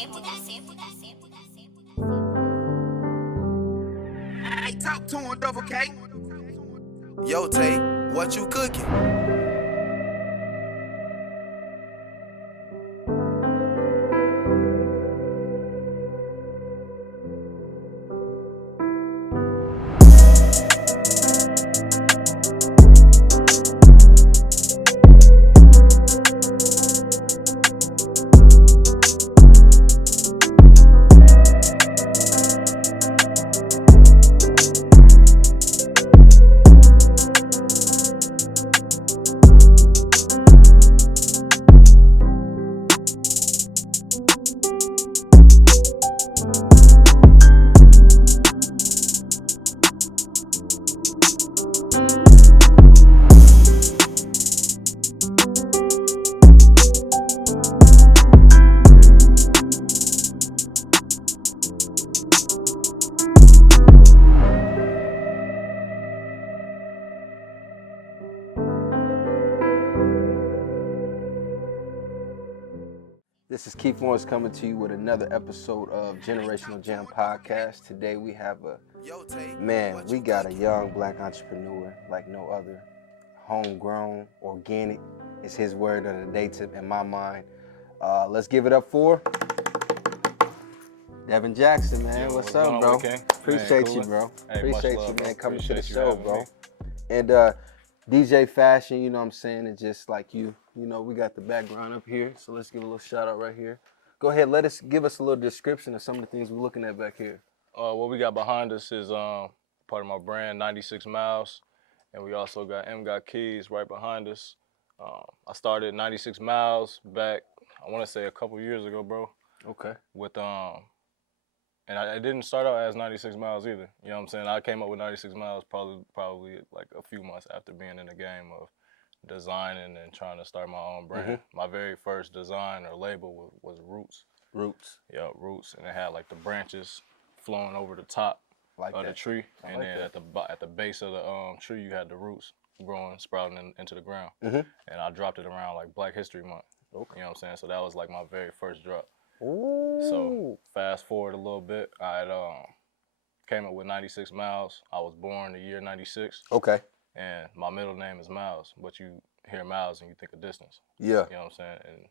Hey, talk to him, Double K. Yo, Tay, what you cooking? This is Keith Lawrence coming to you with another episode of Generational Jam Podcast. Today we have Yo, Tay, we got a young black entrepreneur like no other. Homegrown, organic is his word of the day in my mind. Let's give it up for Devin Jackson, man. Yo, what's going up, on bro? with it, King? Appreciate Man, you, bro. Hey, Appreciate much love, you, man, bro. coming to the Appreciate you show, having bro. me. And DJ Fashion, you know what I'm saying, and just like you know, we got the background up here, so let's give a little shout out right here. Go ahead, give us a little description of some of the things we're looking at back here. What we got behind us is part of my brand, 96 Miles, and we also got Got Keys right behind us. I started 96 Miles back, I want to say a couple years ago, bro. Okay. With and I didn't start out as 96 Miles either. You know what I'm saying? I came up with 96 Miles probably like a few months after being in the game of designing and trying to start my own brand. Mm-hmm. My very first design or label was Roots. Roots. Yeah, Roots, and it had like the branches flowing over the top of the tree, and then at the base of the tree you had the roots growing, sprouting into the ground. Mm-hmm. And I dropped it around like Black History Month. Okay. You know what I'm saying? So that was like my very first drop. Ooh. So fast forward a little bit, I had, came up with 96 Miles. I was born the year 96. Okay. And my middle name is Miles, but you hear Miles and you think of distance. Yeah. You know what I'm saying? And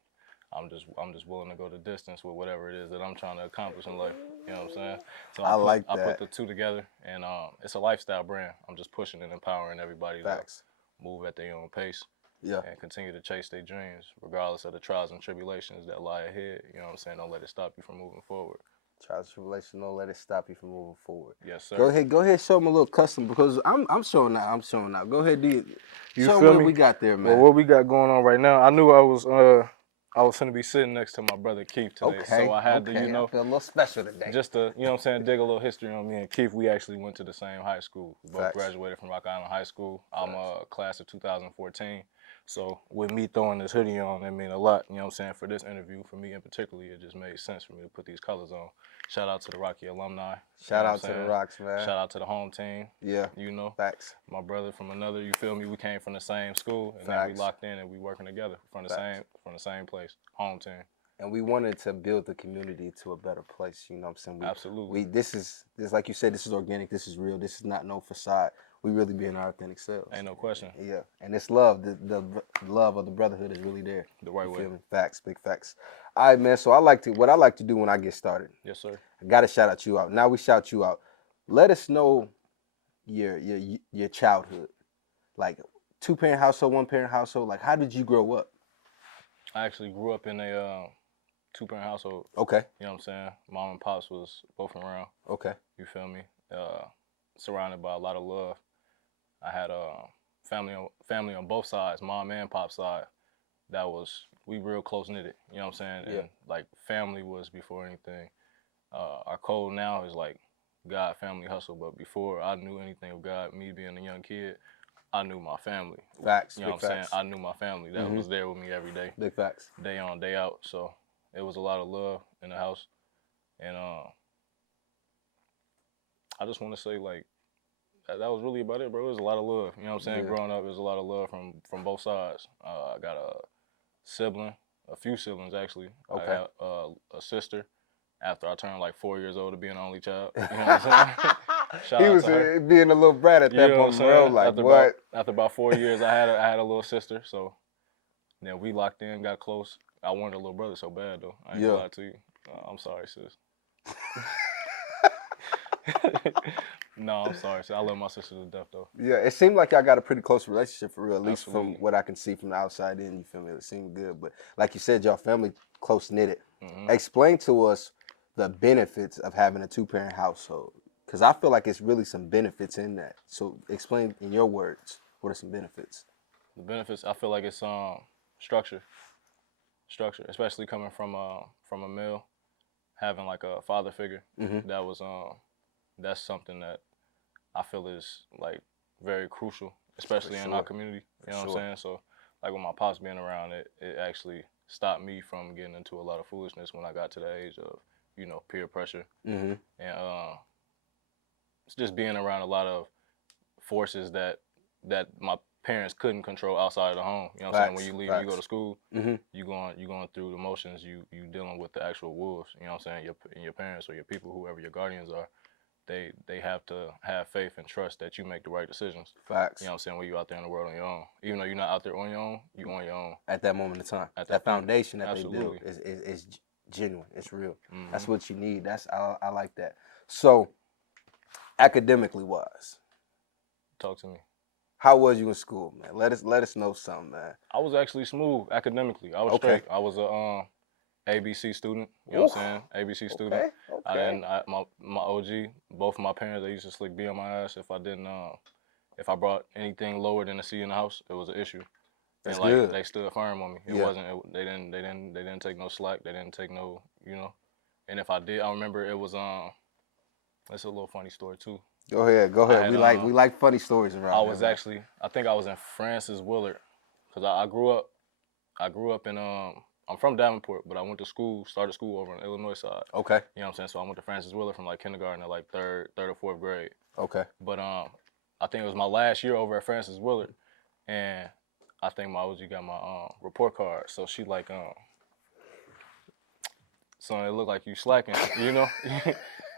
I'm just willing to go the distance with whatever it is that I'm trying to accomplish in life. You know what I'm saying? So I put the two together, and it's a lifestyle brand. I'm just pushing and empowering everybody to move at their own pace. Yeah. And continue to chase their dreams, regardless of the trials and tribulations that lie ahead. You know what I'm saying? Don't let it stop you from moving forward. Trials and tribulations, don't let it stop you from moving forward. Yes, sir. Go ahead, show them a little custom because I'm showing out. Go ahead, you show feel them what me? we got there, man. Well, what we got going on right now, I knew I was gonna be sitting next to my brother Keith today, so I had to, I feel a little special today. Just to, you know what I'm saying, dig a little history on me and Keith. We actually went to the same high school. We both graduated from Rock Island High School. I'm a class of 2014. So with me throwing this hoodie on, it mean a lot, you know what I'm saying, for this interview. For me in particular, it just made sense for me to put these colors on. Shout out to the Rocky alumni. Shout out to the Rocks, man. Shout out to the home team. Yeah. You know. Facts. My brother from another, you feel me? We came from the same school, and then we locked in and we working together from the same place, home team. And we wanted to build the community to a better place, you know what I'm saying? Absolutely. This is like you said, this is organic, this is real, this is not no facade. We really being our authentic selves. Ain't no question. Yeah, and it's love. The love of the brotherhood is really there. The right way. Feel me? Facts, big facts. All right, man. So what I like to do when I get started. Yes, sir. I gotta shout out you out. Now we shout you out. Let us know your childhood, like 2-parent household, 1-parent household. Like, how did you grow up? I actually grew up in a 2-parent household. Okay. You know what I'm saying? Mom and pops was both around. Okay. You feel me? Surrounded by a lot of love. I had family on both sides, mom and pop side. We real close knitted. You know what I'm saying? Yeah. And like family was before anything. Our code now is like God, family, hustle. But before I knew anything of God, me being a young kid, I knew my family. Facts. You know what I'm saying? I knew my family. That was there with me every day. Big facts. Day on, day out. So it was a lot of love in the house. And I just want to say, like, that was really about it, bro. It was a lot of love. You know what I'm saying? Yeah. Growing up, it was a lot of love from both sides. I got a few siblings, actually. Okay. I got a sister, after I turned like 4 years old to being an only child. You know what I'm saying? Shout He out was to her. being a little brat at You that know what I'm point, bro. saying? Like, after what? After about 4 years, I had a little sister, so then we locked in, got close. I wanted a little brother so bad though. I ain't gonna lie to you. I'm sorry, sis. No, I'm sorry, sis. I love my sister to death though. Yeah, it seemed like y'all got a pretty close relationship for real, at least Absolutely. from what I can see from the outside in, you feel me? It seemed good. But like you said, y'all family close-knitted. Mm-hmm. Explain to us the benefits of having a two-parent household. Because I feel like it's really some benefits in that. So explain in your words, what are some benefits? The benefits, I feel like it's structure, especially coming from a male, having like a father figure. Mm-hmm. That was that's something that I feel is like very crucial, especially in our community. You know what I'm saying? So like with my pops being around, it actually stopped me from getting into a lot of foolishness when I got to the age of, you know, peer pressure. Mm-hmm. And it's just being around a lot of forces that my parents couldn't control outside of the home. You know what I'm saying? When you leave and you go to school, Mm-hmm. you going through the motions, you dealing with the actual wolves. You know what I'm saying? Your parents or your people, whoever your guardians are, they have to have faith and trust that you make the right decisions. Facts. You know what I'm saying? When you out there in the world on your own. Even though you're not out there on your own, you on your own. At that moment in time. At that point. foundation that Absolutely. they build is genuine. It's real. Mm-hmm. That's what you need. I like that. So, academically wise, talk to me. How was you in school, man? Let us know something, man. I was actually smooth academically. I was straight. I was a ABC student. You know what I'm saying? ABC student. Okay. My OG, both of my parents, they used to slick B on my ass if I didn't if I brought anything lower than a C in the house, it was an issue. That's and like good. they stood firm on me. It Yeah. wasn't. They didn't take no slack. They didn't take no, you know. And if I did, I remember it was It's a little funny story too. Go ahead. Had, we like funny stories around. I was actually, I think I was in Francis Willard, cause I grew up in I'm from Davenport, but I went to school, started school over on the Illinois side. Okay. You know what I'm saying? So I went to Francis Willard from like kindergarten to like third or fourth grade. Okay. But I think it was my last year over at Francis Willard, and I think my OG got my report card. So she like son, it look like you slacking, you know?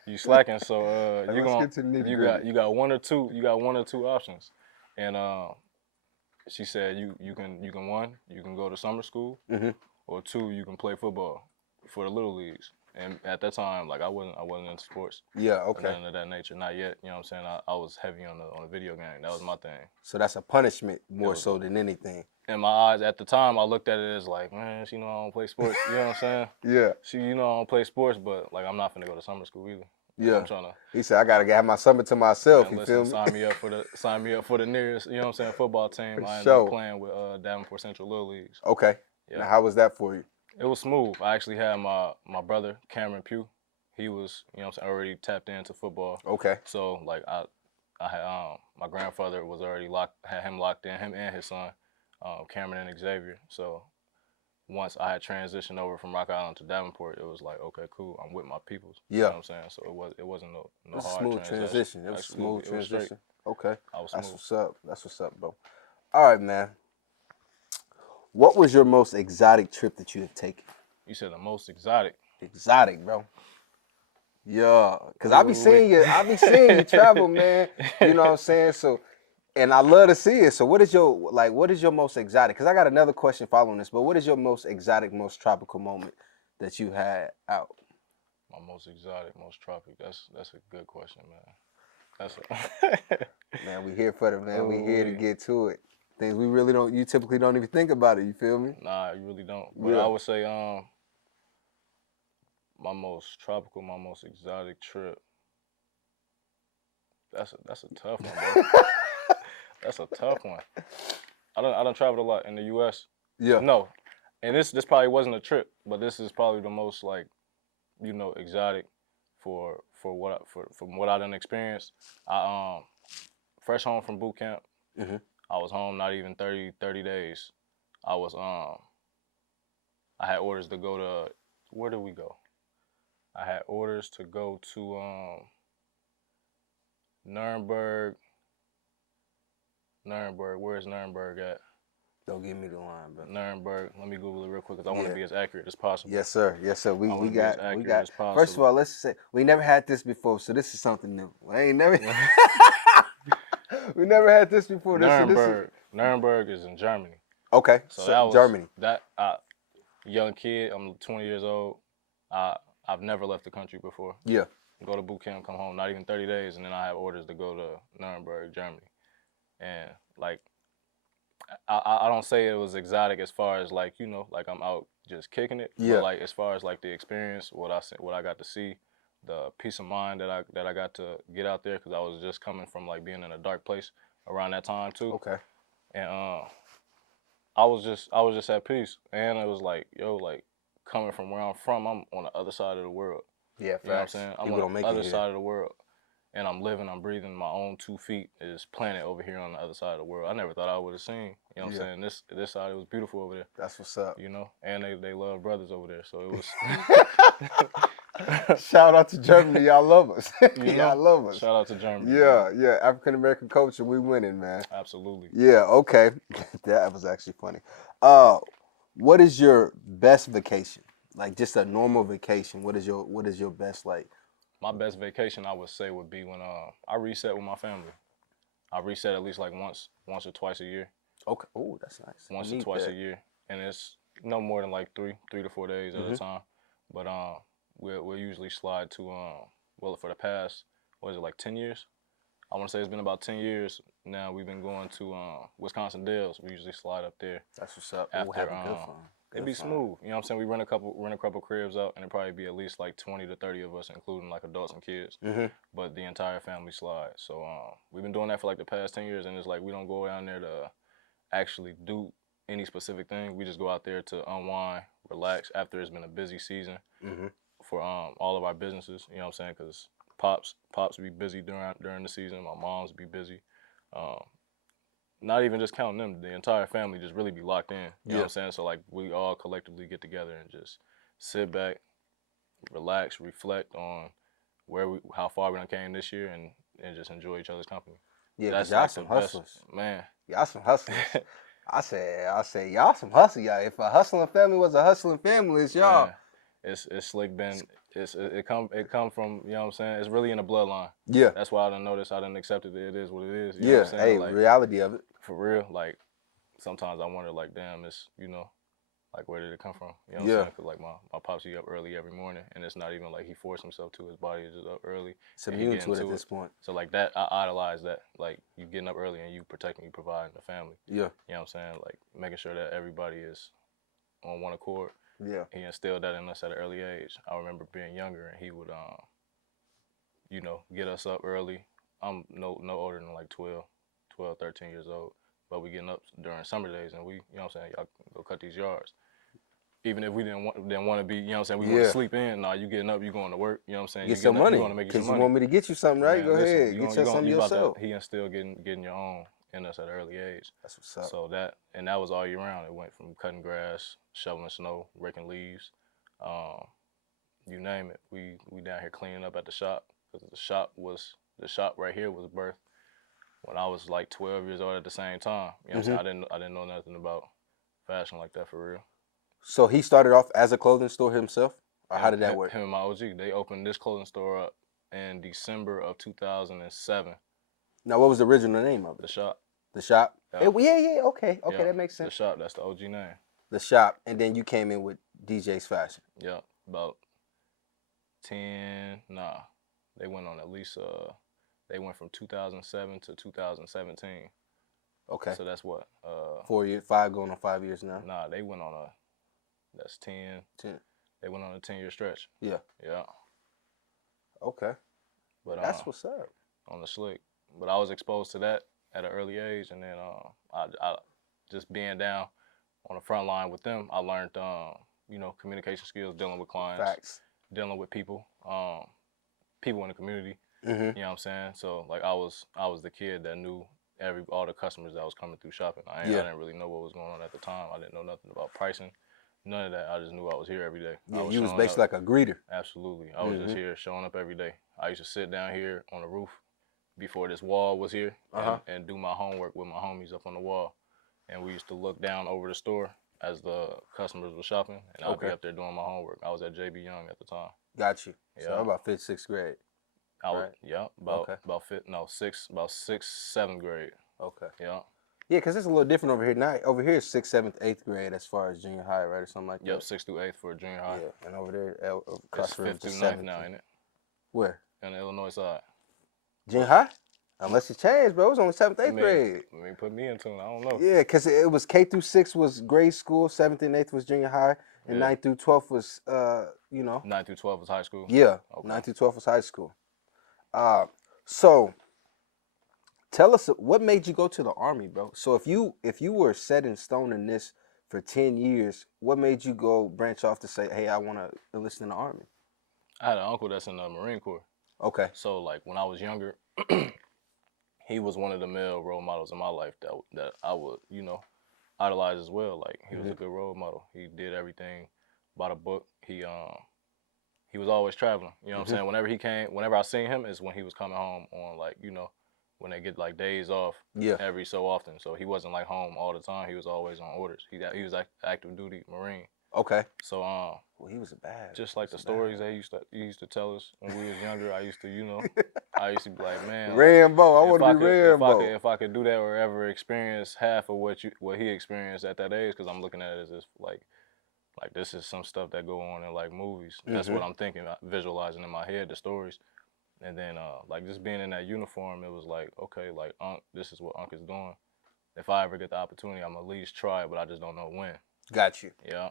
You slacking, so you got one or two options. And she said you can one, you can go to summer school, or two, you can play football for the little leagues. And at that time, like I wasn't into sports. Yeah, okay. Or nothing of that nature, not yet. You know what I'm saying? I was heavy on the video game. That was my thing. So that's a punishment more so than anything. In my eyes, at the time, I looked at it as like, man, she know I don't play sports. You know what I'm saying? Yeah. She, you know I don't play sports, but like I'm not finna go to summer school either. Yeah. I'm trying to. He said I gotta have my summer to myself. Man, you listen, feel me? sign me up for the nearest. You know what I'm saying? Football team. For I ended sure. up playing with Davenport Central Little Leagues. Okay. Yeah. Now, how was that for you? It was smooth. I actually had my brother Cameron Pugh. He was, you know what I'm saying, already tapped into football. Okay. So like I had my grandfather was already had him locked in, him and his son, Cameron and Xavier. So once I had transitioned over from Rock Island to Davenport, it was like, okay, cool, I'm with my peoples. Yeah. You know what I'm saying? So it wasn't no hard smooth transition. It was a smooth transition. Okay. I was That's smooth. what's up. That's what's up, bro. All right, man. What was your most exotic trip that you have taken? You said the most exotic. Exotic, bro. Yeah, cause I be seeing you travel, man. You know what I'm saying? So, and I love to see it. So, what is your most exotic? Cause I got another question following this. But what is your most exotic, most tropical moment that you had out? My most exotic, most tropical. That's a good question, man. Man, we here for it, man. We here to get to it. Things we really don't. You typically don't even think about it. You feel me? Nah, you really don't. But I would say my most tropical, my most exotic trip. That's a tough one, bro. That's a tough one. I don't travel a lot in the U.S. Yeah. No, and this probably wasn't a trip, but this is probably the most like, you know, exotic from what I done experienced. I fresh home from boot camp. Mm-hmm. I was home not even 30 days. I was I had orders to go to, where did we go? I had orders to go to Nuremberg. Where's Nuremberg at? Go give me the line, bro. Nuremberg. Let me Google it real quick because I want to be as accurate as possible. Yes, sir. Yes, sir. We be got as we accurate got. as possible. First of all, let's say we never had this before, so this is something new. We ain't never. We never had this before. Nuremberg is in Germany. Okay, so that was Germany. That young kid. I'm 20 years old. I've never left the country before. Yeah. Go to boot camp, come home, not even 30 days, and then I have orders to go to Nuremberg, Germany. And like, I don't say it was exotic as far as like, you know, like I'm out just kicking it. Yeah. But like as far as like the experience, what I got to see, the peace of mind that I got to get out there, because I was just coming from like being in a dark place around that time too. Okay. And I was just at peace, and it was like, yo, like coming from where I'm from, I'm on the other side of the world. Yeah, facts. You know what I'm saying? I'm People on the other side of the world, and I'm breathing my own 2 feet is planted over here on the other side of the world. I never thought I would have seen. You know what I'm saying? This side, it was beautiful over there. That's what's up. You know, and they love brothers over there, so it was. Shout out to Germany, y'all love us. Y'all love us. Shout out to Germany. Yeah, yeah. African American culture, we winning, man. Absolutely. Yeah. Okay. That was actually funny. What is your best vacation? Like just a normal vacation. What is your best like? My best vacation, I would say, would be when I reset with my family. I reset at least like once or twice a year. Okay. Oh, that's nice. Once or twice a year, and it's no more than like 3 to 4 days at a time. But we'll usually slide to well, for the past, what is it, like 10 years? I want to say it's been about 10 years now. We've been going to Wisconsin Dells. We usually slide up there. That's what's up. After, we'll have a good fun. It'd be smooth. You know what I'm saying? We rent a couple cribs out, and it'd probably be at least like 20 to 30 of us, including like adults and kids. But the entire family slide. So we've been doing that for like the past 10 years, and it's like we don't go down there to actually do any specific thing. We just go out there to unwind, relax after it's been a busy season for all of our businesses. You know what I'm saying? Because pops be busy during the season. My mom's be busy. Not even just counting them, the entire family just really be locked in. You know what I'm saying? So like we all collectively get together and just sit back, relax, reflect on how far we done came this year, and just enjoy each other's company. Yeah, that's y'all like some the best, hustlers, man. Y'all some hustlers. I say y'all some hustlers. Y'all. If a hustling family was a hustling family, it's y'all. Man, it's slick Ben. It come from, you know what I'm saying? It's really in the bloodline. Yeah. That's why I done noticed. I done accepted that it is what it is. You know Yeah. what I'm saying? Hey, like, reality of it. For real, like sometimes I wonder, like, damn, it's, you know, like where did it come from? You know what I'm saying? Because like my pops, he up early every morning, and it's not even like he forced himself to. His body is just up early. It's immune to it at this point. So like that, I idolize that. Like you getting up early and you protecting, you providing the family. Yeah. You know what I'm saying? Like making sure that everybody is on one accord. Yeah. He instilled that in us at an early age. I remember being younger, and he would, you know, get us up early. I'm no older than like 12, 13 years old. But we getting up during summer days, and we, you know what I'm saying, y'all go cut these yards. Even if we didn't want to be, you know what I'm saying, we want to sleep in. Nah, you getting up, you going to work, you know what I'm saying. Get some money. You want to make you some money. You want me to get you something, right? Man, go listen, ahead, get you something yourself. He instilled getting your own in us at an early age. That's what's up. So that was all year round. It went from cutting grass, shoveling snow, raking leaves, you name it. We down here cleaning up at the shop, because the shop right here was birthed when I was like 12 years old at the same time. You know what I'm saying? I didn't know nothing about fashion like that for real. So he started off as a clothing store himself, or how did that work? Him and my OG, they opened this clothing store up in December of 2007. Now, what was the original name of it? The Shop. The Shop? Yeah. Yeah, okay, Yeah. that makes sense. The Shop, that's the OG name. The Shop, and then you came in with DJ's Fashion. Yeah, about 10, they went on at least, they went from 2007 to 2017. Okay. So that's what? 4 years, 5 going on 5 years now. Nah, they went on that's 10. 10. They went on a 10-year stretch. Yeah. Yeah. Okay. But that's what's up. On the slick. But I was exposed to that at an early age, and then I just being down on the front line with them, I learned you know, communication skills, dealing with clients, Facts. dealing with people, people in the community. Mm-hmm. You know what I'm saying? So like I was the kid that knew all the customers that was coming through shopping. I didn't really know what was going on at the time. I didn't know nothing about pricing, none of that. I just knew I was here every day. Yeah, you was basically like a greeter. Absolutely. I was just here showing up every day. I used to sit down here on the roof before this wall was here and do my homework with my homies up on the wall. and we used to look down over the store as the customers were shopping, and I'd be up there doing my homework. I was at JB Young at the time. Got you. Yeah. So about 5th, 6th grade. I was, right? yeah, about sixth, 7th grade. Okay. Yeah. Yeah, because it's a little different over here. Now, over here is 6th, 7th, 8th grade as far as junior high, right, or something like that. Yep, 6th through 8th for junior high. Yeah, and over there, it's 5th through 9th now, ain't it? Where? On the Illinois side. Junior high? Unless it changed, bro. It was only 7th, 8th grade. I mean, put me into it. I don't know. Yeah, because it was K through 6 was grade school, 7th and 8th was junior high, and 9th through 12th was, 9th through 12th was high school? Yeah, okay. 9th through 12th was high school. So, tell us, what made you go to the Army, bro? So if you were set in stone in this for 10 years, what made you go branch off to say, hey, I want to enlist in the Army? I had an uncle that's in the Marine Corps. Okay. So, like, when I was younger, he was one of the male role models in my life that I would, idolize as well. Like, he was a good role model. He did everything by the book. He was always traveling. You know what I'm saying? Whenever I seen him is when he was coming home on, like, when they get like days off every so often. So he wasn't like home all the time. He was always on orders. He was active duty Marine. Okay. So well, he was a bad. Just like the stories he used to tell us when we was younger. I used to be like, man, Rambo. I want to be Rambo. If I could do that or ever experience half of what he experienced at that age, because I'm looking at it as this like this is some stuff that go on in like movies. That's what I'm thinking, visualizing in my head, the stories. And then, like, just being in that uniform, it was like, okay, like, this is what Unc is doing. If I ever get the opportunity, I'm at least try it, but I just don't know when. Got you. Yeah.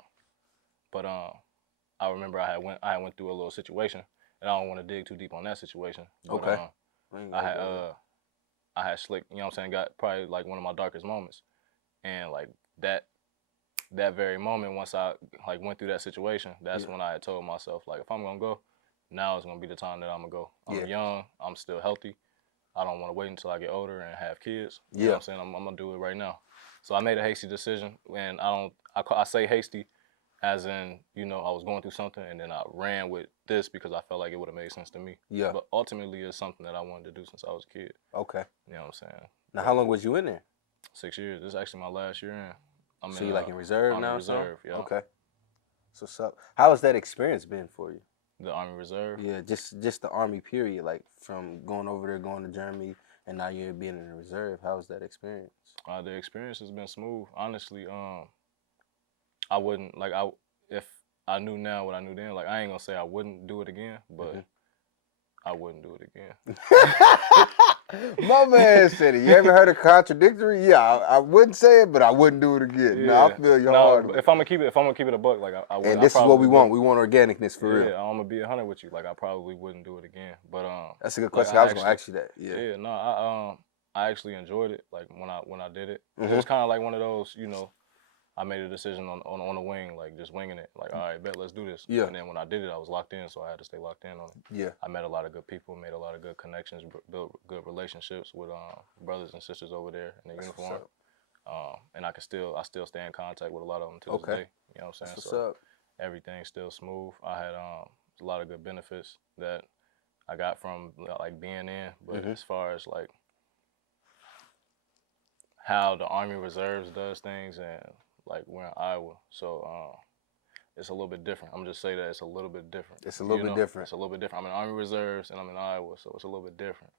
But I remember I went through a little situation, and I don't want to dig too deep on that situation. But, okay. I had slick, you know what I'm saying, got probably, like, one of my darkest moments. And, like, that very moment, once I, like, went through that situation, that's when I had told myself, like, if I'm going to go, now is going to be the time that I'm going to go. I'm young. I'm still healthy. I don't want to wait until I get older and have kids. You know what I'm saying? I'm going to do it right now. So I made a hasty decision, and I say hasty as in, I was going through something, and then I ran with this because I felt like it would have made sense to me. Yeah. But ultimately, it's something that I wanted to do since I was a kid. Okay. You know what I'm saying? Now, how long was you in there? 6 years. This is actually my last year in. So you like in reserve now? I'm in reserve, yeah. Okay. So what's up? How has that experience been for you? The Army Reserve? Yeah, just the Army period, like from going over there, going to Germany, and now you're being in the reserve. How was that experience? The experience has been smooth. Honestly, I wouldn't, like, if I knew now what I knew then, like, I ain't gonna say I wouldn't do it again, but I wouldn't do it again. My man said it. You ever heard of contradictory? Yeah, I wouldn't say it, but I wouldn't do it again. Yeah. No, I feel you hard. If I'm gonna keep it a buck, like I would. And this is what we want. We want organicness for real. Yeah, I'm gonna be 100 with you. Like, I probably wouldn't do it again. But that's a good question. I was gonna ask you that. Yeah. Yeah. No, I actually enjoyed it. Like when I did it, it was kind of like one of those, I made a decision on the wing, like just winging it. Like, all right, bet, let's do this. Yeah. And then when I did it, I was locked in, so I had to stay locked in on it. Yeah. I met a lot of good people, made a lot of good connections, built good relationships with brothers and sisters over there in the uniform. And I still stay in contact with a lot of them to this day. You know what I'm saying? So everything's still smooth. I had a lot of good benefits that I got from like being in, but as far as like how the Army Reserves does things, and like we're in Iowa, so it's a little bit different. I'm just saying that it's a little bit different. It's a little bit different. It's a little bit different. I'm in Army Reserves and I'm in Iowa, so it's a little bit different,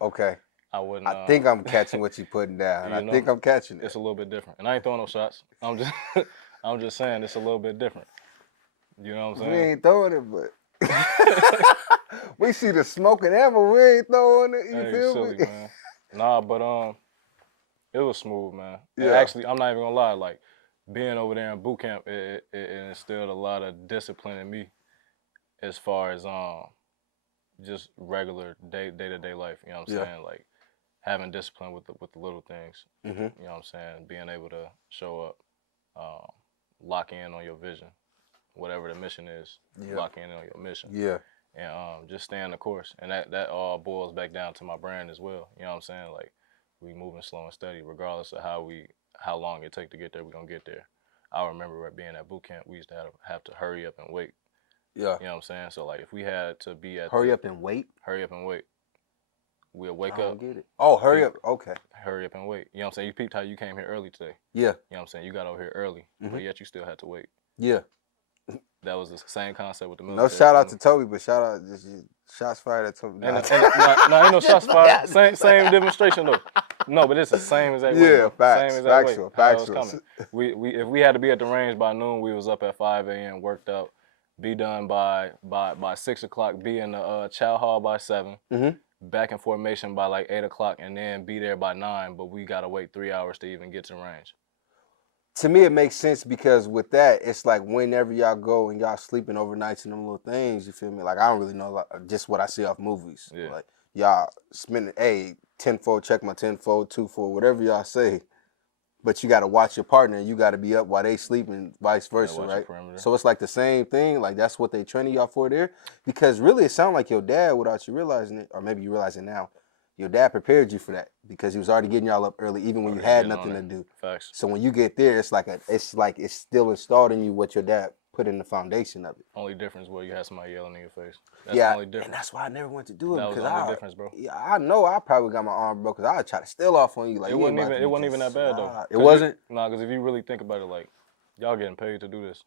Okay. I think I'm catching what you're putting down. I think I'm catching it. It's a little bit different. And I ain't throwing no shots. I'm just saying it's a little bit different. You know what I'm saying? We ain't throwing it, but we see the smoke and ammo, we ain't throwing it. You feel silly, me? Man. Nah, but it was smooth, man. Yeah. And actually, I'm not even gonna lie, like being over there in boot camp, it instilled a lot of discipline in me as far as just regular day-to-day life. You know what I'm saying? Like having discipline with the little things. You know what I'm saying? Being able to show up, lock in on your vision, whatever the mission is. Lock in on your mission. Yeah. And just stay on the course. And that all boils back down to my brand as well. You know what I'm saying? Like we moving slow and steady, regardless of how long it take to get there. We're gonna get there. I remember being at boot camp, we used to have to hurry up and wait. Yeah. You know what I'm saying? So like if we had to be at hurry up and wait. Hurry up and wait. We'll wake I don't up, get it. Oh, hurry up. Okay. hurry up and wait. You know what I'm saying? You peeped how you came here early today. Yeah. You know what I'm saying? You got over here early, but yet you still had to wait. Yeah. That was the same concept with the military. No shout out to Toby, but shout out just shots fired at Toby. No, ain't no shots fired. Same demonstration though. No, but it's the same exact way, bro. Facts, Same exact factual, way. How it was factual. coming. We if we had to be at the range by noon, we was up at 5 a.m. worked out, be done by 6 o'clock, be in the chow hall by 7, back in formation by like 8 o'clock, and then be there by 9. But we gotta wait 3 hours to even get to range. To me, it makes sense because with that, it's like whenever y'all go and y'all sleeping overnights and them little things, you feel me? Like, I don't really know, like, just what I see off movies. Yeah. Like, y'all spending, hey, 10-4, check my 10-4, 2-4, whatever y'all say. But you got to watch your partner and you got to be up while they sleep and vice versa, right? So it's like the same thing. Like, that's what they training y'all for there. Because really, it sounds like your dad, without you realizing it, or maybe you realize it now, your dad prepared you for that because he was already getting y'all up early, even when you had nothing to do. Facts. So when you get there, it's like it's still installed in you what your dad put in the foundation of it. Only difference was you had somebody yelling in your face. That's the only difference. And that's why I never went to do it. That was the only difference, bro. Yeah, I know I probably got my arm broke because I would try to steal off on you. Like it wasn't even that bad though. It wasn't? Nah, because if you really think about it, like, y'all getting paid to do this.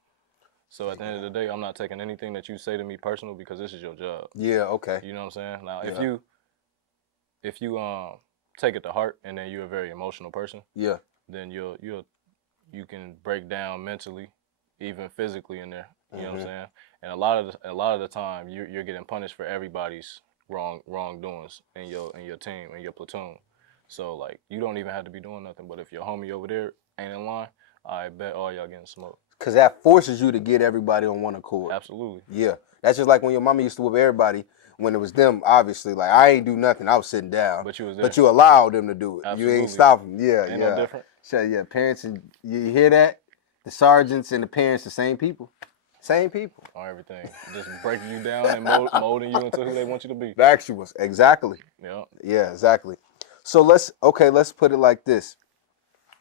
So at the end of the day, I'm not taking anything that you say to me personal because this is your job. Yeah, okay. You know what I'm saying? Now, if you take it to heart and then you're a very emotional person, then you can break down mentally, even physically in there. You know what I'm saying? And a lot of the time you're getting punished for everybody's wrongdoings in your team, in your platoon. So like you don't even have to be doing nothing. But if your homie over there ain't in line, I bet all y'all getting smoked. Cause that forces you to get everybody on one accord. Absolutely. Yeah. That's just like when your mama used to whip everybody. When it was them, obviously, like I ain't do nothing. I was sitting down. But you was there. But you allowed them to do it. Absolutely. You ain't stop them. Yeah, ain't no different. So yeah, parents and you hear that? The sergeants and the parents, the same people. Same people. On everything. Just breaking you down and molding you into who they want you to be. Factual. Exactly. Yeah. Yeah, exactly. So let's put it like this.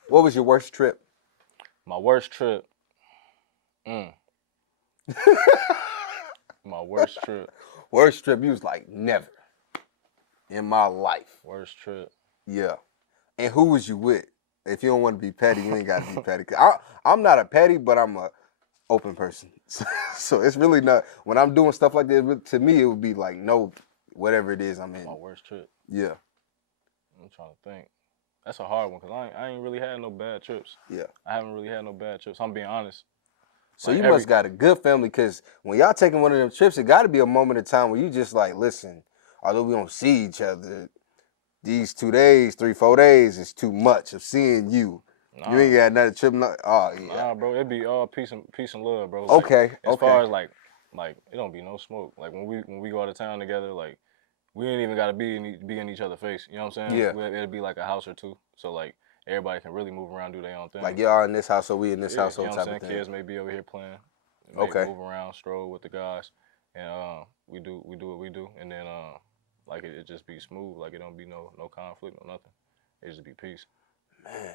What was your worst trip? My worst trip. My worst trip. Worst trip, you was like, never in my life. Worst trip. Yeah. And who was you with? If you don't want to be petty, you ain't got to be petty. I'm not a petty, but I'm a open person. So it's really not, when I'm doing stuff like that, to me, it would be like, no, whatever it is I'm in. My worst trip. Yeah. I'm trying to think. That's a hard one because I ain't really had no bad trips. Yeah. I haven't really had no bad trips. I'm being honest. So like you must got a good family because when y'all taking one of them trips, it got to be a moment in time where you just like, listen, although we don't see each other, these 2 days, 3-4 days is too much of seeing you. Nah. You ain't got another trip. Oh yeah. Nah, bro, it be all peace and love, bro. Like, okay. As far as like it don't be no smoke. Like when we go out of town together, like we ain't even gotta be in each other's face. You know what I'm saying? Yeah. It'll be like a house or two. So like everybody can really move around, do their own thing. Like y'all in this household, we in this household, you know type of thing. Kids may be over here playing. Okay. Move around, stroll with the guys, and we do what we do, and then like it just be smooth. Like it don't be no conflict, no nothing. It just be peace. Man,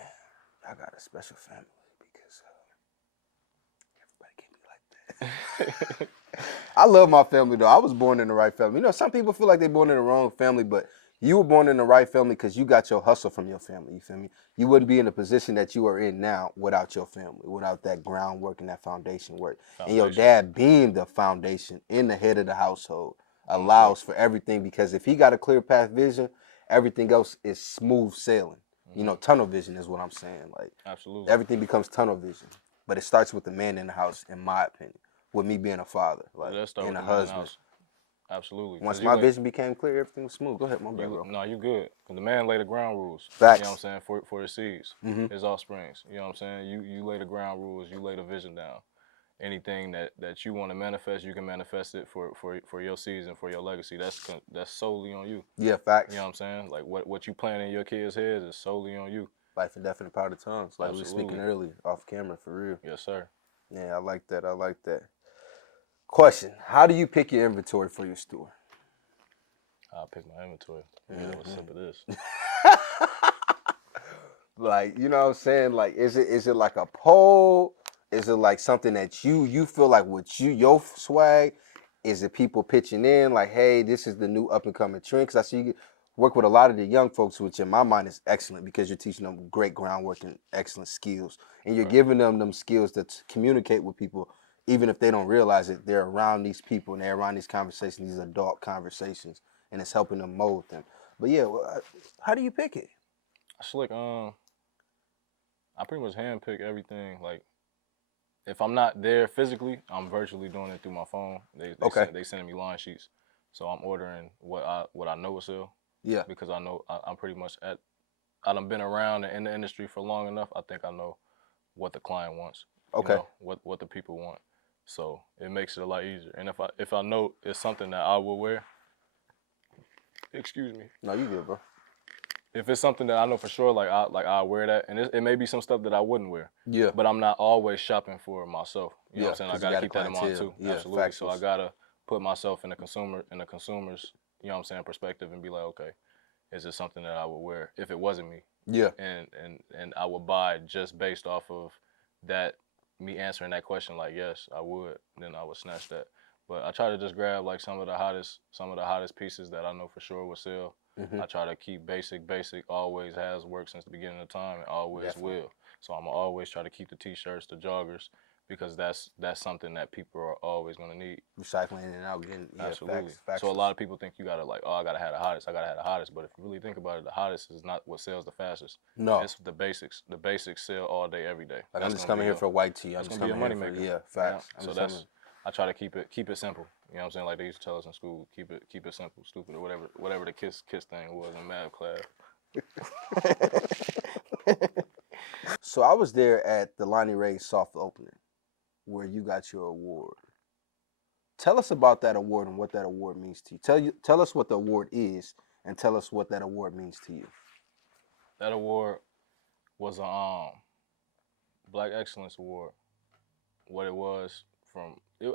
I got a special family because everybody can't be like that. I love my family though. I was born in the right family. You know, some people feel like they're born in the wrong family, but you were born in the right family because you got your hustle from your family. You feel me? You wouldn't be in the position that you are in now without your family, without that groundwork and that foundation work. And your dad being the foundation in the head of the household allows for everything because if he got a clear path vision, everything else is smooth sailing. You know, tunnel vision is what I'm saying. Like, absolutely, everything becomes tunnel vision. But it starts with the man in the house, in my opinion. With me being a father, like, and a husband. Absolutely. Once my vision became clear, everything was smooth. Go ahead, my bad, bro. No, you good. Cause the man lay the ground rules. Facts. You know what I'm saying? For the seeds, his offsprings. You know what I'm saying? You lay the ground rules. You lay the vision down. Anything that you want to manifest, you can manifest it for your seeds and for your legacy. That's solely on you. Yeah, facts. You know what I'm saying? Like what you plant in your kids' heads is solely on you. Life and death in the power of the tongues. Like we were speaking earlier, off camera, for real. Yes, sir. Yeah, I like that. I like that. Question: how do you pick your inventory for your store? I'll pick my inventory. Get a sip of this. Like, you know what I'm saying? Like, is it like a poll? Is it like something that you feel like with your swag? Is it people pitching in like, hey, this is the new up and coming trend? Because I see you. work with a lot of the young folks, which in my mind is excellent because you're teaching them great groundwork and excellent skills, and you're Right. giving them skills to communicate with people, even if they don't realize it. They're around these people and they're around these conversations, these adult conversations, and it's helping them mold them. But yeah, how do you pick it? Slick. I pretty much handpick everything. Like, if I'm not there physically, I'm virtually doing it through my phone. They sending me line sheets, so I'm ordering what I know will sell. Yeah. Because I know I'm pretty much at. I done been around and in the industry for long enough. I think I know what the client wants. Okay. You know, what the people want. So it makes it a lot easier. And if I know it's something that I will wear, excuse me. No, you good, bro. If it's something that I know for sure, I wear that, and it may be some stuff that I wouldn't wear. Yeah. But I'm not always shopping for myself. You know what I'm saying? I 'cause you gotta got a keep that in mind clientele. too. Yeah, Absolutely. So I factuals. gotta put myself in the consumer's, you know what I'm saying, perspective, and be like, okay, is this something that I would wear if it wasn't me? Yeah. And I would buy just based off of that, me answering that question like yes, I would. Then I would snatch that. But I try to just grab like some of the hottest pieces that I know for sure will sell. Mm-hmm. I try to keep basic, always has worked since the beginning of time and always Definitely. will. So I'm always try to keep the t-shirts, the joggers, because that's something that people are always gonna need. Recycling in and out, getting Absolutely. Facts. So a lot of people think you gotta like, oh, I gotta have the hottest, But if you really think about it, the hottest is not what sells the fastest. No. It's the basics. The basics sell all day, every day. Like, That's I'm just coming here for a white tee. I'm That's just gonna be a coming money here for, maker. yeah, facts. Yeah. So I try to keep it simple. You know what I'm saying? Like they used to tell us in school, keep it simple, stupid, or whatever the kiss thing was in math class. So I was there at the Lonnie Ray soft opening where you got your award. Tell us about that award and what that award means to you. Tell us what the award is and tell us what that award means to you. That award was a Black Excellence Award. What it was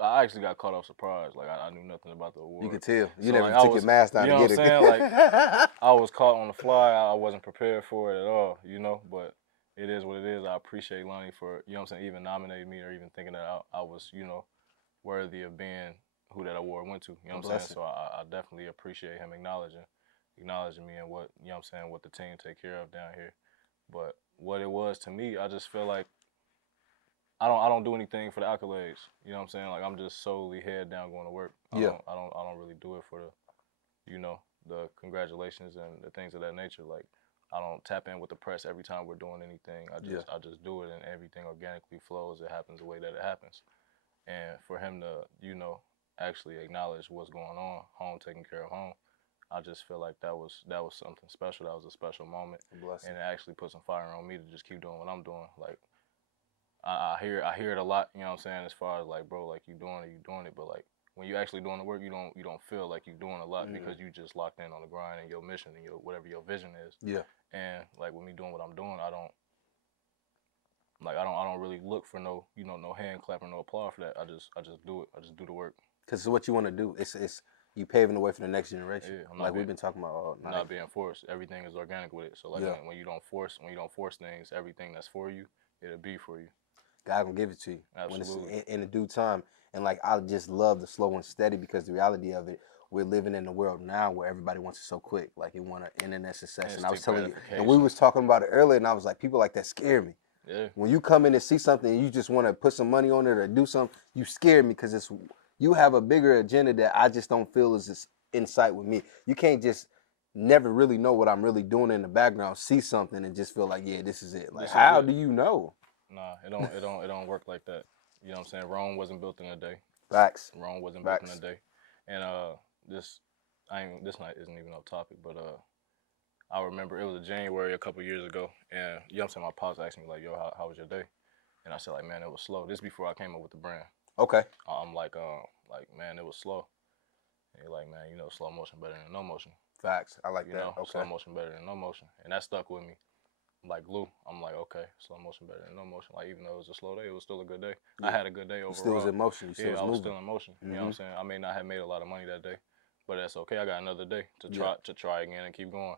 I actually got caught off surprise. Like I knew nothing about the award. You could tell. You So, never like, took your mask down you know to get what it. I'm saying? Like I was caught on the fly. I wasn't prepared for it at all, you know, but it is what it is. I appreciate Lonnie for, you know what I'm saying, even nominating me or even thinking that I was, you know, worthy of being who that award went to. You know what I'm saying? So I definitely appreciate him acknowledging me and what, you know what I'm saying, what the team take care of down here. But what it was to me, I just feel like I don't do anything for the accolades. You know what I'm saying? Like I'm just solely head down going to work. I don't really do it for the, you know, the congratulations and the things of that nature. Like I don't tap in with the press every time we're doing anything. I just do it and everything organically flows. It happens the way that it happens. And for him to, you know, actually acknowledge what's going on, home taking care of home, I just feel like that was something special. That was a special moment. And it actually put some fire on me to just keep doing what I'm doing. Like I hear it a lot, you know what I'm saying, as far as like, bro, like you doing it, but like when you actually doing the work, you don't feel like you're doing a lot because you just locked in on the grind and your mission and your whatever your vision is. Yeah. And like with me doing what I'm doing, I don't really look for no hand clap or no applause for that. I just do it. I just do the work. Because it's what you want to do. It's you paving the way for the next generation. Yeah, like we've been talking about all night. Not being forced. Everything is organic with it. So like when you don't force things, everything that's for you, it'll be for you. God gonna give it to you. Absolutely. When it's in the due time. And like I just love the slow and steady because the reality of it, we're living in a world now where everybody wants it so quick. Like they want an internet success. And I was telling you, and we was talking about it earlier, and I was like, people like that scare me. Yeah. When you come in and see something and you just want to put some money on it or do something, you scare me because you have a bigger agenda that I just don't feel is in sight with me. You can't just never really know what I'm really doing in the background, see something and just feel like, yeah, this is it. Like, how do you know? Nah, it don't work like that. You know what I'm saying? Rome wasn't built in a day. Facts. Rome wasn't built in a day. And this night isn't even off topic, but I remember it was a January a couple years ago, and you know what I'm saying, my pops asked me like, yo, how was your day? And I said like, man, it was slow. This before I came up with the brand. Okay. I'm like man, it was slow. And you're like, man, you know, slow motion better than no motion. Facts. I like you that. Know, okay. Slow motion better than no motion, and that stuck with me. Like glue. I'm like, okay, slow motion better than no motion. Like even though it was a slow day, it was still a good day. Yeah. I had a good day overall. You still was in motion. I was still in motion. You know what I'm saying? I may not have made a lot of money that day, but that's okay. I got another day to try again and keep going.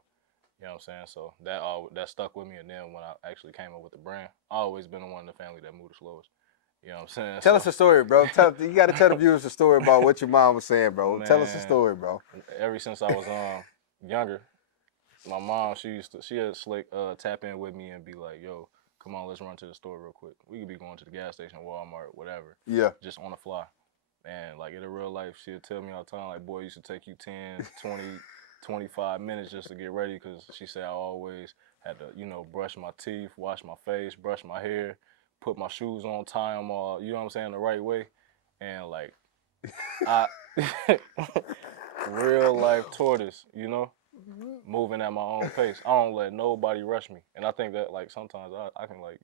You know what I'm saying? So that stuck with me. And then when I actually came up with the brand, I always been the one in the family that moved the slowest. You know what I'm saying? Tell us a story, bro. You got to tell the viewers a story about what your mom was saying, bro. Man, tell us a story, bro. Ever since I was younger, My mom, she had slick tap in with me and be like, yo, come on, let's run to the store real quick. We could be going to the gas station, Walmart, whatever. Yeah. Just on the fly. And like in real life, she'd tell me all the time, like, boy, it used to take you 10, 20, 25 minutes just to get ready because she said I always had to, brush my teeth, wash my face, brush my hair, put my shoes on, tie them all, you know what I'm saying, the right way. And like, I, real life tortoise, moving at my own pace. I don't let nobody rush me. And I think that like sometimes I can like,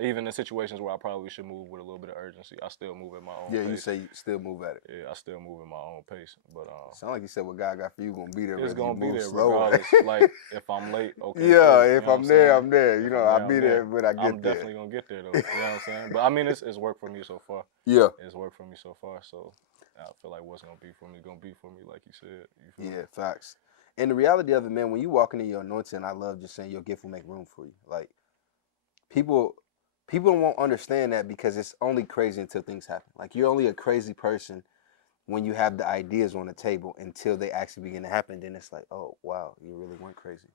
even in situations where I probably should move with a little bit of urgency, I still move at my own pace. Yeah, you say you still move at it. Yeah, I still move at my own pace. But sound like you said what God got for you gonna be there. It's gonna be there slower. regardless. Like if I'm late, okay. Yeah, cool, if I'm there, I'm there. If I'll be there when I get there. I'm definitely gonna get there though. You know what I'm saying? But I mean, it's worked for me so far. Yeah, it's worked for me so far. So I feel like what's gonna be for me, like you said. You feel me? Facts. And the reality of it, man, when you walking in your anointing, I love just saying your gift will make room for you. Like people won't understand that because it's only crazy until things happen. Like you're only a crazy person when you have the ideas on the table until they actually begin to happen. Then it's like, oh wow, you really weren't crazy.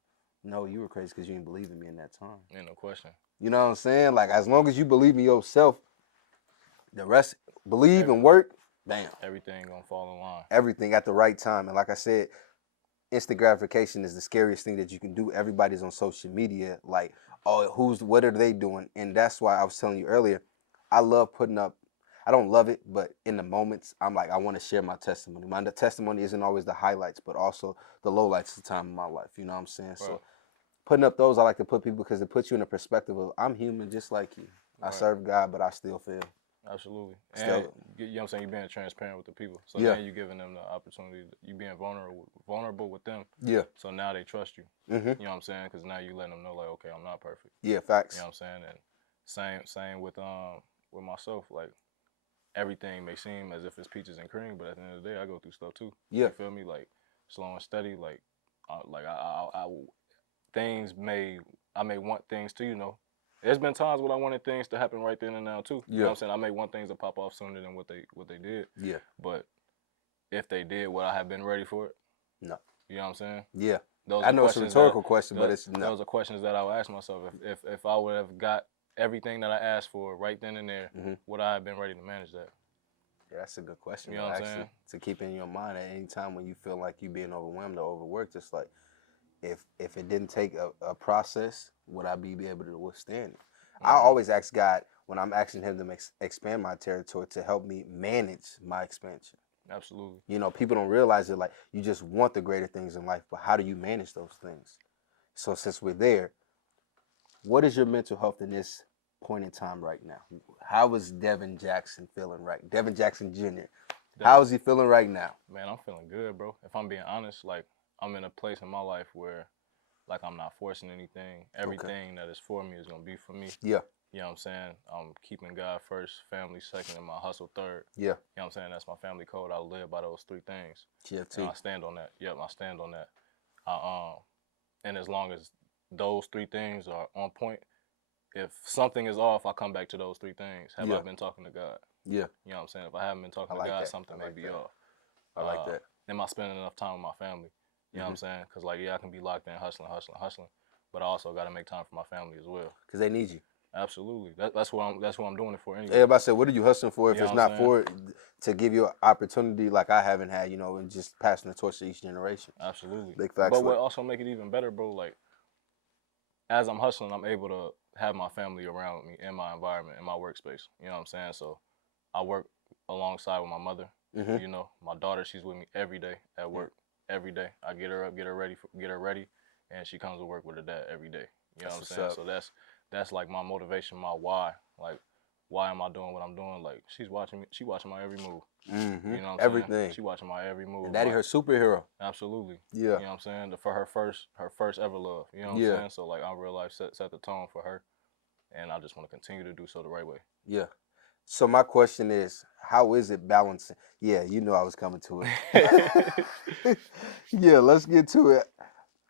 No, you were crazy because you didn't believe in me in that time. Ain't no question. You know what I'm saying? Like as long as you believe in yourself, the rest believe and work. Bam. Everything gonna fall in line. Everything at the right time. And like I said, instant gratification is the scariest thing that you can do. Everybody's on social media, like, oh, what are they doing? And that's why I was telling you earlier, I love putting up, I don't love it, but in the moments, I'm like, I want to share my testimony. My testimony isn't always the highlights, but also the lowlights of the time of my life. You know what I'm saying? Right. So putting up those, I like to put people because it puts you in a perspective of, I'm human just like you. Right. I serve God, but I still fail. Absolutely. And you know what I'm saying, you're being transparent with the people. So now you're giving them the opportunity, you being vulnerable with them. Yeah. So now they trust you. Mm-hmm. You know what I'm saying? Because now you letting them know like, okay, I'm not perfect. Yeah, facts. You know what I'm saying? And same with myself. Like everything may seem as if it's peaches and cream, but at the end of the day, I go through stuff too. Yeah. You feel me? Like slow and steady. Like I may want things to, there's been times when I wanted things to happen right then and now too. You know what I'm saying? I may want things to pop off sooner than what they did. Yeah. But if they did, would I have been ready for it? No. You know what I'm saying? Yeah. I know it's a rhetorical question, but it's no. Those are questions that I would ask myself. If I would have got everything that I asked for right then and there, would I have been ready to manage that? Yeah, that's a good question. You know what I'm saying? To keep in your mind at any time when you feel like you're being overwhelmed or overworked, it's like, if it didn't take a process, would I be able to withstand it? I always ask God when I'm asking him to expand my territory to help me manage my expansion. Absolutely. People don't realize it. Like, you just want the greater things in life, but how do you manage those things? So since we're there, what is your mental health in this point in time right now? How is Devin Jackson feeling right? Devin Jackson Jr. How is he feeling right now? Man, I'm feeling good, bro. If I'm being honest, like, I'm in a place in my life where, like, I'm not forcing anything. Everything that is for me is going to be for me. Yeah. You know what I'm saying? I'm keeping God first, family second, and my hustle third. Yeah. You know what I'm saying? That's my family code. I live by those three things. GFT. And I stand on that. Yep, I stand on that. And as long as those three things are on point, if something is off, I come back to those three things. Have I been talking to God? Yeah. You know what I'm saying? If I haven't been talking to God, something may be off. I like that. Am I spending enough time with my family? You know what I'm saying? Because, like, I can be locked in hustling, but I also got to make time for my family as well. Because they need you. Absolutely. That's what I'm doing it for anyway. Everybody said, what are you hustling for if it's not for it to give you an opportunity like I haven't had, and just passing the torch to each generation. Absolutely. Big facts. But what also make it even better, bro, like, as I'm hustling, I'm able to have my family around me in my environment, in my workspace. You know what I'm saying? So I work alongside with my mother. Mm-hmm. My daughter, she's with me every day at work. Every day. I get her up, get her ready, and she comes to work with her dad every day. You know what I'm saying? So that's like my motivation, my why. Like, why am I doing what I'm doing? Like, she's watching me. She watching my every move. Mm-hmm. You know what I'm saying? Everything. She watching my every move. And daddy, her superhero. Absolutely. Yeah. You know what I'm saying? For her first ever love. You know what I'm saying? So, like, I real life set the tone for her, and I just want to continue to do so the right way. Yeah. So my question is, how is it balancing? Yeah, I was coming to it. Yeah, let's get to it.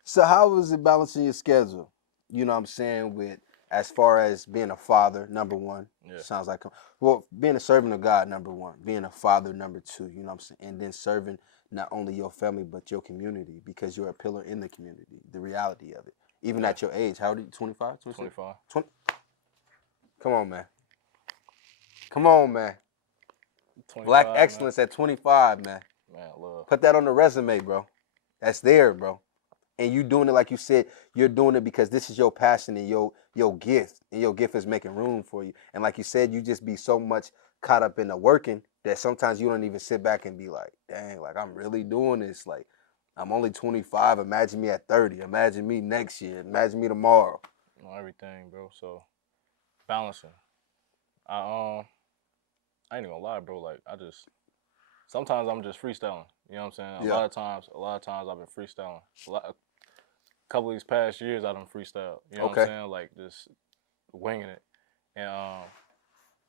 So how is it balancing your schedule? You know what I'm saying? With as far as being a father, number one, Yeah. sounds like, well, being a servant of God, number one, being a father, number two, you know what I'm saying? And then serving not only your family, but your community, because you're a pillar in the community, the reality of it. Even at your age, how old are you, 25? 25. 20? Come on, man. Come on, man. 25, Black man. excellence at 25, man. Man, love. Put that on the resume, bro. That's there, bro. And you doing it like you said, you're doing it because this is your passion and your gift. And your gift is making room for you. And like you said, you just be so much caught up in the working that sometimes you don't even sit back and be like, dang, like I'm really doing this. Like I'm only 25. Imagine me at 30. Imagine me next year. Imagine me tomorrow. Everything, bro. So balancing. I I ain't even gonna lie, bro. Like sometimes I'm just freestyling. You know what I'm saying? A Yeah. lot of times I've been freestyling. A couple of these past years I done freestyle. You know what I'm saying? Like just winging it. And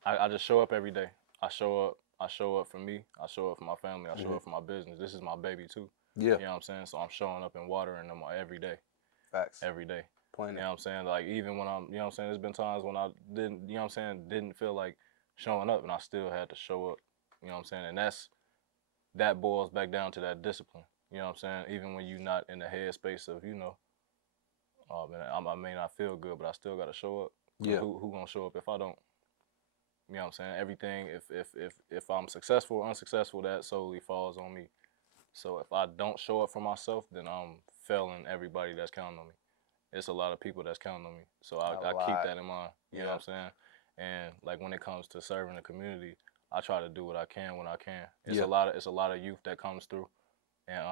I just show up every day. I show up for me. I show up for my family. I show up for my business. This is my baby too. Yeah. You know what I'm saying? So I'm showing up and watering them every day. Facts. Every day. Plain You know what I'm saying? Like even when I'm, you know what I'm saying, there's been times when I didn't, you know what I'm saying, didn't feel like showing up and I still had to show up. You know what I'm saying? And that boils back down to that discipline. You know what I'm saying? Even when you're not in the headspace of, you know, oh man, I may not feel good, but I still gotta show up. Yeah. Who gonna show up if I don't? You know what I'm saying? Everything, if I'm successful or unsuccessful, that solely falls on me. So if I don't show up for myself, then I'm failing everybody that's counting on me. It's a lot of people that's counting on me. So I keep that in mind. You know what I'm saying? And like when it comes to serving the community, I try to do what I can when I can. It's a lot of youth that comes through, and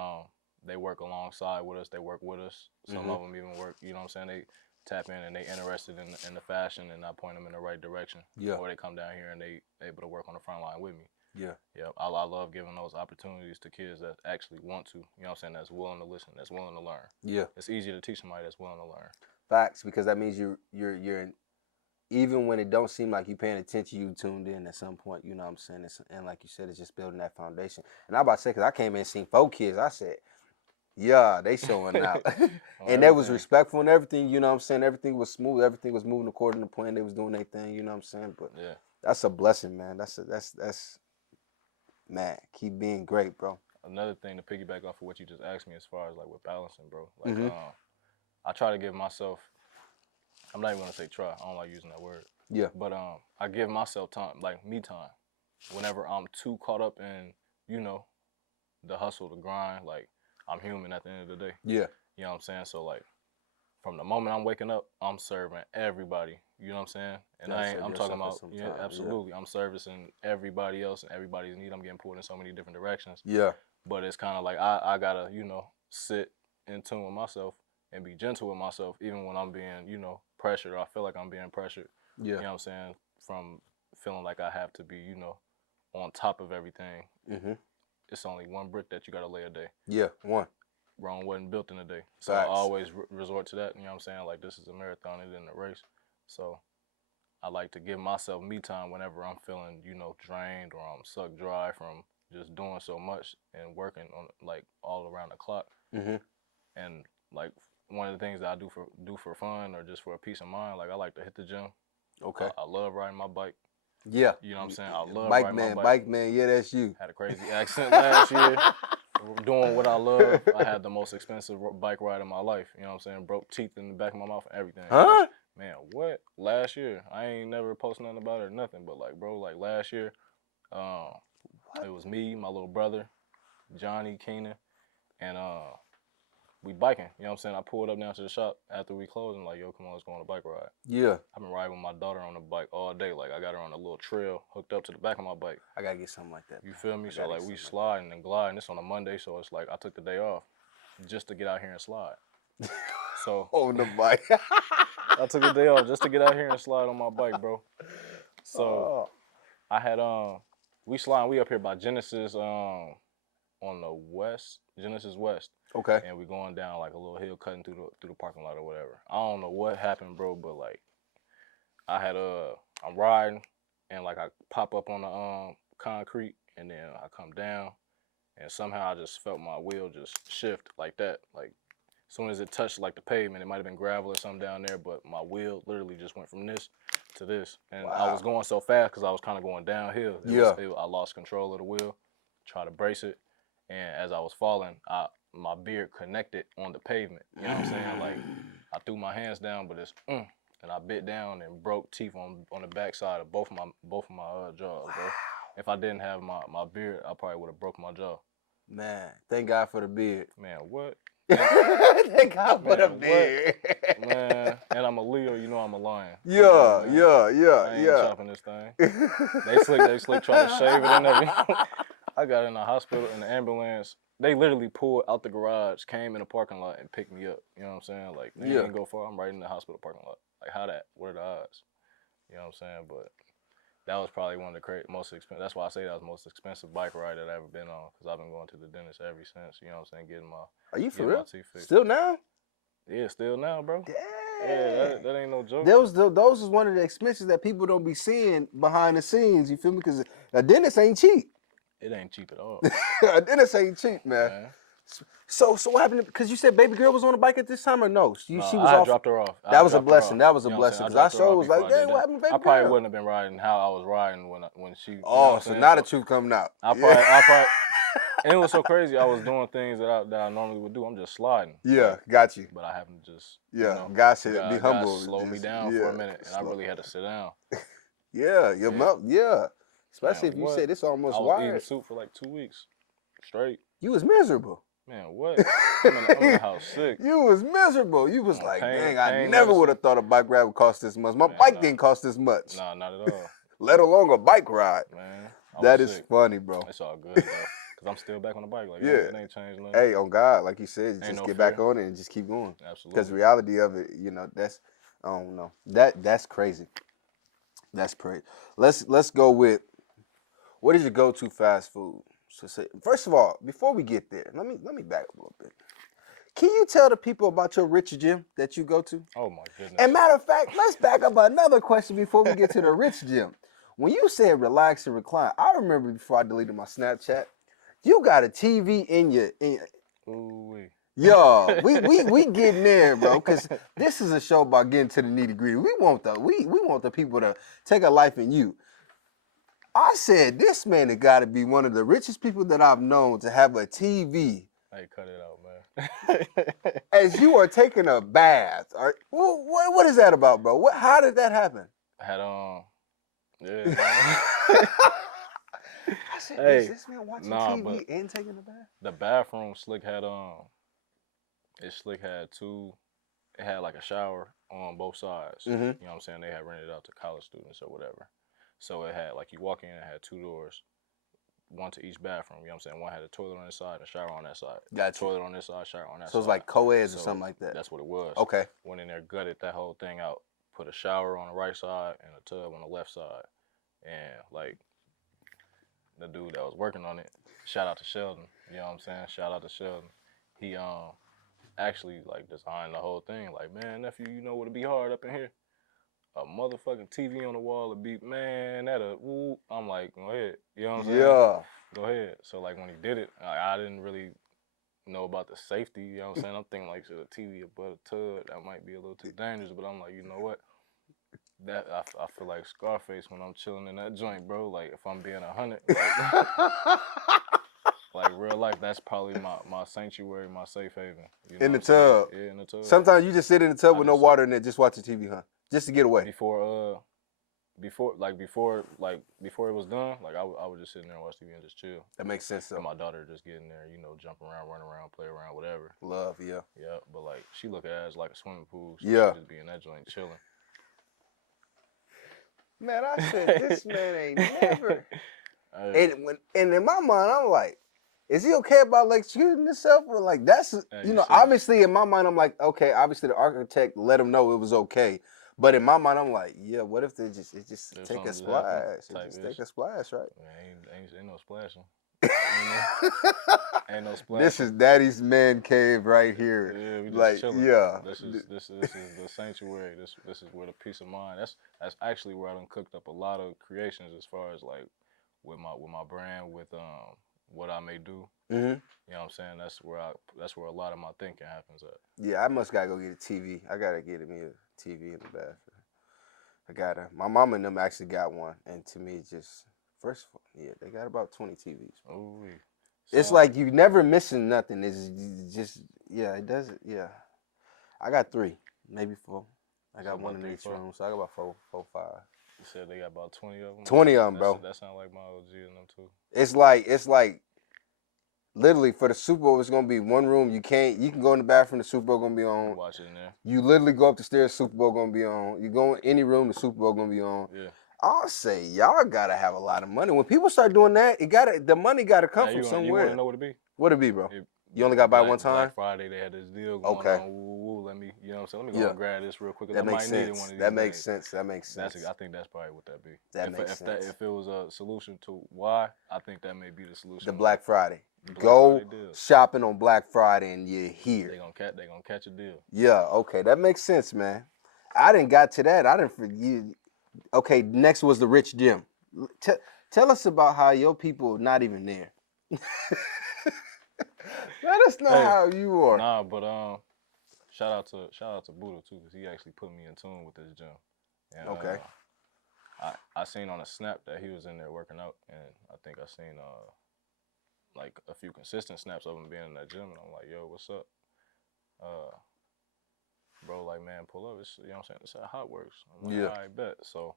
they work alongside with us. They work with us. Some of them even work. You know what I'm saying? They tap in and they interested in the fashion, and I point them in the right direction. Yeah. Or they come down here and they able to work on the front line with me. Yeah. Yeah, I love giving those opportunities to kids that actually want to, you know what I'm saying, that's willing to listen, that's willing to learn. Yeah. It's easier to teach somebody that's willing to learn. Facts, because that means you're even when it don't seem like you paying attention, you tuned in at some point. You know what I'm saying? And like you said, it's just building that foundation. And I'm about to say, because I came in and seen 4 kids, I said, yeah, they showing out. And that was respectful and everything, you know what I'm saying? Everything was smooth. Everything was moving according to plan. They was doing their thing, you know what I'm saying? But yeah, that's a blessing, man. That's man, keep being great, bro. Another thing to piggyback off of what you just asked me as far as like with balancing, bro. Like I try to give myself, I'm not even gonna say try, I don't like using that word. Yeah. But I give myself time, like me time. Whenever I'm too caught up in, you know, the hustle, the grind, like I'm human at the end of the day. Yeah. You know what I'm saying? So like from the moment I'm waking up, I'm serving everybody. You know what I'm saying? And I'm talking about, yeah, absolutely. Yeah. I'm servicing everybody else and everybody's need. I'm getting pulled in so many different directions. Yeah. But it's kind of like I gotta, you know, sit in tune with myself and be gentle with myself, even when I'm being, you know, pressured. Or I feel like I'm being pressured. Yeah. You know what I'm saying? From feeling like I have to be, you know, on top of everything. Mm-hmm. It's only one brick that you gotta lay a day. Yeah, one. Rome wasn't built in a day. So I always resort to that, you know what I'm saying? Like this is a marathon, it isn't a race. So I like to give myself me time whenever I'm feeling, you know, drained or I'm sucked dry from just doing so much and working on like all around the clock. Mm-hmm. And like one of the things that I do for fun or just for a peace of mind, like I like to hit the gym. Okay. I love riding my bike. Yeah. You know what I'm saying? I love bike riding man, my bike. Bike man, yeah, that's you. Had a crazy accident last year. Doing what I love. I had the most expensive bike ride in my life. You know what I'm saying? Broke teeth in the back of my mouth and everything. Huh? Man, what? Last year. I ain't never posted nothing about it or nothing. But like, bro, like last year, it was me, my little brother, Johnny, Keenan, and we biking. You know what I'm saying? I pulled up down to the shop after we closed and like, yo, come on, let's go on a bike ride. Yeah. I've been riding with my daughter on the bike all day. Like I got her on a little trail hooked up to the back of my bike. I gotta get something like that. You feel me? So like we sliding and gliding. It's on a Monday, so it's like I took the day off just to get out here and slide. So on the bike. I took the day off just to get out here and slide on my bike, bro. So I had we up here by Genesis on the west, Genesis West. Okay. And we going down like a little hill cutting through the parking lot or whatever. I don't know what happened, bro, but like I'm riding and like I pop up on the concrete and then I come down and somehow I just felt my wheel just shift like that. Like as soon as it touched like the pavement, it might have been gravel or something down there, but my wheel literally just went from this to this. And I was going so fast because I was kind of going downhill. I lost control of the wheel, tried to brace it, and as I was falling, my beard connected on the pavement. You know what I'm saying? Like, I threw my hands down, but it's and I bit down and broke teeth on the backside of both of my jaws, bro. If I didn't have my beard, I probably would have broke my jaw. Man, thank God for the beard. Man, what? Thank God for the beard. Man, and I'm a Leo, you know I'm a lion. Yeah. I ain't chopping this thing. They slick try to shave it and everything. I got in the hospital in the ambulance. They literally pulled out the garage, came in the parking lot, and picked me up. You know what I'm saying? Like, they didn't go far. I'm right in the hospital parking lot. Like, how that? What are the odds? You know what I'm saying? But that was probably one of the most expensive. That's why I say that was the most expensive bike ride that I've ever been on, because I've been going to the dentist ever since. You know what I'm saying? Getting my Are you for real? my teeth fixed. Still now? Yeah, still now, bro. Dang. Yeah, that ain't no joke. Those is one of the expenses that people don't be seeing behind the scenes. You feel me? Because a dentist ain't cheap. It ain't cheap at all. A dentist ain't cheap, man. So what happened? Because you said baby girl was on the bike at this time, or no? She was off. Dropped her off. That was a blessing. That was a blessing. Because I sure was like, dang, dang, what happened to baby girl? I probably wouldn't have been riding how I was riding when she. Oh, so now the truth coming out. I probably. And it was so crazy. I was doing things that I normally would do. I'm just sliding. Yeah, got you. But I happened to just. God said, be humble. Slow me down for a minute, and I really had to sit down. Yeah. Especially if you said it's almost wired. I was eating soup for like 2 weeks straight. You was miserable. Man, what? I'm in the house sick. You was miserable. You was like, dang, I never would have thought a bike ride would cost this much. My bike didn't cost this much. Nah, not at all. Let alone a bike ride. Man, that is funny, bro. It's all good, though. Because I'm still back on the bike. Like, it ain't changed nothing. Hey, on God, like you said, just get back on it and just keep going. Absolutely. Because the reality of it, that's, I don't know. That's crazy. That's crazy. Let's go with, what is your go-to fast food? So first of all, before we get there, let me back up a little bit. Can you tell the people about your rich gym that you go to? Oh my goodness. And matter of fact, let's back up another question before we get to the rich gym. When you said relax and recline, I remember before I deleted my Snapchat, you got a TV in your. Ooh-wee. Yo, we getting there, bro, because this is a show about getting to the nitty gritty. We want the people to take a life in you. I said this man has got to be one of the richest people that I've known to have a TV. Hey, cut it out, man. As you are taking a bath. What is that about, bro? How did that happen? I had yeah. I said, is this man watching TV and taking a bath? The bathroom Slick had it had like a shower on both sides. Mm-hmm. You know what I'm saying? They had rented it out to college students or whatever. So it had, like, you walk in, it had 2 doors, one to each bathroom. You know what I'm saying? One had a toilet on this side and a shower on that side. Got you. Toilet on this side, shower on that side. So it's like co-eds or something like that. That's what it was. Okay. Went in there, gutted that whole thing out, put a shower on the right side and a tub on the left side. And, like, the dude that was working on it, shout out to Sheldon. You know what I'm saying? Shout out to Sheldon. He actually, like, designed the whole thing. Like, man, nephew, you know what'd be hard up in here? A motherfucking TV on the wall would be, man, I'm like, go ahead. You know what I'm saying? Yeah. Go ahead. So, like, when he did it, I didn't really know about the safety. You know what I'm saying? I'm thinking, like, should a TV above a tub? That might be a little too dangerous. But I'm like, you know what? That I feel like Scarface when I'm chilling in that joint, bro. Like, if I'm being 100, like real life, that's probably my sanctuary, my safe haven. You know in the tub. Yeah, in the tub. Sometimes you just sit in the tub with no water in it, just watch the TV, huh? Just to get away. Before it was done, like I would just sit in there and watch TV and just chill. That makes sense, though. And my daughter just get in there, jump around, run around, play around, whatever. Love, yeah. Yeah, but like she look at it as like a swimming pool. So yeah. She just be in that joint chilling. Man, I said this man ain't never. And in my mind, I'm like, is he okay about like shooting himself or like that's obviously in my mind I'm like, okay, obviously the architect let him know it was okay. But in my mind, I'm like, yeah, what if it just take a splash? Take a splash, right? Ain't no splashing. Ain't no splashing. This is Daddy's man cave right here. Yeah, we just like, chilling. Yeah. This is the sanctuary. This is where the peace of mind. That's actually where I done cooked up a lot of creations as far as like with my brand, with what I may do. Mm-hmm. You know what I'm saying? That's where a lot of my thinking happens at. Yeah, I must gotta go get a TV. I gotta get me a TV in the bathroom. I gotta. My mama and them actually got one, and to me, just first of all, yeah, they got about 20 TVs. Ooh. It's So, like you never missing nothing. It's just yeah, it does it. Yeah, I got 3, maybe 4. I got one in each room, so I got about 4, 5. You said they got about 20 of them. 20 of them, bro. That sound like my OG and them too. It's like literally for the Super Bowl, it's gonna be one room. You can go in the bathroom. The Super Bowl gonna be on. Watch it in there. You literally go up the stairs. Super Bowl gonna be on. You go in any room. The Super Bowl gonna be on. Yeah. I'll say y'all gotta have a lot of money. When people start doing that, the money gotta come from somewhere. You wanna know what it be? What it be, bro? You only got by one time. Black Friday, they had this deal going on. Woo, let me, you know what I'm saying? Let me go and grab this real quick. That makes sense. That makes sense. I think that's probably what that be. That makes sense. If it was a solution to why, I think that may be the solution. The Black Friday. Go shopping on Black Friday and you're here. They gonna catch a deal. Yeah, okay, that makes sense, man. I didn't got to that. I didn't forget. Okay, next was the rich gym. Tell us about how your people not even there. Let us know how you are. Nah, but shout out to Buddha too, because he actually put me in tune with this gym. And, okay. I seen on a snap that he was in there working out, and I think I seen like a few consistent snaps of him being in that gym, and I'm like, yo, what's up? Bro, like, man, pull up. It's, you know what I'm saying? It's at Hot Works. I'm like, all right, bet. So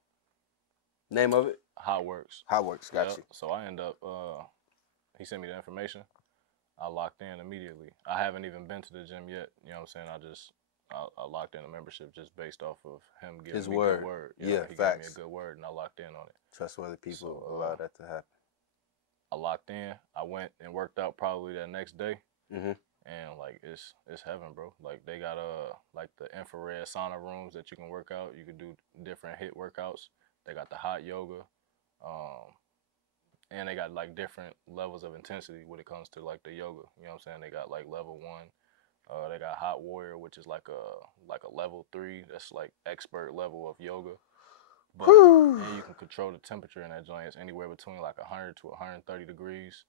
name of it? Hot Works. Hot Works, got you. So I end up he sent me the information. I locked in immediately. I haven't even been to the gym yet. You know what I'm saying? I locked in a membership just based off of him giving me a good word. He gave me a good word, and I locked in on it. Trustworthy people allow that to happen. I locked in. I went and worked out probably that next day. Mm-hmm. And like it's heaven, bro. Like they got like the infrared sauna rooms that you can work out. You can do different HIIT workouts. They got the hot yoga. And they got like different levels of intensity when it comes to like the yoga. You know what I'm saying? They got like level 1. They got Hot Warrior, which is like a level 3. That's like expert level of yoga. But and you can control the temperature in that joint. It's anywhere between like 100 to 130 degrees.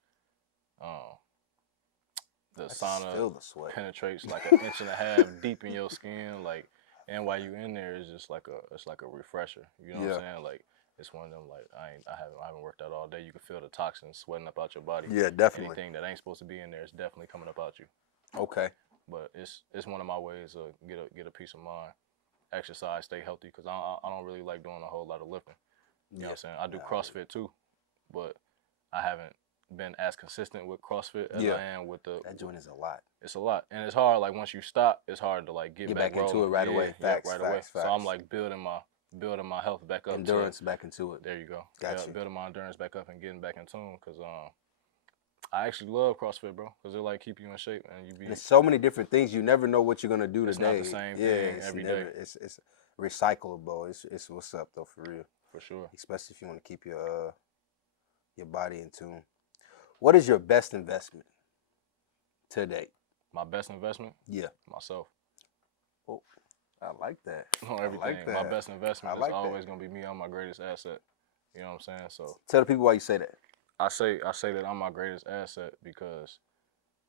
The sauna penetrates like an inch and a half deep in your skin. Like, and while you in there, it's just like a refresher. You know what I'm saying? Like. It's one of them like I haven't worked out all day. You can feel the toxins sweating up out your body. Yeah, definitely. Anything that ain't supposed to be in there is definitely coming up out you. Okay. But it's one of my ways to get a peace of mind, exercise, stay healthy, because I don't really like doing a whole lot of lifting. You know what I'm saying? I do CrossFit too, but I haven't been as consistent with CrossFit as I am with the. That joint is a lot. It's a lot, and it's hard. Like once you stop, it's hard to like get back into it right away. Facts. So I'm like building my health back up. Endurance back into it. There you go. Gotcha. Building my endurance back up and getting back in tune, because I actually love CrossFit, bro, because it like keep you in shape and you be. There's so many different things you never know what you're gonna do today. It's not the same thing every day. It's recyclable. It's what's up though, for real. For sure. Especially if you want to keep your body in tune. What is your best investment to date? My best investment? Yeah. Myself. Oh. I like that. On everything. I like that. My best investment like is always gonna be me. I'm my greatest asset. You know what I'm saying? So tell the people why you say that. I say that I'm my greatest asset because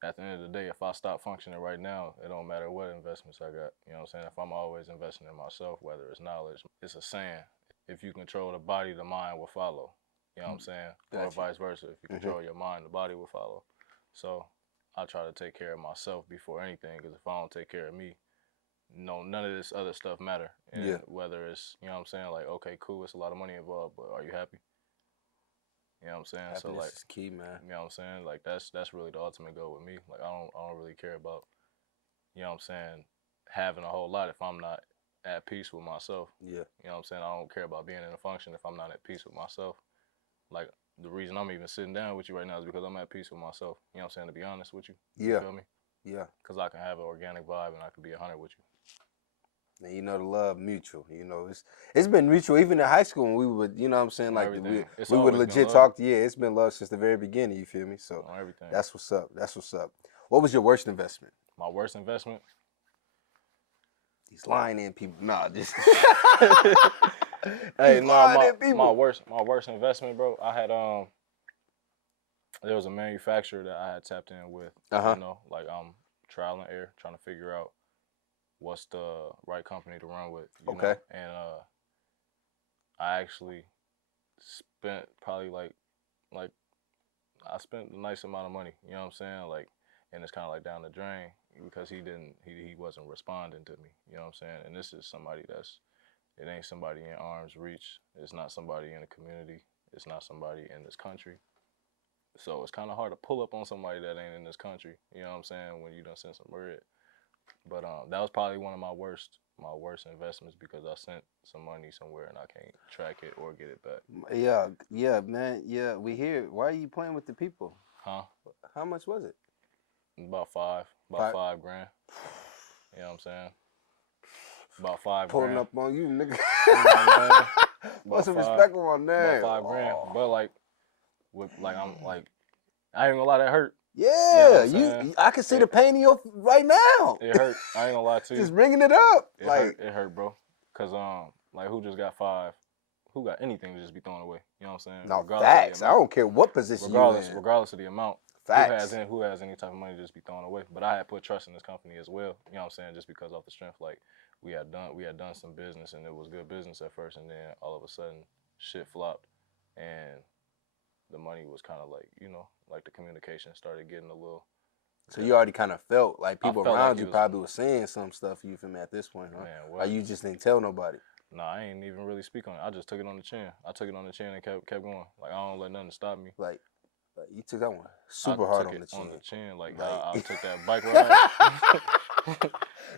at the end of the day, if I stop functioning right now, it don't matter what investments I got. You know what I'm saying? If I'm always investing in myself, whether it's knowledge, it's a saying. If you control the body, the mind will follow. You know what I'm saying? Gotcha. Or vice versa. If you control your mind, the body will follow. So I try to take care of myself before anything, because if I don't take care of me, none of this other stuff matter. And whether it's, you know what I'm saying, like, okay, cool, it's a lot of money involved, but are you happy? You know what I'm saying? Happiness so like is key, man. You know what I'm saying? Like that's really the ultimate goal with me. Like I don't really care about, you know what I'm saying, having a whole lot if I'm not at peace with myself. Yeah. You know what I'm saying? I don't care about being in a function if I'm not at peace with myself. Like the reason I'm even sitting down with you right now is because I'm at peace with myself. You know what I'm saying? To be honest with you. Yeah. You feel me? Yeah. Because I can have an organic vibe and I can be 100 with you. And you know, the love mutual. You know, it's been mutual even in high school when we would, you know what I'm saying, like we would legit talk. Yeah, it's been love since the very beginning. You feel me? So everything. That's what's up. That's what's up. What was your worst investment? My worst investment? These lying in people. Nah, just. Hey, my worst investment, bro. I had there was a manufacturer that I had tapped in with. Uh-huh. You know, like I'm trial and error, trying to figure out what's the right company to run with. You Okay. know? And I actually spent probably like I spent a nice amount of money. You know what I'm saying? Like, and it's kind of like down the drain because he wasn't responding to me. You know what I'm saying? And this is somebody it ain't somebody in arm's reach. It's not somebody in the community. It's not somebody in this country. So it's kind of hard to pull up on somebody that ain't in this country. You know what I'm saying? When you done sent some bread. But that was probably one of my worst investments because I sent some money somewhere and I can't track it or get it back. Yeah, man. Yeah, we hear. Why are you playing with the people? Huh? How much was it? About Five? $5 grand. You know what I'm saying? About $5 Pulling grand. up on you, nigga. About Put some five- respect on that. About $5 grand. Oh. But like I'm like I ain't gonna lie, that hurt. Yeah, You know what I'm saying? I can see the pain in your right now. It hurt. I ain't gonna lie to you. Just bringing it up. It hurt, bro. Cause like who just got 5? Who got anything to just be thrown away? You know what I'm saying? No, facts. I don't care what position you in. Regardless of the amount. Facts. Who has any type of money to just be thrown away? But I had put trust in this company as well. You know what I'm saying? Just because off the strength, like we had done some business and it was good business at first, and then all of a sudden shit flopped, and the money was kind of like, you know, like the communication started getting a little. So you already kind of felt like people felt around like you probably was saying some stuff, you feel me, at this point, huh? Man, Or what? you just didn't tell nobody? Nah, I ain't even really speak on it. I just took it on the chin. I took it on the chin and kept going. Like I don't let nothing stop me. Like you took that one super hard on the chin. On the chin, like Like- I took that bike ride.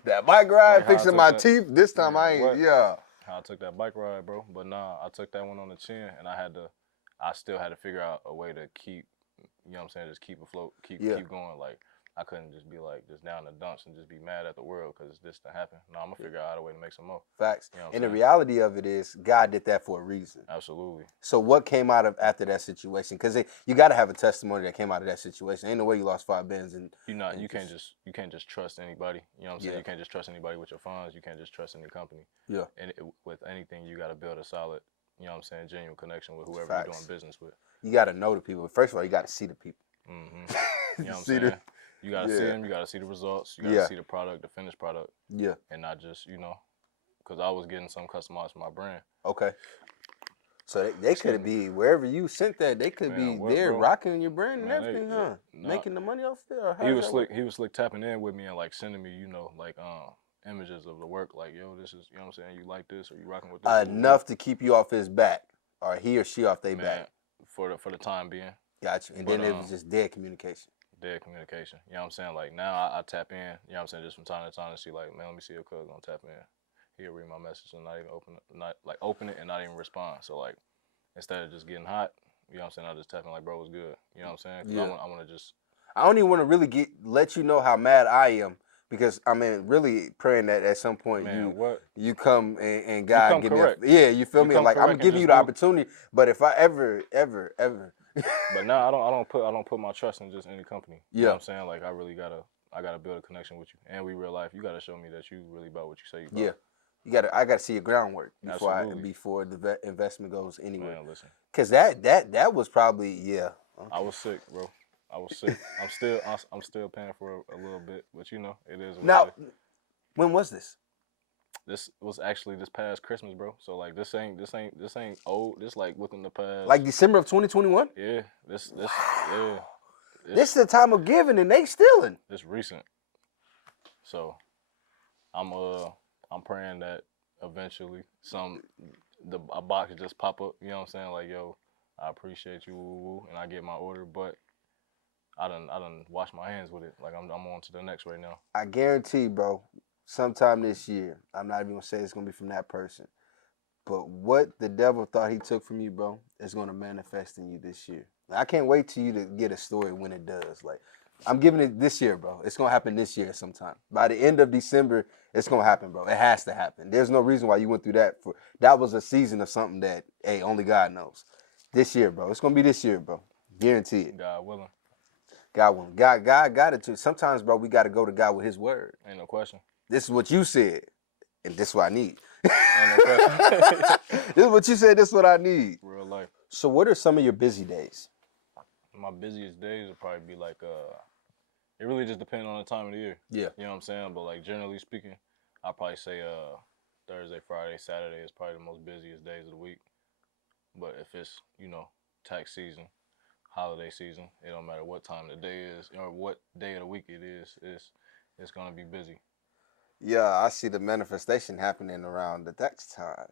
That bike ride, Like how I fixing took my that- teeth. This time Man, I ain't. what? Yeah. How I took that bike ride, bro. But nah, I took that one on the chin, and I still had to figure out a way to keep, you know what I'm saying, just keep afloat, keep going. Like I couldn't just be like just down the dumps and just be mad at the world because this didn't happen. No, I'm gonna figure out a way to make some more. Facts. You know what I'm And the saying? reality of it is, God did that for a reason. Absolutely. So what came out of after that situation? Because you got to have a testimony that came out of that situation. Ain't no way you lost $5 and You can't just trust anybody. You know what I'm saying? You can't just trust anybody with your funds. You can't just trust any company. Yeah. And with anything, you got to build a solid, you know what I'm saying, genuine connection with whoever Facts. you're doing business with. You got to know the people. First of all, you got to see the people. Mm-hmm. You know what I'm See saying? You got to see them. You got to see the results. You got to see the product, the finished product. Yeah. And not just, you know, because I was getting some customized for my brand. Okay. So they could be wherever you sent that. They could be there rocking your brand and everything, huh? Making the money off it. Or He was slick. He was slick tapping in with me and like sending me, you know, like images of the work. Like, yo, this is, you know what I'm saying? You like this or you rocking with this? Enough to keep you off his back, or he or she off their back. For the time being. Gotcha. And then it was just dead communication. Dead communication. You know what I'm saying? Like now I tap in, you know what I'm saying, just from time to time to see like, man, let me see your cuz gonna tap in. He'll read my message and not even open it and not even respond. So like instead of just getting hot, you know what I'm saying, I just tap in like, bro, what's good? You know what I'm saying? 'Cause Yeah. I wanna just I don't even want to really let you know how mad I am, because I mean, really praying that at some point you come and God come give correct. me you feel me? Like I'm giving you the opportunity, but if I ever But now I don't put my trust in just any company. You know Yeah. what I'm saying? Like I really gotta build a connection with you. And we real life, you gotta show me that you really about what you say you about. Yeah. I gotta see your groundwork Absolutely. before the investment goes anywhere. Man, listen. Cause that was probably Okay. I was sick, bro. I was sick. I'm still paying for a little bit, but you know, it is what Now, it is. when was this? This was actually this past Christmas, bro. So like this ain't old. This like within the past. Like December of 2021? Yeah. This This is the time of giving and they stealing. This recent. So I'm praying that eventually a box just pop up, you know what I'm saying? Like, yo, I appreciate you, woo, and I get my order, but I done wash my hands with it. Like I'm on to the next right now. I guarantee, bro, sometime this year, I'm not even gonna say it's gonna be from that person, but what the devil thought he took from you, bro, is gonna manifest in you this year. I can't wait till you to get a story when it does. Like, I'm giving it this year, bro. It's gonna happen this year sometime. By the end of December, it's gonna happen, bro. It has to happen. There's no reason why you went through that. That was a season of something that, hey, only God knows. This year, bro. It's gonna be this year, bro. Guarantee it. God willing. God willing. God got it too. Sometimes, bro, we gotta go to God with his word. Ain't no question. This is what you said, and this is what I need. Ain't no question. This is what you said, this is what I need. Real life. So what are some of your busy days? My busiest days would probably be like it really just depends on the time of the year. Yeah. You know what I'm saying? But like generally speaking, I'd probably say Thursday, Friday, Saturday is probably the most busiest days of the week. But if it's, tax season, holiday season, it don't matter what time of the day is or what day of the week it is, it's gonna be busy. Yeah, I see the manifestation happening around the tax time.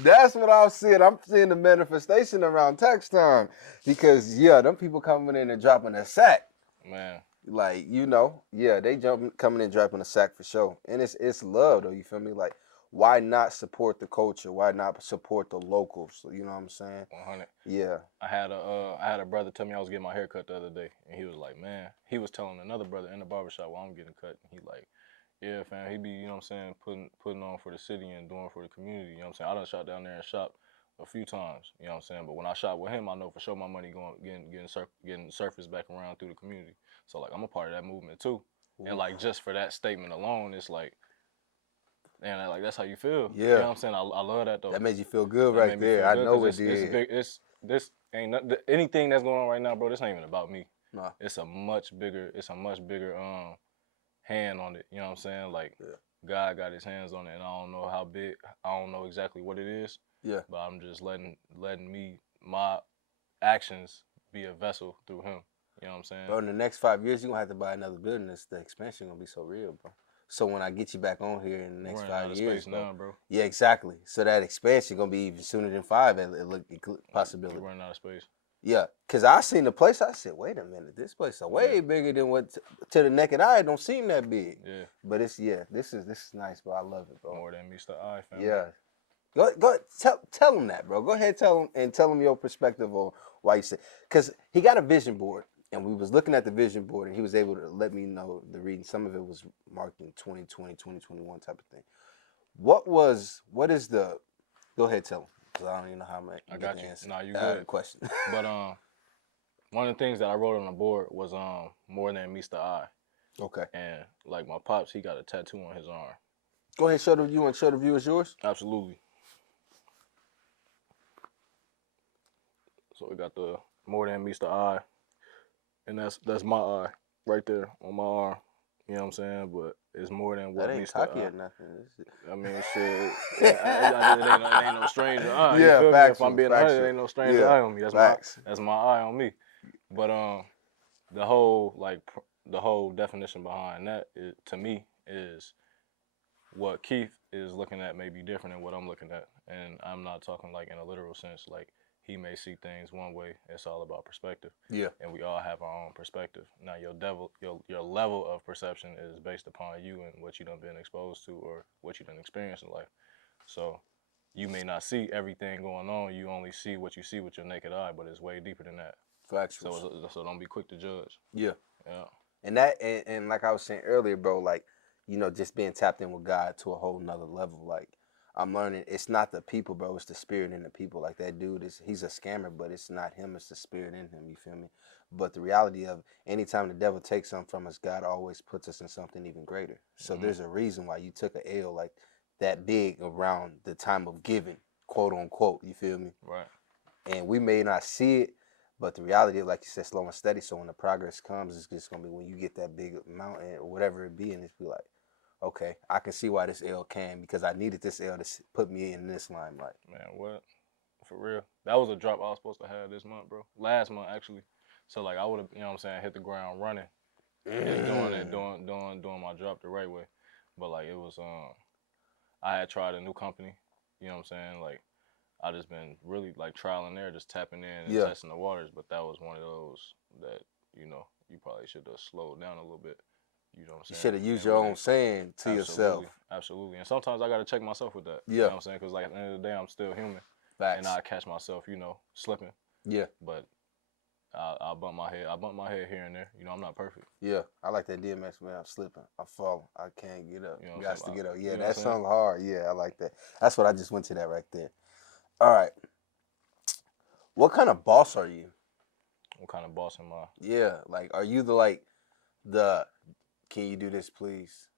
That's what I'm seeing. I'm seeing the manifestation around tax time because them people coming in and dropping a sack. Man. Like, they coming in dropping a sack for sure. And it's love though, you feel me? Like, why not support the culture? Why not support the locals? You know what I'm saying? 100. Yeah. I had a brother tell me I was getting my hair cut the other day, and he was like, man, he was telling another brother in the barbershop while I'm getting cut, and he like, yeah, fam, he be, you know what I'm saying, putting on for the city and doing for the community, you know what I'm saying? I done shot down there and shop a few times, you know what I'm saying? But when I shot with him, I know for sure my money getting surfaced back around through the community. So like I'm a part of that movement too. Ooh. And like just for that statement alone, it's like, man, like that's how you feel. Yeah. You know what I'm saying? I love that though. That made you feel good right there. I know it did. This ain't anything that's going on right now, bro. This ain't even about me. Nah. It's a much bigger hand on it. You know what I'm saying? Like God got his hands on it, and I don't know how big. I don't know exactly what it is. Yeah. But I'm just letting my actions be a vessel through him. You know what I'm saying? Bro, in the next 5 years, you're gonna have to buy another building. The expansion gonna be so real, bro. So when I get you back on here in the next 5 years, bro. Yeah, exactly. So that expansion gonna be even sooner than 5. It look possibility. We're running out of space. Yeah, cause I seen the place. I said, wait a minute, this place is way bigger than what to the naked eye. It don't seem that big. Yeah. But this is nice, bro. I love it, bro. More than meets the eye, fam. Yeah. Go tell him that, bro. Go ahead, tell him your perspective on why you said, cause he got a vision board. And we was looking at the vision board, and he was able to let me know the reading. Some of it was marked in 2020, 2021 type of thing. What is the, go ahead, tell him, because I don't even know how much. I got you. No, you good. Question. But one of the things that I wrote on the board was more than meets the eye. Okay. And like my pops, he got a tattoo on his arm. Go ahead, show the viewers yours? Absolutely. So we got the more than meets the eye. And that's my eye right there on my arm. You know what I'm saying? But it's more than what meets the eye. That ain't cocky or nothing. I mean, shit. It ain't no stranger eye. Yeah, you feel factual, me? If I'm being honest, it ain't no stranger eye on me. That's my eye on me. But the whole definition behind that, to me, is what Keith is looking at may be different than what I'm looking at. And I'm not talking like in a literal sense, like he may see things one way. It's all about perspective. Yeah. And we all have our own perspective. Now your level of perception is based upon you and what you done been exposed to or what you done experienced in life. So you may not see everything going on. You only see what you see with your naked eye, but it's way deeper than that. Factual. So don't be quick to judge. Yeah. Yeah. And like I was saying earlier, bro, like, just being tapped in with God to a whole nother level. Like, I'm learning it's not the people, bro. It's the spirit in the people. Like that dude he's a scammer, but it's not him. It's the spirit in him. You feel me? But the reality of anytime the devil takes something from us, God always puts us in something even greater. So there's a reason why you took an L like that big around the time of giving, quote unquote. You feel me? Right. And we may not see it, but the reality, like you said, slow and steady. So when the progress comes, it's just gonna be when you get that big mountain or whatever it be, and it's be like, okay, I can see why this L came because I needed this L to put me in this limelight. Man, what? For real. That was a drop I was supposed to have this month, bro. Last month, actually. So, like, I would have, you know what I'm saying, hit the ground running. Just doing my drop the right way. But, like, it was, I had tried a new company. You know what I'm saying? Like, I just been really, like, trial and error, just tapping in and testing the waters. But that was one of those that, you probably should have slowed down a little bit. You know what I'm saying? You should have used your own saying to yourself. Absolutely. And sometimes I got to check myself with that. Yeah. You know what I'm saying? Because, like, at the end of the day, I'm still human. Facts. And I catch myself, slipping. Yeah. But I bump my head. I bump my head here and there. I'm not perfect. Yeah. I like that DMX, man. I'm slipping. I'm falling. I can't get up. You got to get up. Yeah, that song hard. Yeah, I like that. That's what I just went to that right there. All right. What kind of boss are you? What kind of boss am I? Yeah. Like, are you can you do this, please?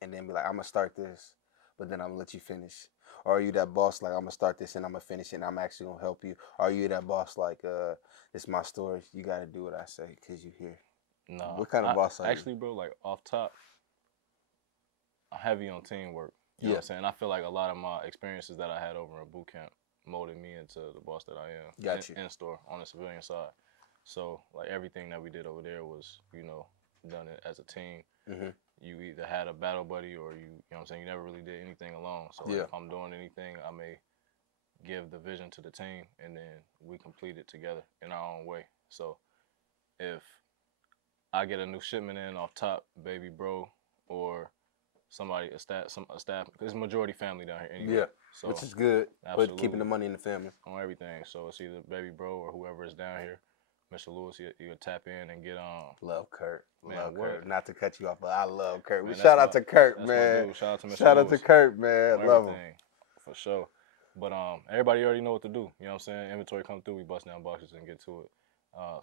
And then be like, I'm going to start this, but then I'm going to let you finish. Or are you that boss like I'm gonna start this and I'm gonna finish it and I'm actually gonna help you? Or are you that boss like it's my story, you gotta do what I say because you here? Nah, What kind of boss are you? actually, bro, like off top, I'm heavy on teamwork. You know what Yeah. I'm saying? I feel like a lot of my experiences that I had over in boot camp molded me into the boss that I am Got you. in store on the civilian side. So like everything that we did over there was, done it as a team. Mhm. You either had a battle buddy or you know what I'm saying, you never really did anything alone. So like, Yeah. if I'm doing anything, I may give the vision to the team and then we complete it together in our own way. So if I get a new shipment in off top, baby bro, or somebody a staff, because it's majority family down here anyway. Yeah. So Which is good. But absolutely keeping the money in the family. on everything. So it's either baby bro or whoever is down here. Mr. Lewis, you tap in and get on. Love Kurt. Man, Love what? Kurt. Not to cut you off, but I love Kurt. Man, Shout out that's to Kurt, my man. dude. Shout out to Mr. Shout out to Lewis Kurt, man. on Love him. everything, for sure. But everybody already know what to do. You know what I'm saying? Inventory come through, we bust down boxes and get to it.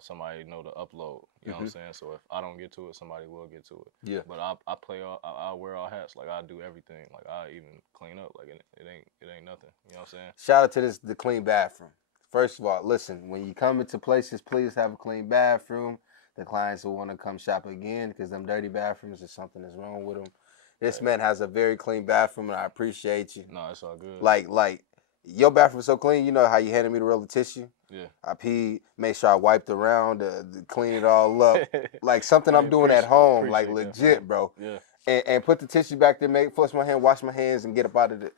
Somebody know to upload. You know what I'm saying? So if I don't get to it, somebody will get to it. Yeah. But I wear all hats. Like I do everything. Like I even clean up. Like it ain't nothing. You know what I'm saying? Shout out to the clean bathroom. First of all, listen, when you come into places, please have a clean bathroom. The clients will want to come shop again because them dirty bathrooms is something that's wrong with them. This man has a very clean bathroom, and I appreciate you. No, it's all good. Like your bathroom is so clean. You know how you handed me the roll of tissue? Yeah. I peed, make sure I wiped around, clean it all up. Like something I'm doing at home, like legit, that, bro. Yeah. And put the tissue back there, flush my hand, wash my hands, and get up out of it.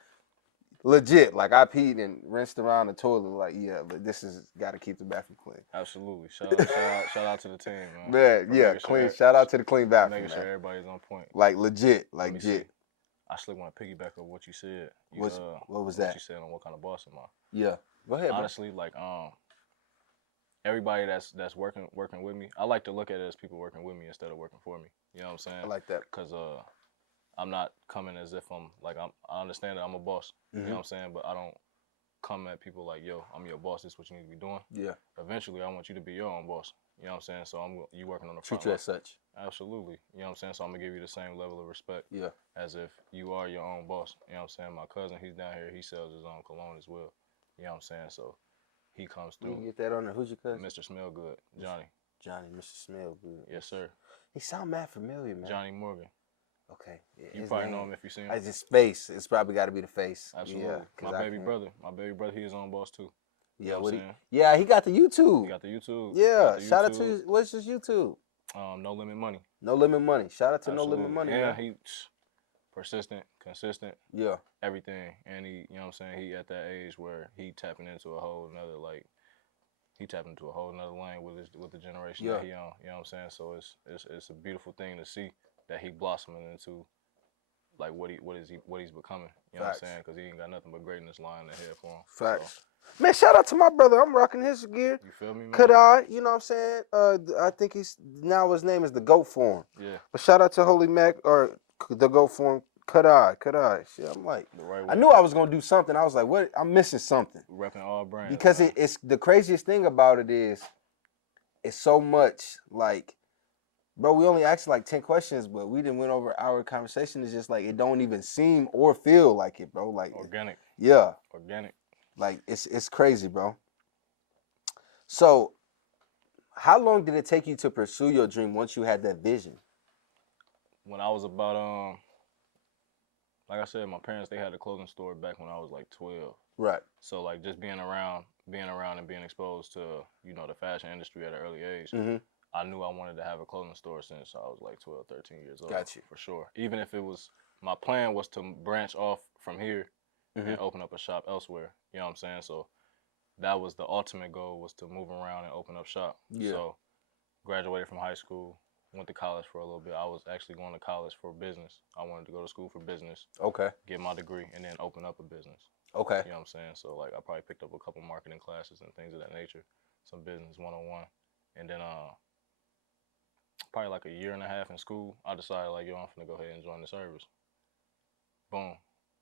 Legit, like I peed and rinsed around the toilet. Like, yeah, but this is got to keep the bathroom clean. Absolutely. Shout out to the team, man. Man, yeah, clean. Shout out to the clean bathroom, Making sure man. everybody's on point. Like legit, Let me legit. see. I actually want to piggyback on what you said. What was what that? you said on what kind of boss am I? Yeah, go ahead. Honestly, like everybody that's working with me, I like to look at it as people working with me instead of working for me. You know what I'm saying? I like that. Cause I'm not coming as if I understand that I'm a boss. You know what I'm saying? But I don't come at people like, yo, I'm your boss. This is what you need to be doing. Yeah. Eventually, I want you to be your own boss. You know what I'm saying? So you working on the front Treat you line. as such. Absolutely. You know what I'm saying? So I'm gonna give you the same level of respect. Yeah. As if you are your own boss. You know what I'm saying? My cousin, he's down here. He sells his own cologne as well. You know what I'm saying? So he comes You through. can get that on there. Who's your cousin? Mr. Smellgood, Johnny. Johnny, Mr. Smellgood. Yes, sir. He sound mad familiar, man. Johnny Morgan. Okay. Yeah, You probably know him if you see him. It's his face. It's probably got to be the face. Absolutely. Yeah, my baby brother, he his own boss too. Yeah, You know what I'm saying? Yeah, he got the YouTube. He got the YouTube. Yeah, shout out to what's his YouTube? No Limit Money. No Limit Money. Shout out to Absolutely. No Limit Money. Yeah, man. he persistent, consistent. Yeah. Everything, and he, you know what I'm saying. He at that age where he tapping into a whole nother lane with the generation that he on. You know what I'm saying? So it's a beautiful thing to see that he blossoming into like what he's becoming. You know what I'm saying? Because he ain't got nothing but greatness lying ahead for him. Facts. So, Man, shout out to my brother. I'm rocking his gear. you feel me, man? Could I? You know what I'm saying? I think his name is the Goat Form. Yeah. But shout out to Holy Mac or the Goat Form. Could I? Shit, I'm like, The right way. I knew I was gonna do something. I was like, what? I'm missing something. Repping all brands. Because man. it's the craziest thing about it is, it's so much like, bro, we only asked like 10 questions, but we didn't went over our conversation. It's just like it don't even seem or feel like it, bro. Like organic. Yeah. Organic. Like it's crazy, bro. So, how long did it take you to pursue your dream once you had that vision? When I was about like I said, my parents, they had a clothing store back when I was like 12. Right. So like just being around and being exposed to, the fashion industry at an early age, I knew I wanted to have a clothing store since I was like 12, 13 years old. Got you. For sure. Even if it was, my plan was to branch off from here and open up a shop elsewhere. You know what I'm saying? So that was the ultimate goal, was to move around and open up shop. Yeah. So graduated from high school, went to college for a little bit. I was actually going to college for business. I wanted to go to school for business. Okay. Get my degree and then open up a business. Okay. You know what I'm saying? So like I probably picked up a couple marketing classes and things of that nature, some business 101. And then probably like a year and a half in school, I decided like, yo, I'm finna go ahead and join the service. Boom.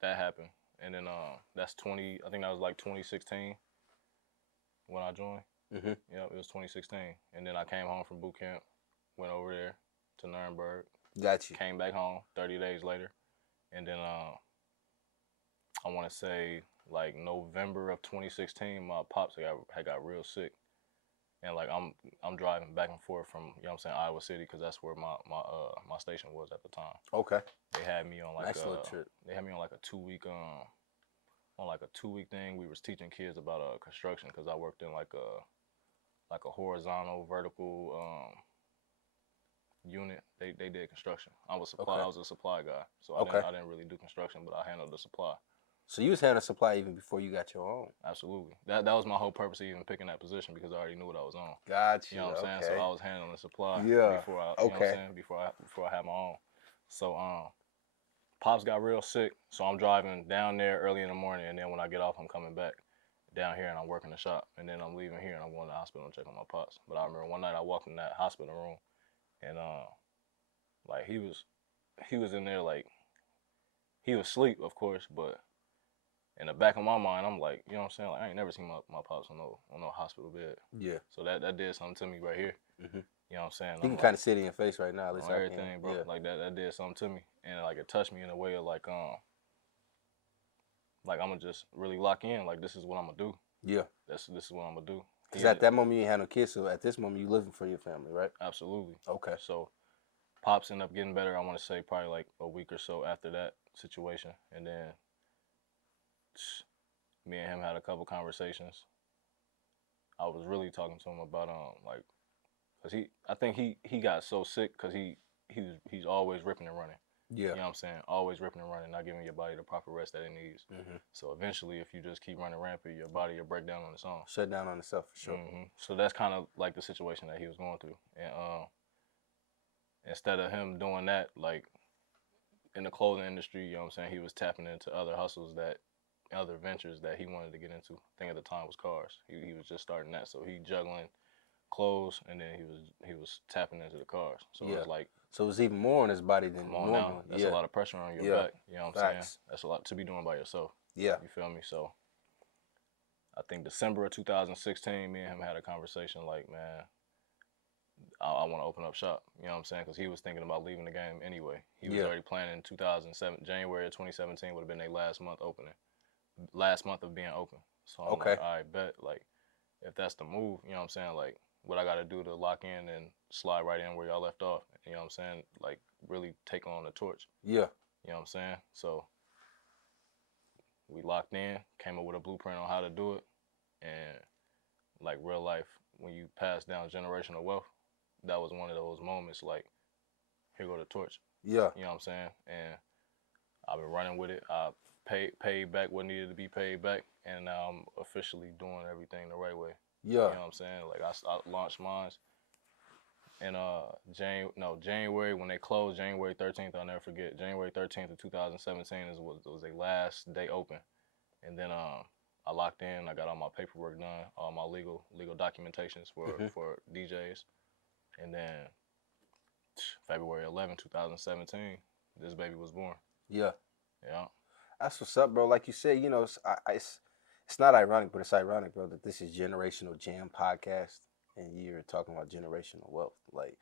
That happened. And then I think that was like 2016 when I joined. Yeah, it was 2016. And then I came home from boot camp, went over there to Nuremberg. Got you. Came back home 30 days later. And then I want to say like November of 2016, my pops had got real sick, and like I'm driving back and forth from Iowa City because that's where my station was at the time. Okay. They had me on like Nice little trip. They had me on like a 2 week on like a 2 week thing. We was teaching kids about construction because I worked in like a horizontal vertical unit. They did construction. I was a supply guy, so I didn't really do construction, but I handled the supply. So you was handling supply even before you got your own. Absolutely. That was my whole purpose of even picking that position because I already knew what I was on. Gotcha. You know what I'm saying? So I was handling the supply before I you know what I'm saying? Before I had my own. So Pops got real sick, so I'm driving down there early in the morning, and then when I get off, I'm coming back down here and I'm working the shop, and then I'm leaving here and I'm going to the hospital and check on my pops. But I remember one night I walked in that hospital room, and like he was in there like he was asleep, of course, but in the back of my mind, I'm like, you know what I'm saying? Like I ain't never seen my pops on no hospital bed. Yeah. So that did something to me right here. Mm-hmm. You know what I'm saying? You can kind of see it in your face right now. At least everything, bro. Yeah. Like that did something to me, and like it touched me in a way of like I'm gonna just really lock in. Like this is what I'm gonna do. Yeah. This is what I'm gonna do. Because at that moment you ain't had no kids, so at this moment you living for your family, right? Absolutely. Okay. So Pops ended up getting better. I want to say probably like a week or so after that situation, and then me and him had a couple conversations. I was really talking to him about like, cause I think he got so sick because he's always ripping and running. Yeah. You know what I'm saying? Always ripping and running, not giving your body the proper rest that it needs. Mm-hmm. So eventually, if you just keep running rampant, your body will break down on its own. Shut down on itself for sure. Mm-hmm. So that's kind of like the situation that he was going through. And instead of him doing that, like in the clothing industry, you know what I'm saying, he was tapping into other hustles other ventures that he wanted to get into. I think at the time was cars. He was just starting that, so he juggling clothes, and then he was tapping into the cars. So it was like, so it was even more on his body than normal. Now. That's a lot of pressure on your back. You know what I'm saying? That's a lot to be doing by yourself. Yeah. You feel me? So I think December of 2016, me and him had a conversation like, man, I want to open up shop. You know what I'm saying? Because he was thinking about leaving the game anyway. He was already planning 2007, January of 2017 would have been their last month of being open. So I'm like, all right, bet. Like, if that's the move, you know what I'm saying? Like, what I got to do to lock in and slide right in where y'all left off. You know what I'm saying? Like, really take on the torch. Yeah. You know what I'm saying? So we locked in, came up with a blueprint on how to do it. And like real life, when you pass down generational wealth, that was one of those moments like, here go the torch. Yeah. You know what I'm saying? And I've been running with it. I paid back what needed to be paid back, and now I'm officially doing everything the right way. Yeah. You know what I'm saying? Like I launched mine in January when they closed, January 13th, I'll never forget. January 13th of 2017 was their last day open. And then I locked in, I got all my paperwork done, all my legal documentations for DJs. And then February 11, 2017, this baby was born. Yeah. Yeah. That's what's up, bro. Like you said, you know, it's not ironic, but it's ironic, bro, that this is Generational Jam podcast and you're talking about generational wealth. Like,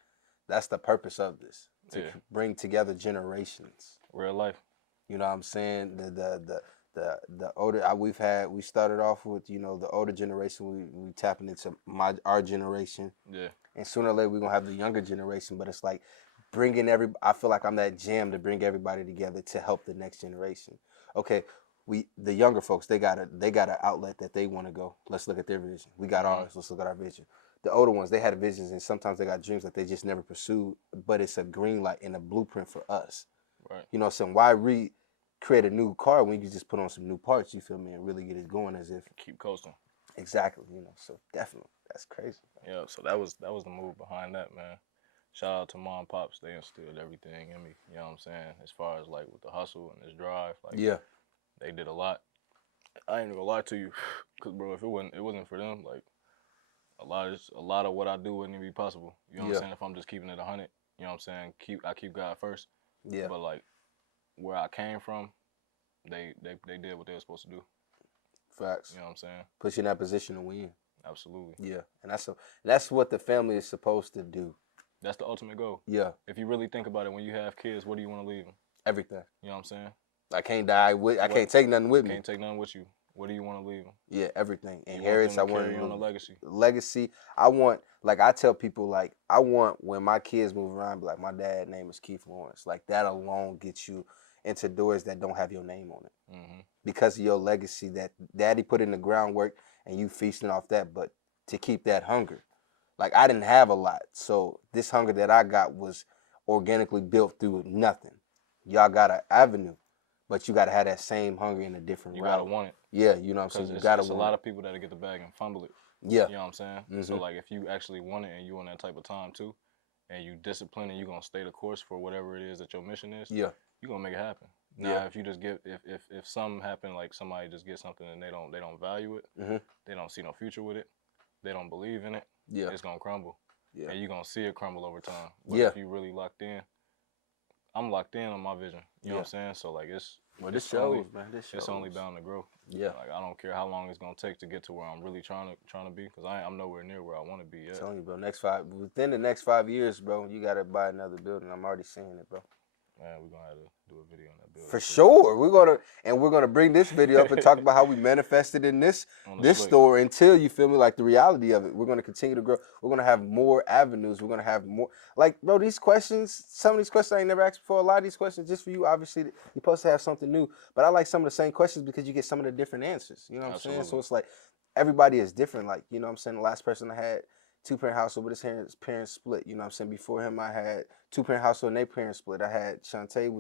that's the purpose of this, to bring together generations. Real life. You know what I'm saying? The older we started off with, you know, the older generation. We tapping into our generation. Yeah. And sooner or later we're gonna have the younger generation. But it's like bringing I feel like I'm that jam to bring everybody together to help the next generation. Okay, the younger folks, they got an outlet that they want to go. Let's look at their vision. We got ours. Let's look at our vision. The older ones, they had visions, and sometimes they got dreams that they just never pursued. But it's a green light and a blueprint for us. Right. You know, so why create a new car when you can just put on some new parts? You feel me? And really get it going as if keep coasting. Exactly. You know, so definitely that's crazy. Yeah. So that was the move behind that, man. Shout out to Mom and Pops. They instilled everything in me. You know what I'm saying? As far as like with the hustle and this drive, like they did a lot. I ain't gonna lie to you, cause bro, if it wasn't for them, like a lot of what I do wouldn't even be possible. You know what I'm saying? If I'm just keeping it 100, you know what I'm saying? I keep God first. Yeah. But like where I came from, they did what they were supposed to do. Facts. You know what I'm saying? Put you in that position to win. Absolutely. Yeah, and that's what the family is supposed to do. That's the ultimate goal. Yeah. If you really think about it, when you have kids, what do you want to leave them? Everything. You know what I'm saying? I can't die with. I can't take nothing with me. Can't take nothing with you. What do you want to leave them? Yeah, everything. You Inheritance. I want them to want carry on a legacy. Legacy. I want, like I tell people, like I want when my kids move around, be like my dad's name is Keith Lawrence. Like that alone gets you into doors that don't have your name on it because of your legacy that daddy put in the groundwork and you feasting off that. But to keep that hunger, like I didn't have a lot, so this hunger that I got was organically built through nothing. Y'all got an avenue, but you got to have that same hunger in a different route. You gotta want it. Yeah, you know what I'm saying. You Because gotta it's a lot of people that get the bag and fumble it. Yeah. You know what I'm saying? So like if you actually want it and you on that type of time too, and you discipline and you gonna stay the course for whatever it is that your mission is, yeah, you gonna make it happen. Now if you just give if something happen, like somebody just gets something and they don't value it, they don't see no future with it, they don't believe in it, it's gonna crumble. Yeah. And you're gonna see it crumble over time. But if you really locked in, I'm locked in on my vision. You know what I'm saying? So like it's this shows, man. This shows. It's only bound to grow. Yeah. Like I don't care how long it's gonna take to get to where I'm really trying to be, because I'm nowhere near where I want to be yet. I'm telling you, bro. Within the next 5 years, bro, you gotta buy another building. I'm already seeing it, bro. Man, we're gonna have to do a video on that building. For sure. We're gonna bring this video up and talk about how we manifested in this store until, you feel me, like the reality of it. We're gonna continue to grow. We're gonna have more avenues. We're gonna have more, like, bro, these questions, some of these questions I ain't never asked before. A lot of these questions just for you. Obviously, you're supposed to have something new. But I like some of the same questions because you get some of the different answers. You know what I'm saying? So it's like everybody is different. Like, you know what I'm saying? The last person I had, two-parent household, but his parents split. You know what I'm saying? Before him, I had two-parent household and their parents split. I had Shantae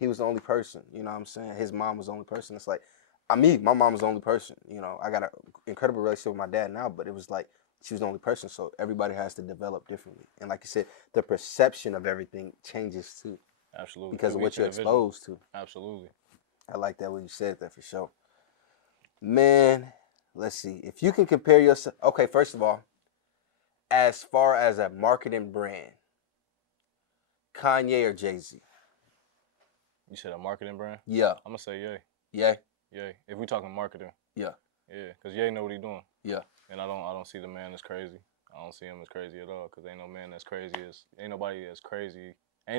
he was the only person. You know what I'm saying? His mom was the only person. It's like, my mom was the only person. You know, I got an incredible relationship with my dad now, but it was like she was the only person. So everybody has to develop differently. And like you said, the perception of everything changes too. Absolutely. Because of what you're exposed to. Absolutely. I like that when you said that for sure. Man, let's see. If you can compare yourself, okay, first of all, as far as a marketing brand, Kanye or Jay-Z? You said a marketing brand? Yeah. I'm gonna say yay. Yay? Yay. If we talking marketing. Yeah. Yeah, because Ye know what he doing. Yeah. And I don't see the man as crazy. I don't see him as crazy at all, because ain't no man that's crazy ain't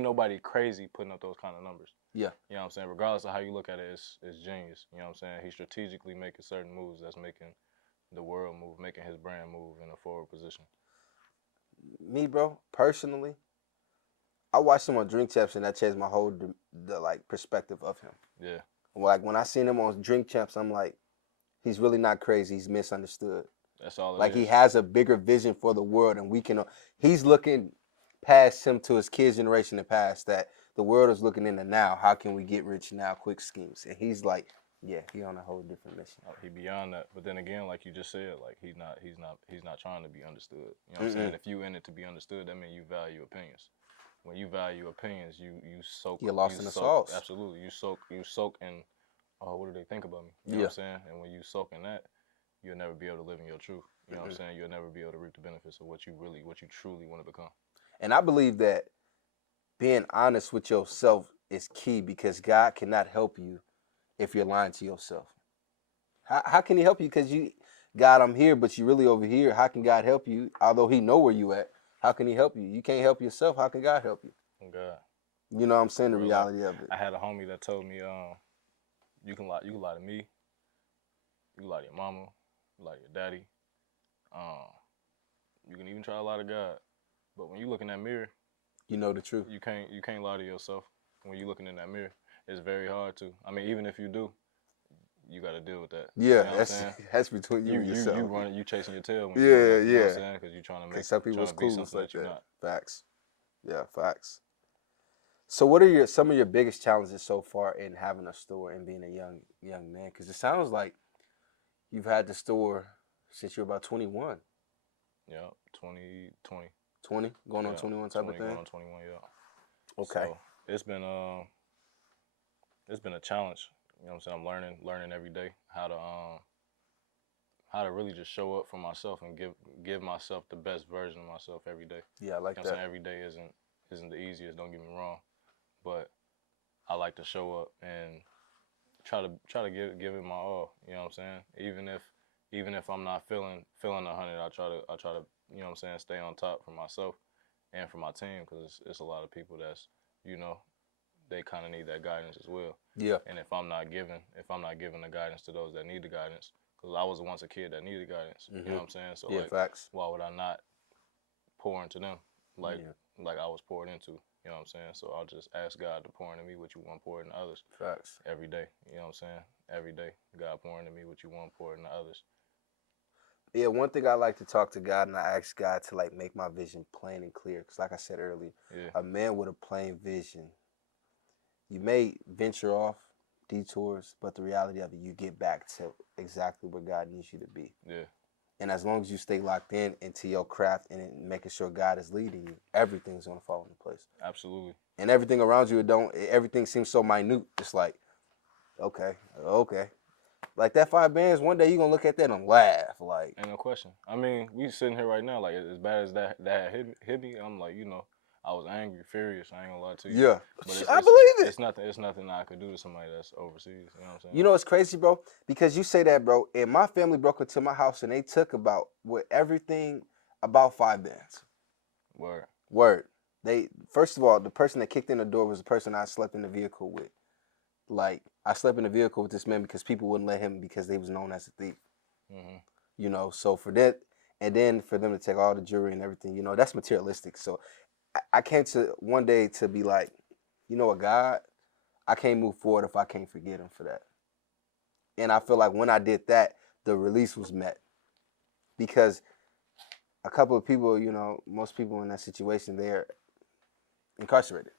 nobody crazy putting up those kind of numbers. Yeah. You know what I'm saying? Regardless of how you look at it, it's genius. You know what I'm saying? He's strategically making certain moves that's making the world move, making his brand move in a forward position. Me, bro, personally, I watched him on Drink Champs and that changed my whole perspective of him. Yeah. Like when I seen him on Drink Champs, I'm like, he's really not crazy. He's misunderstood. That's all it is. Like he has a bigger vision for the world, and he's looking past him to his kids' generation and past that. The world is looking into now. How can we get rich now? Quick schemes. And he's like, yeah, he on a whole different mission. He beyond that. But then again, like you just said, like he's not trying to be understood. You know what I'm saying? If you in it to be understood, that means you value opinions. When you value opinions, you soak. You're lost in the sauce. Absolutely, you soak in. Oh, what do they think about me? You know what I'm saying? And when you soak in that, you'll never be able to live in your truth. You know what I'm saying? You'll never be able to reap the benefits of what you truly want to become. And I believe that being honest with yourself is key, because God cannot help you if you're lying to yourself. How can he help you? Because God, I'm here, but you really over here. How can God help you? Although he know where you at, how can he help you? You can't help yourself. How can God help you? God. You know what I'm saying? The reality of it. I had a homie that told me, you can lie to me, you can lie to your mama, you can lie to your daddy. You can even try to lie to God. But when you look in that mirror, you know the truth. You can't lie to yourself when you're looking in that mirror. It's very hard to. I mean, even if you do, you got to deal with that. Yeah, you know that's between you and yourself. You chasing your tail. When you know what I'm saying? Because you're trying to make some people's cool something like that you're not. Facts. Yeah, facts. So what are some of your biggest challenges so far in having a store and being a young man? Because it sounds like you've had the store since you were about 21. Yeah, 20. 20? Going on 21 type of thing? Going on 21, yeah. Okay. So it's been a challenge. You know what I'm saying? I'm learning every day how to really just show up for myself and give myself the best version of myself every day. Yeah, I like that. What I'm saying? Every day isn't the easiest, don't get me wrong. But I like to show up and try to give it my all. You know what I'm saying? Even if I'm not feeling 100, I try to you know what I'm saying, stay on top for myself and for my team, because it's a lot of people that's, you know, they kind of need that guidance as well. Yeah. And if I'm not giving the guidance to those that need the guidance, because I was once a kid that needed guidance. You know what I'm saying? So Yeah, like, facts. why would I not pour into them like Yeah. like I was poured into? You know what I'm saying? So I'll just ask God to pour into me what you want poured into others. Facts. Every day. You know what I'm saying? Every day, God pouring into me what you want poured into others. Yeah, one thing I like to talk to God, and I ask God to like make my vision plain and clear. Because like I said earlier, a man with a plain vision, you may venture off detours, but the reality of it, you get back to exactly where God needs you to be. Yeah. And as long as you stay locked in into your craft and making sure God is leading you, everything's gonna fall into place. Absolutely. And everything around you, everything seems so minute. It's like, okay. Like that 5 bands, one day you're gonna look at that and laugh. Like, ain't no question. I mean, we sitting here right now, like as bad as that hit me, I'm like, you know, I was angry, furious. I ain't gonna lie to you. yeah, But I believe it. It's nothing I could do to somebody that's overseas. You know what I'm saying? You know what's crazy, bro? Because you say that, bro, and my family broke into my house and they took everything about 5 bands. Word. They, first of all, the person that kicked in the door was the person I slept in the vehicle with. Like, I slept in the vehicle with this man because people wouldn't let him because they was known as a thief. Mm-hmm. You know, so for that, and then for them to take all the jewelry and everything, you know, that's materialistic. So I came to one day to be like, you know what, God, I can't move forward if I can't forget him for that. And I feel like when I did that, the release was met. Because a couple of people, you know, most people in that situation, they're incarcerated.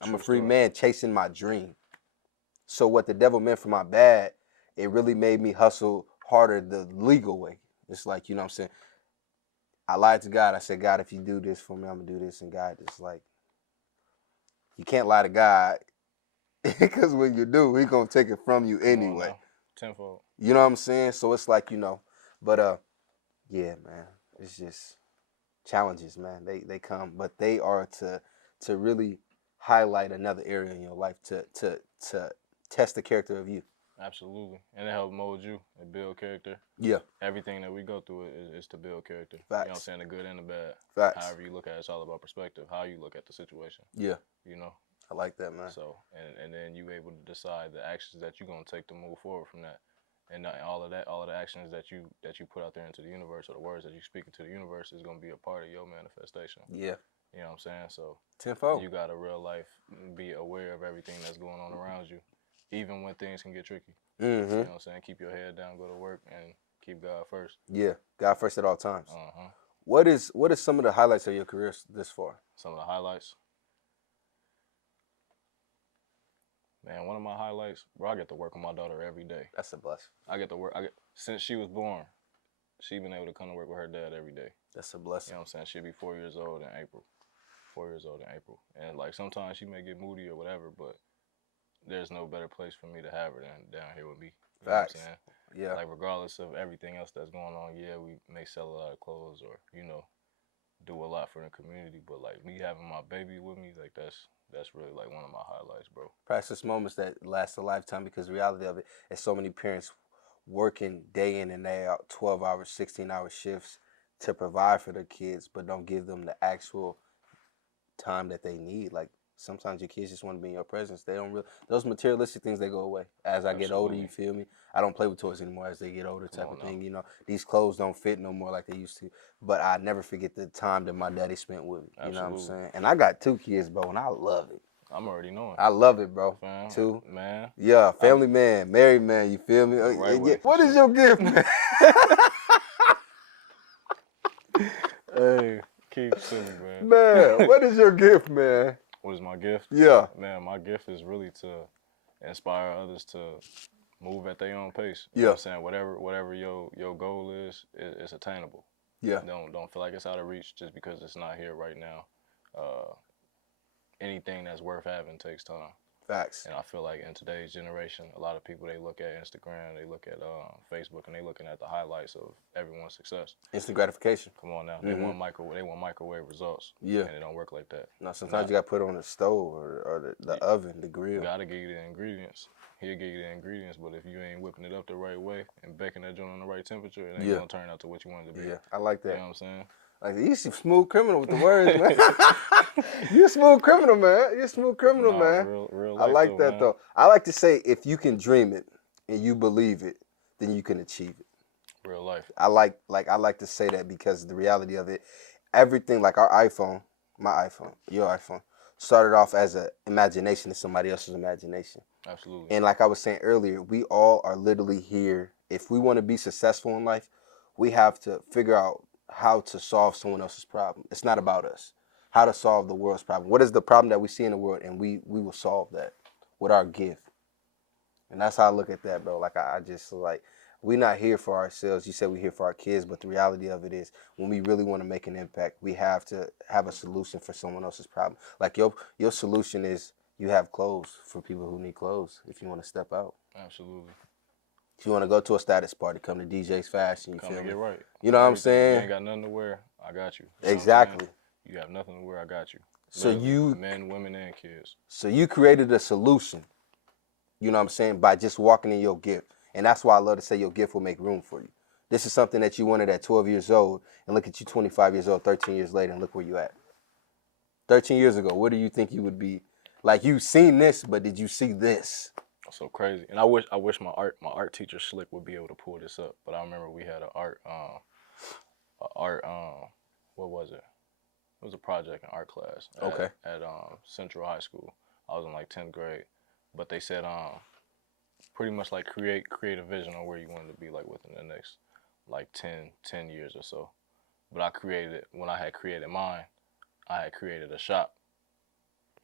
I'm a free man chasing my dream. So what the devil meant for my bad, it really made me hustle harder the legal way. It's like, you know what I'm saying? I lied to God. I said, God, if you do this for me, I'm going to do this. And God is like, you can't lie to God because when you do, he's going to take it from you anyway. Tenfold. You know what I'm saying? So it's like, you know, but yeah, man, it's just challenges, man. They come, but they are to really highlight another area in your life to test the character of you. Absolutely. And it help mold you and build character. Yeah. Everything that we go through is to build character. Facts. You know what I'm saying? The good and the bad. Facts. However you look at it, it's all about perspective. How you look at the situation. Yeah. You know? I like that, man. So, and then you able to decide the actions that you're going to take to move forward from that. And all of the actions that you put out there into the universe, or the words that you speak into the universe, is going to be a part of your manifestation. Yeah. You know what I'm saying? So, tenfold. You got to real life be aware of everything that's going on around you, even when things can get tricky. Mm-hmm. You know what I'm saying? Keep your head down, go to work, and keep God first. Yeah, God first at all times. Uh-huh. What is some of the highlights of your career this far? Some of the highlights? Man, one of my highlights, bro, I get to work with my daughter every day. That's a blessing. I get to work, since she was born, she been able to come to work with her dad every day. That's a blessing. You know what I'm saying? She'll be 4 years old in April. 4 years old in April. And like sometimes she may get moody or whatever, but there's no better place for me to have her than down here with me. You Facts. Know what I'm saying? Yeah. Like regardless of everything else that's going on, yeah, we may sell a lot of clothes or, you know, do a lot for the community, but like me having my baby with me, like that's really like one of my highlights, bro. Priceless moments that last a lifetime, because the reality of it is so many parents working day in and day out, 12-hour, 16-hour shifts to provide for their kids, but don't give them the actual time that they need. Like sometimes your kids just want to be in your presence. They don't those materialistic things, they go away. As I get older, you feel me? I don't play with toys anymore as they get older type of thing. You know, these clothes don't fit no more like they used to. But I never forget the time that my daddy spent with me. You know what I'm saying? And I got 2 kids, bro, and I love it. I'm already knowing. I love it, bro. Fam, 2. Man. Yeah, family man, married man, you feel me? Right way, what is your gift, man? Hey, keep silly, man. Man, what is your gift, man? What is my gift? Yeah. Man, my gift is really to inspire others to move at their own pace. Yeah. You know what I'm saying? Whatever your goal is, it's attainable. Yeah. Don't feel like it's out of reach just because it's not here right now. Anything that's worth having takes time. Facts. And I feel like in today's generation, a lot of people, they look at Instagram, they look at Facebook, and they looking at the highlights of everyone's success. Instant gratification. Come on now, they want microwave results. Yeah. And it don't work like that. No, sometimes you got to put it on the stove or the oven, the grill. Gotta give you the ingredients. He'll give you the ingredients, but if you ain't whipping it up the right way and baking that joint on the right temperature, it ain't gonna turn out to what you want it to be. Yeah, I like that. You know what I'm saying? Like you smooth criminal with the words, man. You a smooth criminal, man. You a smooth criminal, Nah, man. real I life like though, that man. though. I like to say if you can dream it and you believe it, then you can achieve it. Real life. I like to say that because the reality of it, everything like our iPhone, my iPhone, your iPhone, started off as an imagination of somebody else's imagination. Absolutely. And like I was saying earlier, we all are literally here. If we want to be successful in life, we have to figure out how to solve someone else's problem. It's not about us. How to solve the world's problem. What is the problem that we see in the world, and we will solve that with our gift. And that's how I look at that, bro. Like I just like we're not here for ourselves. You said we're here for our kids, but the reality of it is when we really want to make an impact, we have to have a solution for someone else's problem. Like your solution is you have clothes for people who need clothes if you want to step out. Absolutely. If you want to go to a status party, come to DJ's Fashion, you Come feel and me? get right. You know what I'm Everything. You saying? ain't got nothing to wear, I got you. You know Exactly. You have nothing to wear, I got you. So Literally, men, women, and kids. So you created a solution, you know what I'm saying, by just walking in your gift. And that's why I love to say your gift will make room for you. This is something that you wanted at 12 years old, and look at you 25 years old, 13 years later, and look where you at. 13 years ago, what do you think you would be? Like you seen this, but did you see this? So crazy. And I wish my art teacher Slick would be able to pull this up. But I remember we had what was it? It was a project in art class at Central High School. I was in like 10th grade. But they said pretty much like create a vision on where you wanted to be like within the next like 10 years or so. But I created it when I had created mine. I had created a shop.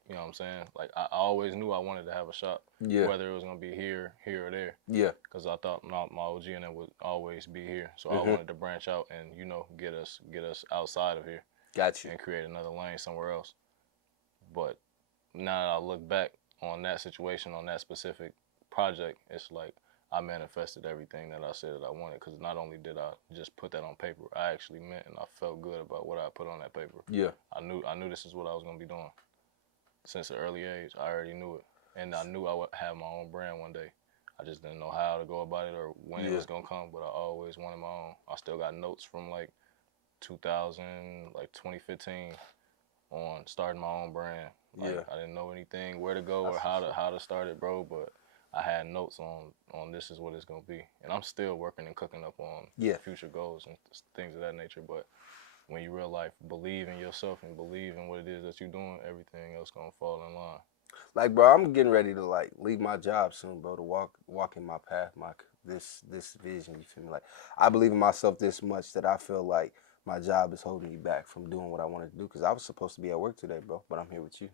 You know what I'm saying? Like I always knew I wanted to have a shop. Yeah. Whether it was gonna be here or there. Yeah. Because I thought my OG and it would always be here. So I wanted to branch out and get us outside of here. Got you. And create another lane somewhere else. But now that I look back on that situation, on that specific project, it's like I manifested everything that I said that I wanted. Because not only did I just put that on paper, I actually meant and I felt good about what I put on that paper. Yeah. I knew this is what I was gonna be doing. Since an early age, I already knew it. And I knew I would have my own brand one day. I just didn't know how to go about it or when it was gonna come, but I always wanted my own. I still got notes from like 2015 on starting my own brand. Like, I didn't know anything, where to go or how to start it, bro, but I had notes on this is what it's gonna be. And I'm still working and cooking up on future goals and things of that nature, but when you real life believe in yourself and believe in what it is that you're doing, everything else gonna fall in line. Like, bro, I'm getting ready to like leave my job soon, bro, to walk in my path, this vision. You feel me? Like, I believe in myself this much that I feel like my job is holding me back from doing what I wanted to do. Cause I was supposed to be at work today, bro, but I'm here with you.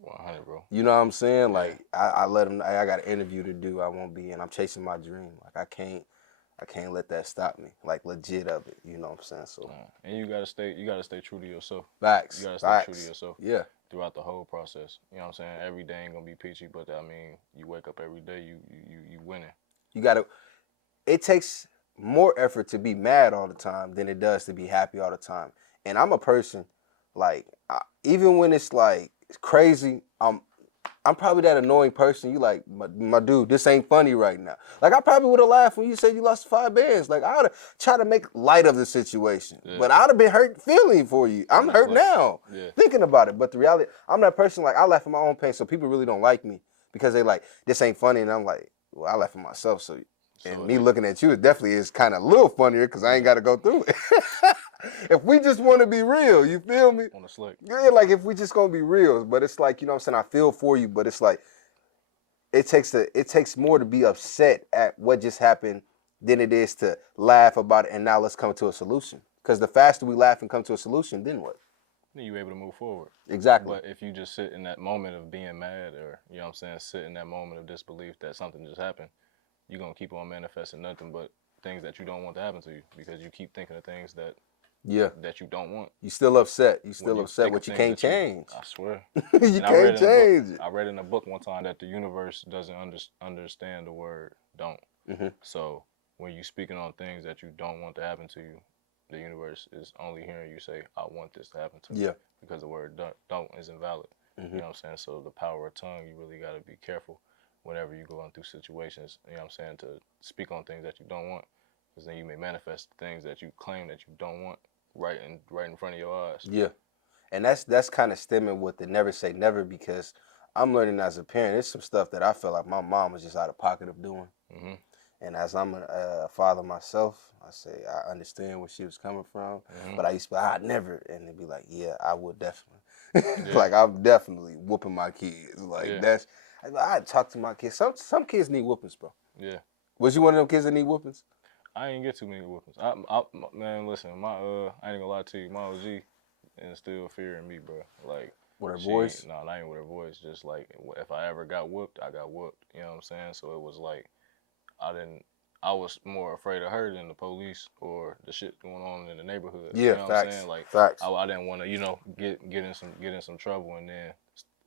100, bro. You know what I'm saying? Yeah. Like, I let them. I got an interview to do. I won't be in. I'm chasing my dream. Like, I can't let that stop me. Like, legit of it. You know what I'm saying? So. And you gotta stay true to yourself. Facts. You gotta stay true to yourself. Yeah. Throughout the whole process. You know what I'm saying? Every day ain't gonna be peachy, but I mean, you wake up every day, you winning. You gotta. It takes more effort to be mad all the time than it does to be happy all the time. And I'm a person, like, even when it's like crazy, I'm probably that annoying person. You like, my dude, this ain't funny right now. Like, I probably would have laughed when you said you lost 5 bands. Like, I would have tried to make light of the situation. Yeah. But I'd have been hurt feeling for you. I'm hurt now thinking about it. But the reality, I'm that person, like, I laugh at my own pain, so people really don't like me because they like, this ain't funny. And I'm like, well, I laugh at myself, so and me looking at you, it definitely is kind of a little funnier because I ain't got to go through it. If we just want to be real, you feel me? On the slick. Yeah, like if we just going to be real. But it's like, you know what I'm saying, I feel for you, but it's like, it takes more to be upset at what just happened than it is to laugh about it and now let's come to a solution. Because the faster we laugh and come to a solution, then what? Then you're able to move forward. Exactly. But if you just sit in that moment of being mad or, you know what I'm saying, sit in that moment of disbelief that something just happened, you're going to keep on manifesting nothing but things that you don't want to happen to you because you keep thinking of things that you don't want. You still upset. You still upset what you can't change. I swear. You can't change it. I read in a book one time that the universe doesn't understand the word don't. Mm-hmm. So when you're speaking on things that you don't want to happen to you, the universe is only hearing you say, I want this to happen to me. Because the word don't is invalid. Mm-hmm. You know what I'm saying? So the power of tongue, you really got to be careful whenever you're going through situations, you know what I'm saying, to speak on things that you don't want. Because then you may manifest things that you claim that you don't want right in front of your eyes. Yeah. And that's kind of stemming with the never say never, because I'm learning as a parent, there's some stuff that I feel like my mom was just out of pocket of doing. Mm-hmm. And as I'm a father myself, I say I understand where she was coming from, Mm-hmm. but I used to be, I'd never, and they'd be like, yeah, I would definitely. Yeah. Like, I'm definitely whooping my kids. Like, Yeah. I talk to my kids. Some kids need whoopings, bro. Yeah. Was you one of them kids that need whoopings? I ain't get too many whoopings. Man, listen, I ain't gonna lie to you, my OG instilled fear in me, bro. Like, With her she voice? no, not even with her voice. Just like if I ever got whooped, I got whooped. You know what I'm saying? So it was like I was more afraid of her than the police or the shit going on in the neighborhood. Yeah, you know facts. what I'm saying? Like, Facts. I didn't want to, get in some trouble and then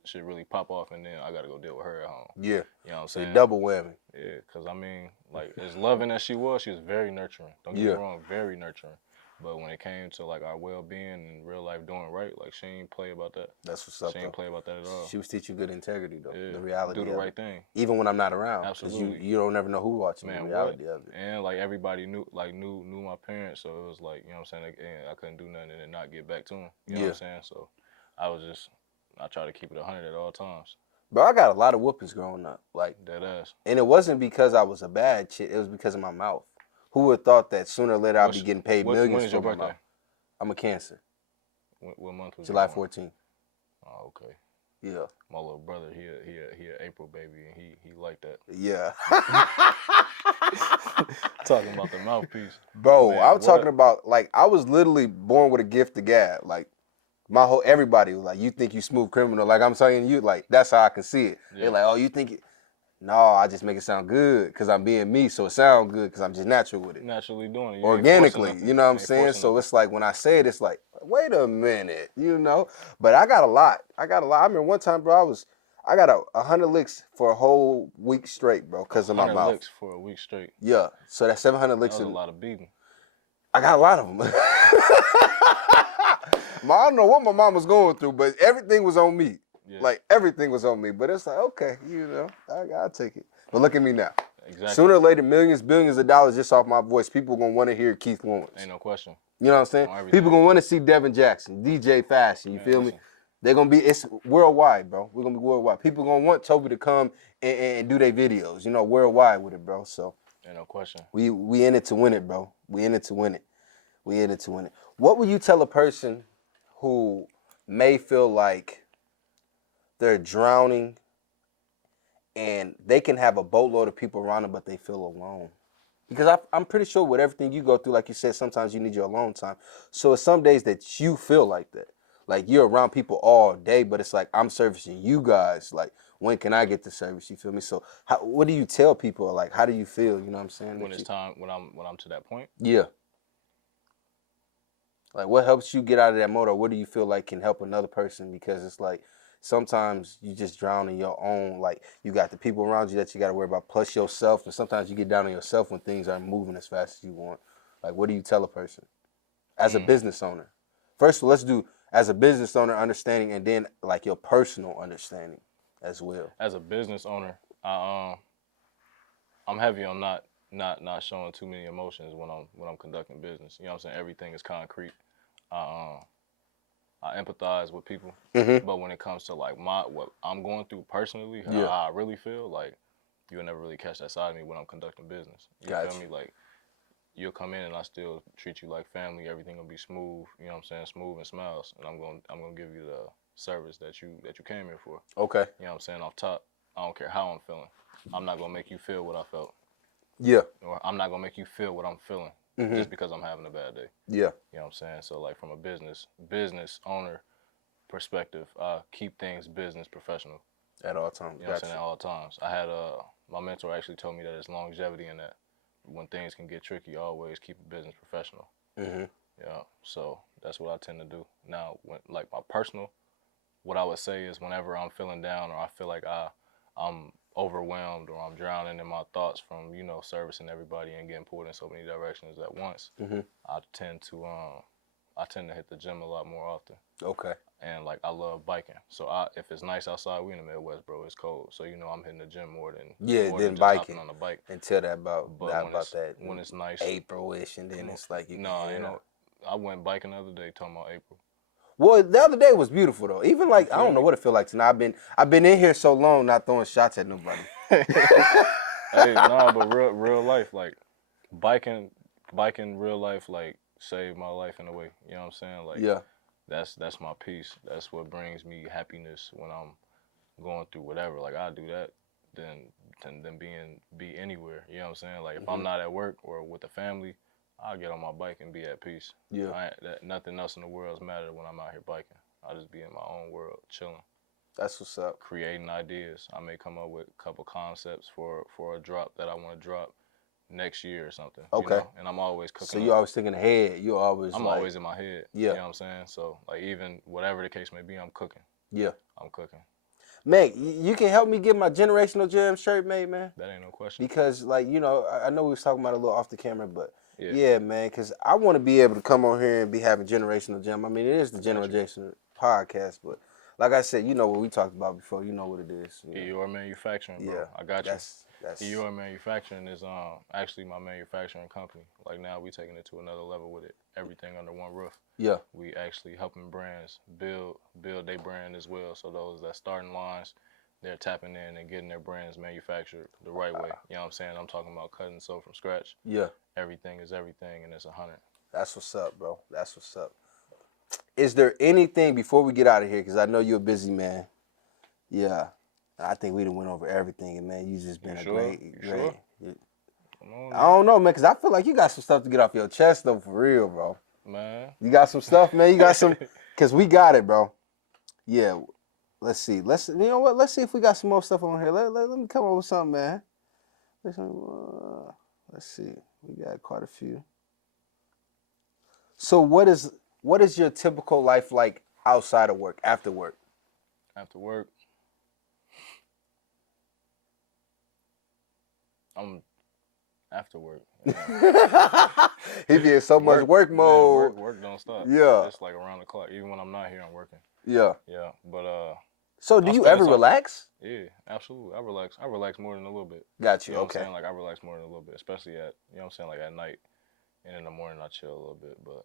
shit really pop off and then I got to go deal with her at home. Yeah. You know what I'm So saying? double whammy. Yeah, because I mean, like, as loving as she was very nurturing. Don't get me wrong, very nurturing. But when it came to, like, our well-being and real life doing right, like, she ain't play about that. That's what's up, She ain't play about that at all. She was teaching good integrity, though. Yeah, The reality do the of right it. thing. Even when I'm not around. Absolutely. Because you don't never know who watching. Man, the reality of it. And, like, everybody knew my parents, so it was like, you know what I'm saying, like, I couldn't do nothing and then not get back to them. You know what I'm saying? So I try to keep it 100 at all times. Bro, I got a lot of whoopings growing up. Like, Dead ass. and it wasn't because I was a bad chick. It was because of my mouth. Who would have thought that sooner or later I'd be getting paid millions when is for your my birthday? mouth? I'm a Cancer. What month was July you born? 14th. Oh, okay. Yeah. My little brother, he a April baby, and he like that. Yeah. Talking about the mouthpiece. Bro, Man, I'm talking about, like, I was literally born with a gift of gab. Like, everybody was like, you think you smooth criminal. Like, I'm saying you, like, that's how I can see it. Yeah. They're like, oh, you think it. No, I just make it sound good because I'm being me, so it sound good because I'm just natural with it. Naturally doing it. You Organically, ain't you know what I'm saying? So it's like when I say it, it's like, wait a minute, you know? But I got a lot. I remember one time, bro, I got 100 licks for a whole week straight, bro, because of my 100 mouth. licks for a week straight. Yeah, so that's 700 licks. That was a lot of beating. I got a lot of them. I don't know what my mom was going through, but everything was on me. Yeah. Like, everything was on me. But it's like, okay, you know, I'll take it. But look at me now. Exactly. Sooner or later, millions, billions of dollars just off my voice. People going to want to hear Keith Lawrence. Ain't no question. You know what I'm saying? People going to want to see Devin Jackson, DJ Fashion. You feel me? They're going to be, it's worldwide, bro. We're going to be worldwide. People going to want Toby to come and do their videos, you know, worldwide with it, bro. So. Ain't no question. We in it to win it, bro. We in it to win it. We in it to win it. What would you tell a person who may feel like they're drowning and they can have a boatload of people around them, but they feel alone? Because I'm pretty sure with everything you go through, like you said, sometimes you need your alone time. So it's some days that you feel like that. Like, you're around people all day, but it's like, I'm servicing you guys. Like, when can I get the service? You feel me? So what do you tell people? Like, how do you feel? You know what I'm saying? When it's time, when I'm to that point? Yeah. Like, what helps you get out of that mode, or what do you feel like can help another person? Because it's like, sometimes you just drown in your own, like, you got the people around you that you got to worry about, plus yourself, and sometimes you get down on yourself when things aren't moving as fast as you want. Like, what do you tell a person? As a business owner. First of all, let's do as a business owner understanding, and then, like, your personal understanding as well. As a business owner, I'm heavy on not showing too many emotions when I'm conducting business. You know what I'm saying? Everything is concrete. I empathize with people, but when it comes to, like, what I'm going through personally, how I really feel, like, you'll never really catch that side of me when I'm conducting business. You feel me? Like, you'll come in and I still treat you like family. Everything will be smooth. You know what I'm saying? Smooth and smiles, and I'm gonna give you the service that you came here for. Okay. You know what I'm saying? Off top, I don't care how I'm feeling. I'm not gonna make you feel what I felt. Yeah. Or I'm not gonna make you feel what I'm feeling just because I'm having a bad day. Yeah. You know what I'm saying? So, like, from a business owner perspective, keep things business professional. At all times. You know what I'm saying? At all times. I had my mentor actually told me that there's longevity in that. When things can get tricky, always keep it business professional. Yeah. So that's what I tend to do. Now, when, like, my personal, what I would say is whenever I'm feeling down or I feel like I'm overwhelmed or I'm drowning in my thoughts from, you know, servicing everybody and getting pulled in so many directions at once, I tend to hit the gym a lot more often. Okay. And, like, I love biking. So if it's nice outside, we in the Midwest, bro, it's cold. So, you know, I'm hitting the gym more than just biking hopping on the bike. Until that but that when it's nice, April-ish, and then it's like you know, I went biking the other day talking about April. Well, the other day was beautiful though. Even like I don't know what it feel like tonight. I've been in here so long not throwing shots at nobody. Hey, nah, but real life, like biking real life, like saved my life in a way. You know what I'm saying? Like Yeah. That's my peace. That's what brings me happiness when I'm going through whatever. Like I do that than be anywhere. You know what I'm saying? Like if I'm not at work or with the family, I'll get on my bike and be at peace. Yeah. Nothing else in the world's matter when I'm out here biking. I'll just be in my own world, chilling. That's what's up. Creating ideas. I may come up with a couple concepts for a drop that I want to drop next year or something. Okay. You know? And I'm always cooking. So you always thinking ahead. I'm always in my head. Yeah. You know what I'm saying? So like even whatever the case may be, I'm cooking. Yeah. I'm cooking. Man, you can help me get my Generational Jam shirt made, man? That ain't no question. Because, like, you know, I know we was talking about it a little off the camera, but yeah man, because I want to be able to come on here and be having Generational Jam. I mean, it is the Generational podcast, but like I said, you know what we talked about before. You know what it is. Eeyore Manufacturing, bro. Yeah, I got you. That's Eeyore Manufacturing is actually my manufacturing company. Like now we taking it to another level with it. Everything under one roof. Yeah. We actually helping brands build their brand as well. So those that starting lines, they're tapping in and getting their brands manufactured the right way. You know what I'm saying? I'm talking about cutting soap from scratch. Yeah. Everything is everything, and it's 100. That's what's up, bro. That's what's up. Is there anything before we get out of here? Because I know you're a busy man. Yeah. I think we done went over everything, and man, you just been great. Sure? I don't know, man, because I feel like you got some stuff to get off your chest, though, for real, bro. Man. You got some stuff, man. You got some, because we got it, bro. Yeah. Let's see. You know what? Let's see if we got some more stuff on here. Let me come up with something, man. Let's see. We got quite a few. So what is your typical life like outside of work, after work? After work, after work. He be in so much work mode. Man, work don't stop. Yeah. It's like around the clock. Even when I'm not here, I'm working. Yeah. Yeah. But so do you ever relax? Yeah, absolutely. I relax more than a little bit. Got you. You know Okay. what I'm saying? Like I relax more than a little bit, especially at, you know what I'm saying, like at night. And in the morning I chill a little bit. But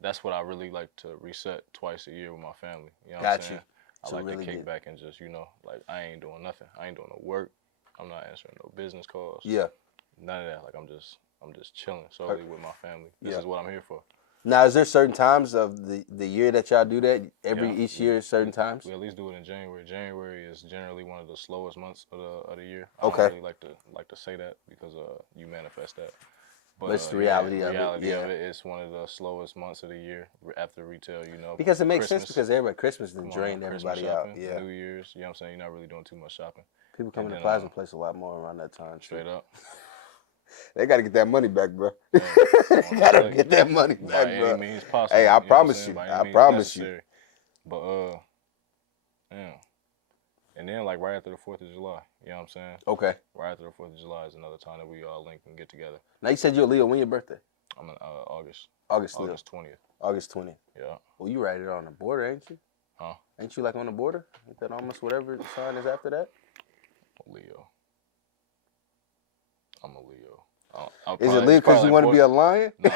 that's what I really like to reset twice a year with my family. You know what I'm saying? I like to kick back and just, you know, like I ain't doing nothing. I ain't doing no work. I'm not answering no business calls. Yeah. None of that. Like I'm just chilling solely with my family. This is what I'm here for. Now, is there certain times of the year that y'all do that? Each year, certain times? We at least do it in January. January is generally one of the slowest months of the year. Okay. I don't really like to say that because you manifest that. But it's the reality of it. Reality of it. It's one of the slowest months of the year after retail. You know. Because it makes sense because Christmas done drained everybody out. Yeah. New Year's. You know what I'm saying? You're not really doing too much shopping. People come to the Plaza Place a lot more around that time. Straight up. They got to get that money back, bro. They got to get that money back, by bro. Any means possible. Hey, I promise you. I promise you. But yeah. And then like right after the 4th of July, you know what I'm saying? Okay. Right after the 4th of July is another time that we all link and get together. Now you said you're a Leo. When your birthday? I'm in August. August 20th. August 20th. Yeah. Well, you right there on the border, ain't you? Huh? Ain't you like on the border? Ain't that almost whatever sign is after that? Leo. I'm a Leo. Is it Leo because you want to be a lion? No,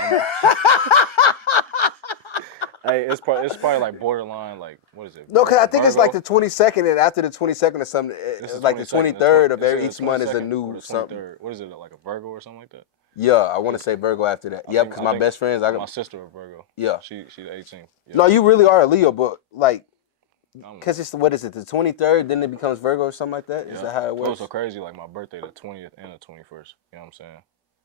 hey, it's probably like borderline, like, what is it? No, because I think Virgo? it's like the 22nd, and after the 22nd or something, it's like the 23rd of each month is a new something. What is it, like a Virgo or something like that? Yeah, I want to say Virgo after that. Yep, because my best friends, my sister a Virgo. Yeah. She's the 18th. Yeah. No, you really are a Leo, but like, because it's, what is it, the 23rd, then it becomes Virgo or something like that? Is that how it works? It was so crazy, like my birthday the 20th and the 21st, you know what I'm saying?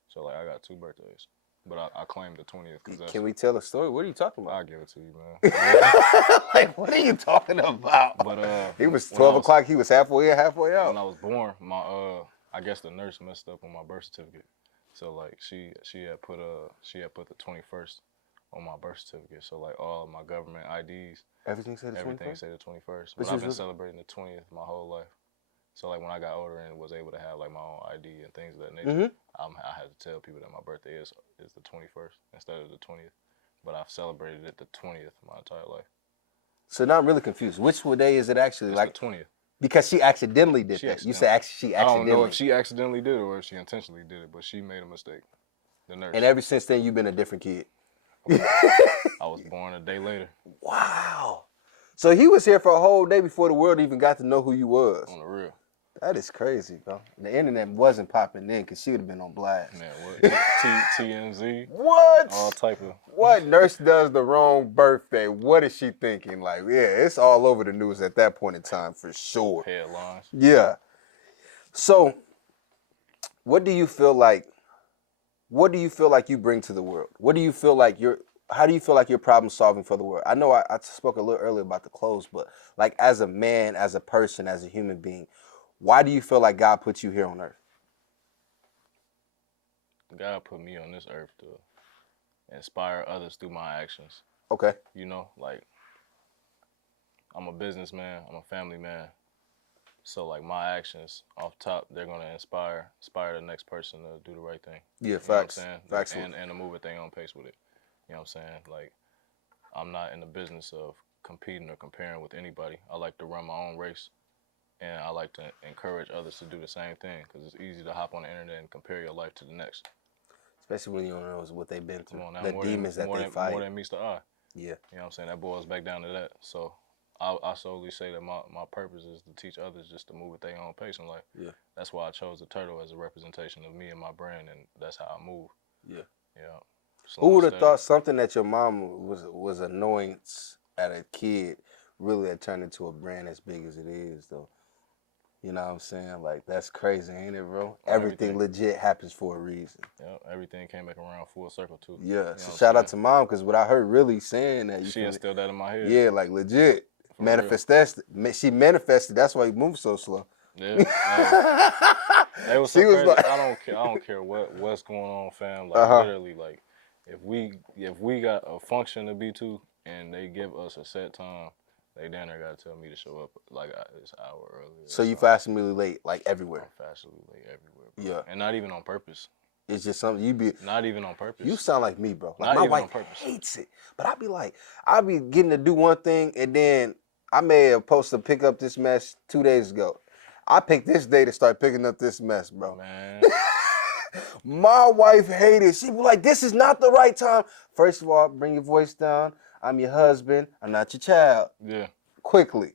So like I got 2 birthdays, but I claimed the 20th. Can we tell a story? What are you talking about? I'll give it to you, man. Like, what are you talking about? But he was 12 o'clock, he was halfway in, halfway out. When I was born, my I guess the nurse messed up on my birth certificate. So like she had put the 21st on my birth certificate. So like all of my government IDs, everything said the 21st. Everything said the 21st. But I've been celebrating the 20th my whole life. So like when I got older and was able to have like my own ID and things of that nature, I had to tell people that my birthday is the 21st instead of the 20th. But I've celebrated it the 20th my entire life. So now I'm really confused. Which day is it actually? It's like the 20th. Because she accidentally did that. You said she accidentally. I don't know if she accidentally did it or if she intentionally did it, but she made a mistake. The nurse. And ever since then, you've been a different kid. I was born a day later. Wow. So he was here for a whole day before the world even got to know who you was. On the real. That is crazy, bro. The internet wasn't popping then because she would have been on blast. Man, what? TMZ. What? All type of. What nurse does the wrong birthday? What is she thinking? Like, yeah, it's all over the news at that point in time for sure. Headlines. Yeah. So, what do you feel like? What do you feel like you bring to the world? What do you feel like how do you feel like you're problem solving for the world? I know I spoke a little earlier about the clothes, but like as a man, as a person, as a human being, why do you feel like God put you here on earth? God put me on this earth to inspire others through my actions. Okay. You know, like I'm a businessman, I'm a family man. So like my actions off top, they're gonna inspire the next person to do the right thing. Yeah, facts. facts. You know what I'm Facts. saying? And to move at their own pace with it. You know what I'm saying? Like I'm not in the business of competing or comparing with anybody. I like to run my own race, and I like to encourage others to do the same thing because it's easy to hop on the internet and compare your life to the next. Especially when you don't know what they've been through, Come on now, the demons that they fight. More than meets the eye. Yeah. You know what I'm saying? That boils back down to that. So I solely say that my purpose is to teach others just to move at their own pace in life. Yeah. That's why I chose the turtle as a representation of me and my brand, and that's how I move. Yeah. Yeah. Who would have thought something that your mom was annoyance at a kid really had turned into a brand as big as it is, though? You know what I'm saying? Like, that's crazy, ain't it, bro? Everything legit happens for a reason. Yeah, everything came back around full circle, too. Yeah, you know so shout out to mom, because what I heard really saying that. She instilled that in my head. Yeah, like legit. Manifested. She manifested. That's why he moved so slow. Yeah. It was so crazy. Like, I don't care what's going on, fam. Like, literally, like, if we got a function to be to, and they give us a set time, they down there gotta tell me to show up like it's an hour earlier. So you fashionably late, like everywhere. I'm fashionably late everywhere, bro. Yeah. And not even on purpose. It's just something you be. Not even on purpose. You sound like me, bro. Like not my even wife on purpose. hates it, but I be getting to do one thing, and then I may have posted to pick up this mess 2 days ago. I picked this day to start picking up this mess, bro. Man. My wife hated it. She was like, this is not the right time. First of all, bring your voice down. I'm your husband. I'm not your child. Yeah. Quickly.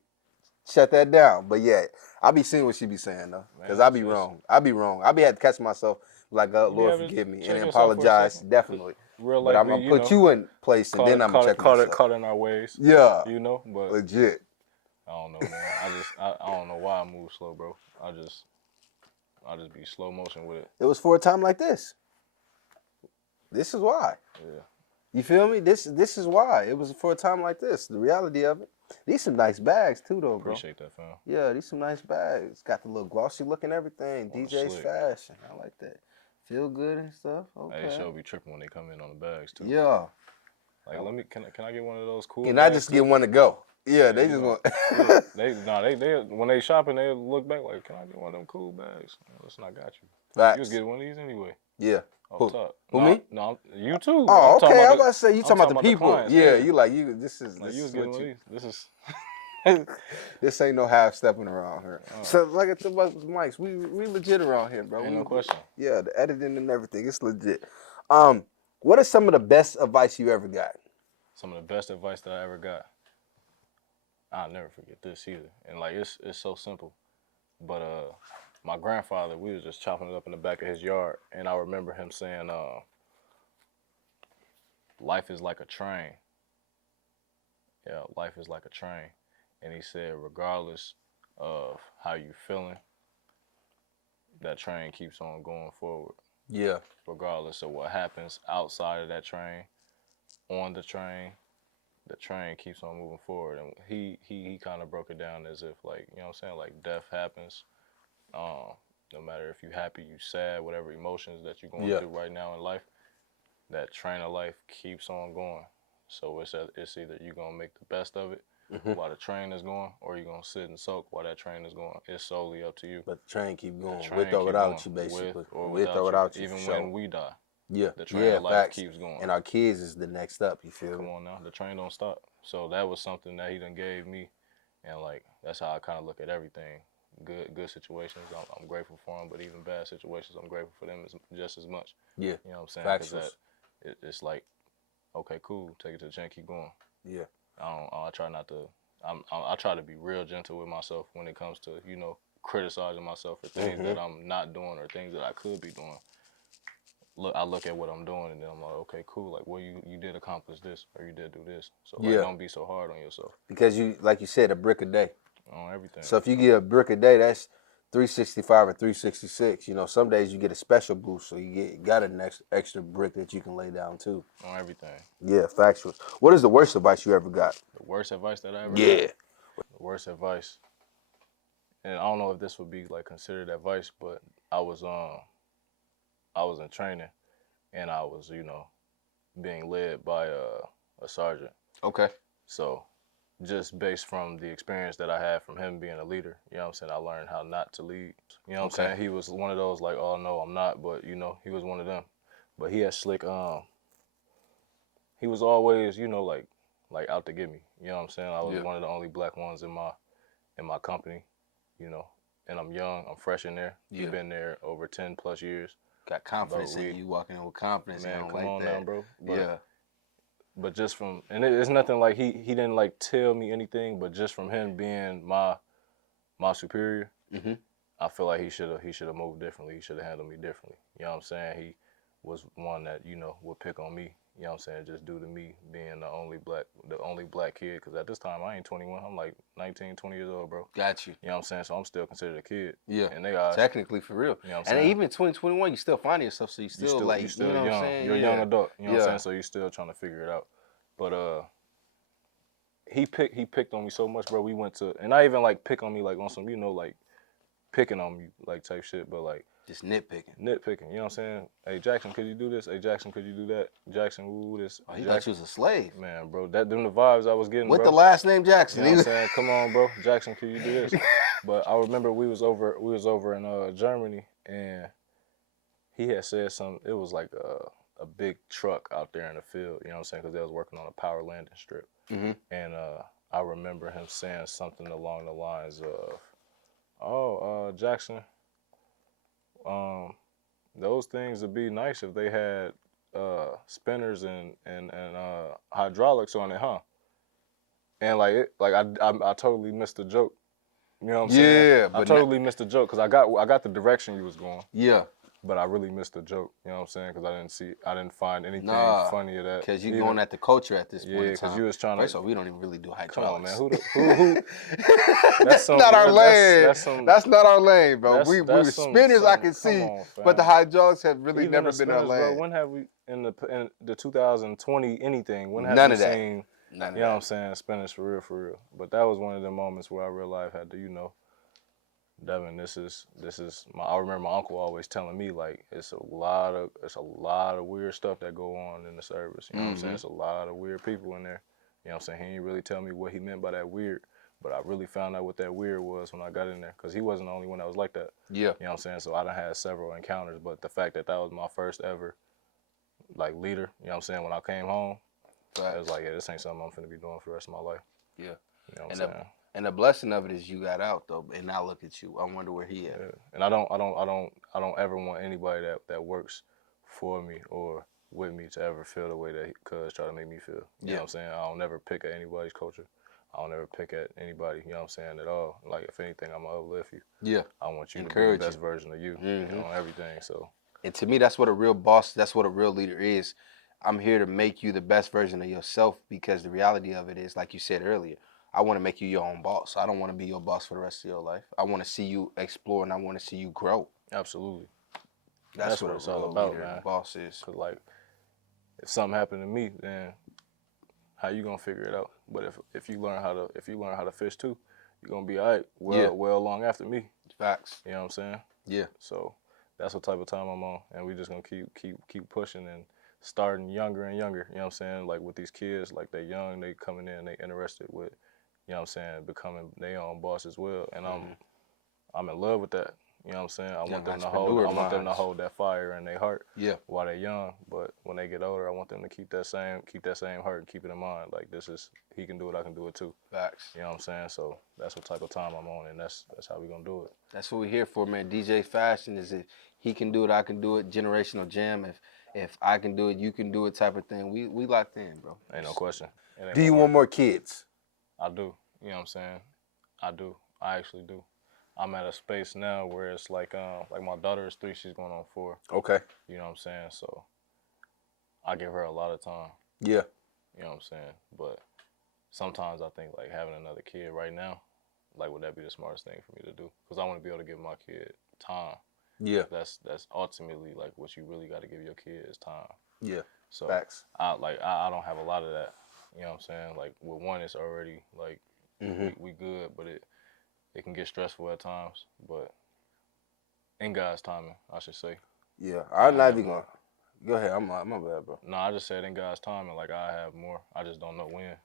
Shut that down. But yeah, I be seeing what she be saying, though. Because I be wrong. I be wrong. I be had to catch myself like, Lord, forgive me. And apologize, definitely. Real life, but I'm going to put you in place, and then I'm going to check myself. Caught in our ways. Yeah. You know? But legit. I don't know, man. I don't know why I move slow, bro. I just be slow motion with it. It was for a time like this. This is why. Yeah. You feel me? This is why. It was for a time like this. The reality of it. These some nice bags too, though, bro. Appreciate that, fam. Yeah, these some nice bags. Got the little glossy look and everything. DJ's fashion. I like that. Feel good and stuff. Okay. Hey, they sure be tripping when they come in on the bags too. Yeah. Like, can I get one of those cool? Can I just get one to go? Yeah, they just want. they when they shopping, they look back like, can I get one of them cool bags? Listen, I got you. Facts. You was getting one of these anyway. Yeah. Off top. Who me? No, you too. Oh, okay. I'm about to say you talking about the people. Clients, yeah, you like you. This is. Like, this you was is getting what one you. of these. This is. This ain't no half stepping around here. So like I said about the mics, we legit around here, bro. Ain't no question. Yeah, the editing and everything, it's legit. What is some of the best advice you ever got? Some of the best advice that I ever got. I'll never forget this either. And like it's so simple. But my grandfather, we was just chopping it up in the back of his yard, and I remember him saying, life is like a train. Yeah, life is like a train. And he said, regardless of how you feeling, that train keeps on going forward. Yeah. Regardless of what happens outside of that train, on the train keeps on moving forward. And he kind of broke it down as if, like, you know what I'm saying, like death happens. No matter if you're happy, you sad, whatever emotions that you're going through right now in life, that train of life keeps on going. So it's either you're going to make the best of it while the train is going, or you're going to sit and soak while that train is going. It's solely up to you. But the train keep going, with or without you, basically. With or without you. Even when we die. Yeah. The train of life keeps going. And our kids is the next up, you feel me? Come on now. The train don't stop. So that was something that he done gave me. And, like, that's how I kind of look at everything. Good situations, I'm grateful for them, but even bad situations, I'm grateful for them just as much. Yeah. You know what I'm saying? Because it's like okay, cool, take it to the chin, keep going. Yeah. I try not to. I try to be real gentle with myself when it comes to criticizing myself for things that I'm not doing or things that I could be doing. I look at what I'm doing and then I'm like, okay, cool. Like, well, you did accomplish this or you did do this. So like, don't be so hard on yourself. Because you, like you said, a brick a day. On everything. So if you get a brick a day, that's 365 or 366. Some days you get a special boost, so you got an extra brick that you can lay down too. On everything. Yeah, factual. What is the worst advice you ever got? The worst advice that I ever got? Yeah. The worst advice. And I don't know if this would be like considered advice, but I was in training and I was, being led by a sergeant. Okay. So just based from the experience that I had from him being a leader, you know what I'm saying, I learned how not to lead. You know what I'm saying? He was one of those like, oh no, I'm not, but he was one of them. But he had slick, he was always, like out to get me. You know what I'm saying? I was one of the only black ones in my company, and I'm young, I'm fresh in there. You've been there over 10 plus years. Got confidence in you, walking in with confidence. Man, come like on that. now, bro. But just from, and it's nothing like he didn't like tell me anything, but just from him being my superior, I feel like he should have moved differently. He should have handled me differently. You know what I'm saying? He was one that would pick on me. You know what I'm saying? Just due to me being the only black kid. Because at this time I ain't 21. I'm like 19, 20 years old, bro. Got you. You know what I'm saying? So I'm still considered a kid. Yeah. And they are technically for real. You know what I'm saying? And even 2021, you still finding yourself, so you still like, you still you know young. what I'm saying? You're a young adult. You know what I'm saying? So you're still trying to figure it out. But he picked on me so much, bro. We went to, and not even like pick on me like on some, like picking on me like type shit, but like just nitpicking. Nitpicking, you know what I'm saying? Hey Jackson, could you do this? Hey Jackson, could you do that? Jackson, ooh, this. Oh, he Jackson. thought you was a slave. Man, bro, them the vibes I was getting, with bro. the last name Jackson. You know what I'm saying? Come on, bro. Jackson, could you do this? But I remember we was over in Germany, and he had said something. It was like a big truck out there in the field, you know what I'm saying? Because they was working on a power landing strip. And I remember him saying something along the lines of, Jackson, those things would be nice if they had spinners and hydraulics on it, huh? And I totally missed the joke. You know what I'm saying? Yeah, but I totally missed the joke because I got the direction you was going. Yeah. But I really missed the joke. You know what I'm saying? Because I didn't find anything funny of that. Because you going at the culture at this point in time. Yeah, because you was trying to. First of all, we don't even really do hydraulics. Come on, man. Who? That's not our lane. That's not our lane, bro. We spinners I can see, but the hydraulics have really never been our lane. Bro, when have we in the 2020 anything? When have None we of that. seen? You know what I'm saying? Spinners for real. But that was one of the moments where I realized I had to, Devin, this is I remember my uncle always telling me like it's a lot of weird stuff that go on in the service. You know what I'm saying? It's a lot of weird people in there. You know what I'm saying? He didn't really tell me what he meant by that weird, but I really found out what that weird was when I got in there because he wasn't the only one that was like that. Yeah. You know what I'm saying? So I done had several encounters, but the fact that was my first ever like leader, you know what I'm saying, when I came home, I was like, yeah, this ain't something I'm finna be doing for the rest of my life. Yeah. You know what I'm saying? And the blessing of it is you got out though, and now look at you. I wonder where he at. Yeah. And I don't ever want anybody that works for me or with me to ever feel the way that cuz try to make me feel. You know what I'm saying? I don't never pick at anybody's culture. I don't ever pick at anybody, you know what I'm saying, at all. Like if anything, I'm gonna uplift you. Yeah. I want you to be the best version of you, on everything. So. And to me, that's what a real boss, that's what a real leader is. I'm here to make you the best version of yourself because the reality of it is, like you said earlier, I want to make you your own boss. I don't want to be your boss for the rest of your life. I want to see you explore and I want to see you grow. Absolutely. That's what it's all about, man. Boss is. Cause like, if something happened to me, then how you gonna figure it out? But if you learn how to fish too, you're gonna be all right. Well long after me. Facts. You know what I'm saying? Yeah. So that's what type of time I'm on, and we just gonna keep pushing and starting younger and younger. You know what I'm saying? Like with these kids, like they young, they coming in, they interested with, you know what I'm saying, becoming their own boss as well. And I'm in love with that. You know what I'm saying? I want them to hold that fire in their heart while they're young. But when they get older, I want them to keep that same heart and keep it in mind. Like he can do it, I can do it too. Facts. You know what I'm saying? So that's what type of time I'm on, and that's how we gonna do it. That's what we're here for, man. DJ Fashion is it. He can do it, I can do it. Generational Jam. if I can do it, you can do it type of thing. We locked in, bro. Ain't no question. Do you want more kids? I do. You know what I'm saying? I do. I actually do. I'm at a space now where it's like my daughter is 3, she's going on 4. Okay. You know what I'm saying? So I give her a lot of time. Yeah. You know what I'm saying? But sometimes I think like having another kid right now, like would that be the smartest thing for me to do? Because I want to be able to give my kid time. Yeah. That's ultimately like what you really got to give your kid is time. Yeah. So Facts. I don't have a lot of that. You know what I'm saying? Like with one, it's already like we good, but it can get stressful at times. But in God's timing, I should say. Yeah. I'm not even gonna. Go ahead. I'm my bad, bro. No, I just said in God's timing, like I have more. I just don't know when.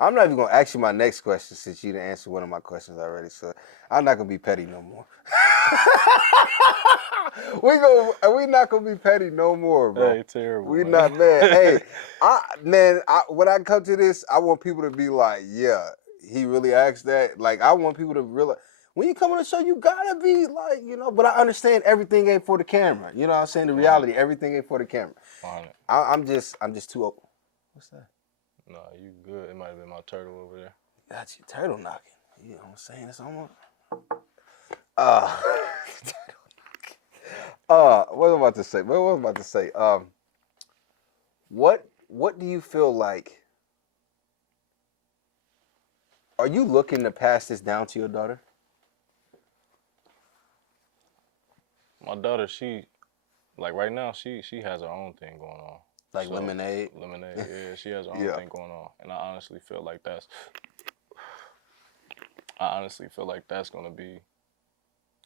I'm not even gonna ask you my next question since you didn't answer one of my questions already. So I'm not gonna be petty no more. We not gonna be petty no more, bro. Hey, terrible. We man. not mad. Hey, when I come to this, I want people to be like, yeah, he really asked that. Like, I want people to realize when you come on the show, you gotta be like, But I understand everything ain't for the camera. You know what I'm saying? The reality, everything ain't for the camera. I'm just too open. What's that? No, you good. It might have been my turtle over there. Got you, turtle knocking. You know what I'm saying? It's almost. What was I about to say? What do you feel like? Are you looking to pass this down to your daughter? My daughter, like right now, she has her own thing going on. Like lemonade? Lemonade, yeah. She has her own thing going on. And I honestly feel like that's gonna be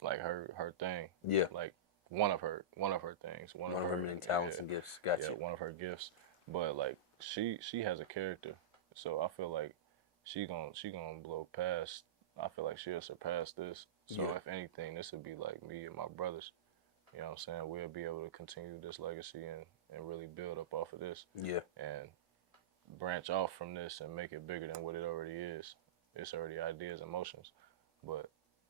like her thing. Yeah. Like one of her things. One of her many talents and gifts. Gotcha. Yeah, one of her gifts. But like she has a character. So I feel like she gonna blow past. I feel like she'll surpass this. So if anything, this would be like me and my brothers. You know what I'm saying? We'll be able to continue this legacy and really build up off of this. Yeah. And branch off from this and make it bigger than what it already is. It's already ideas and emotions. But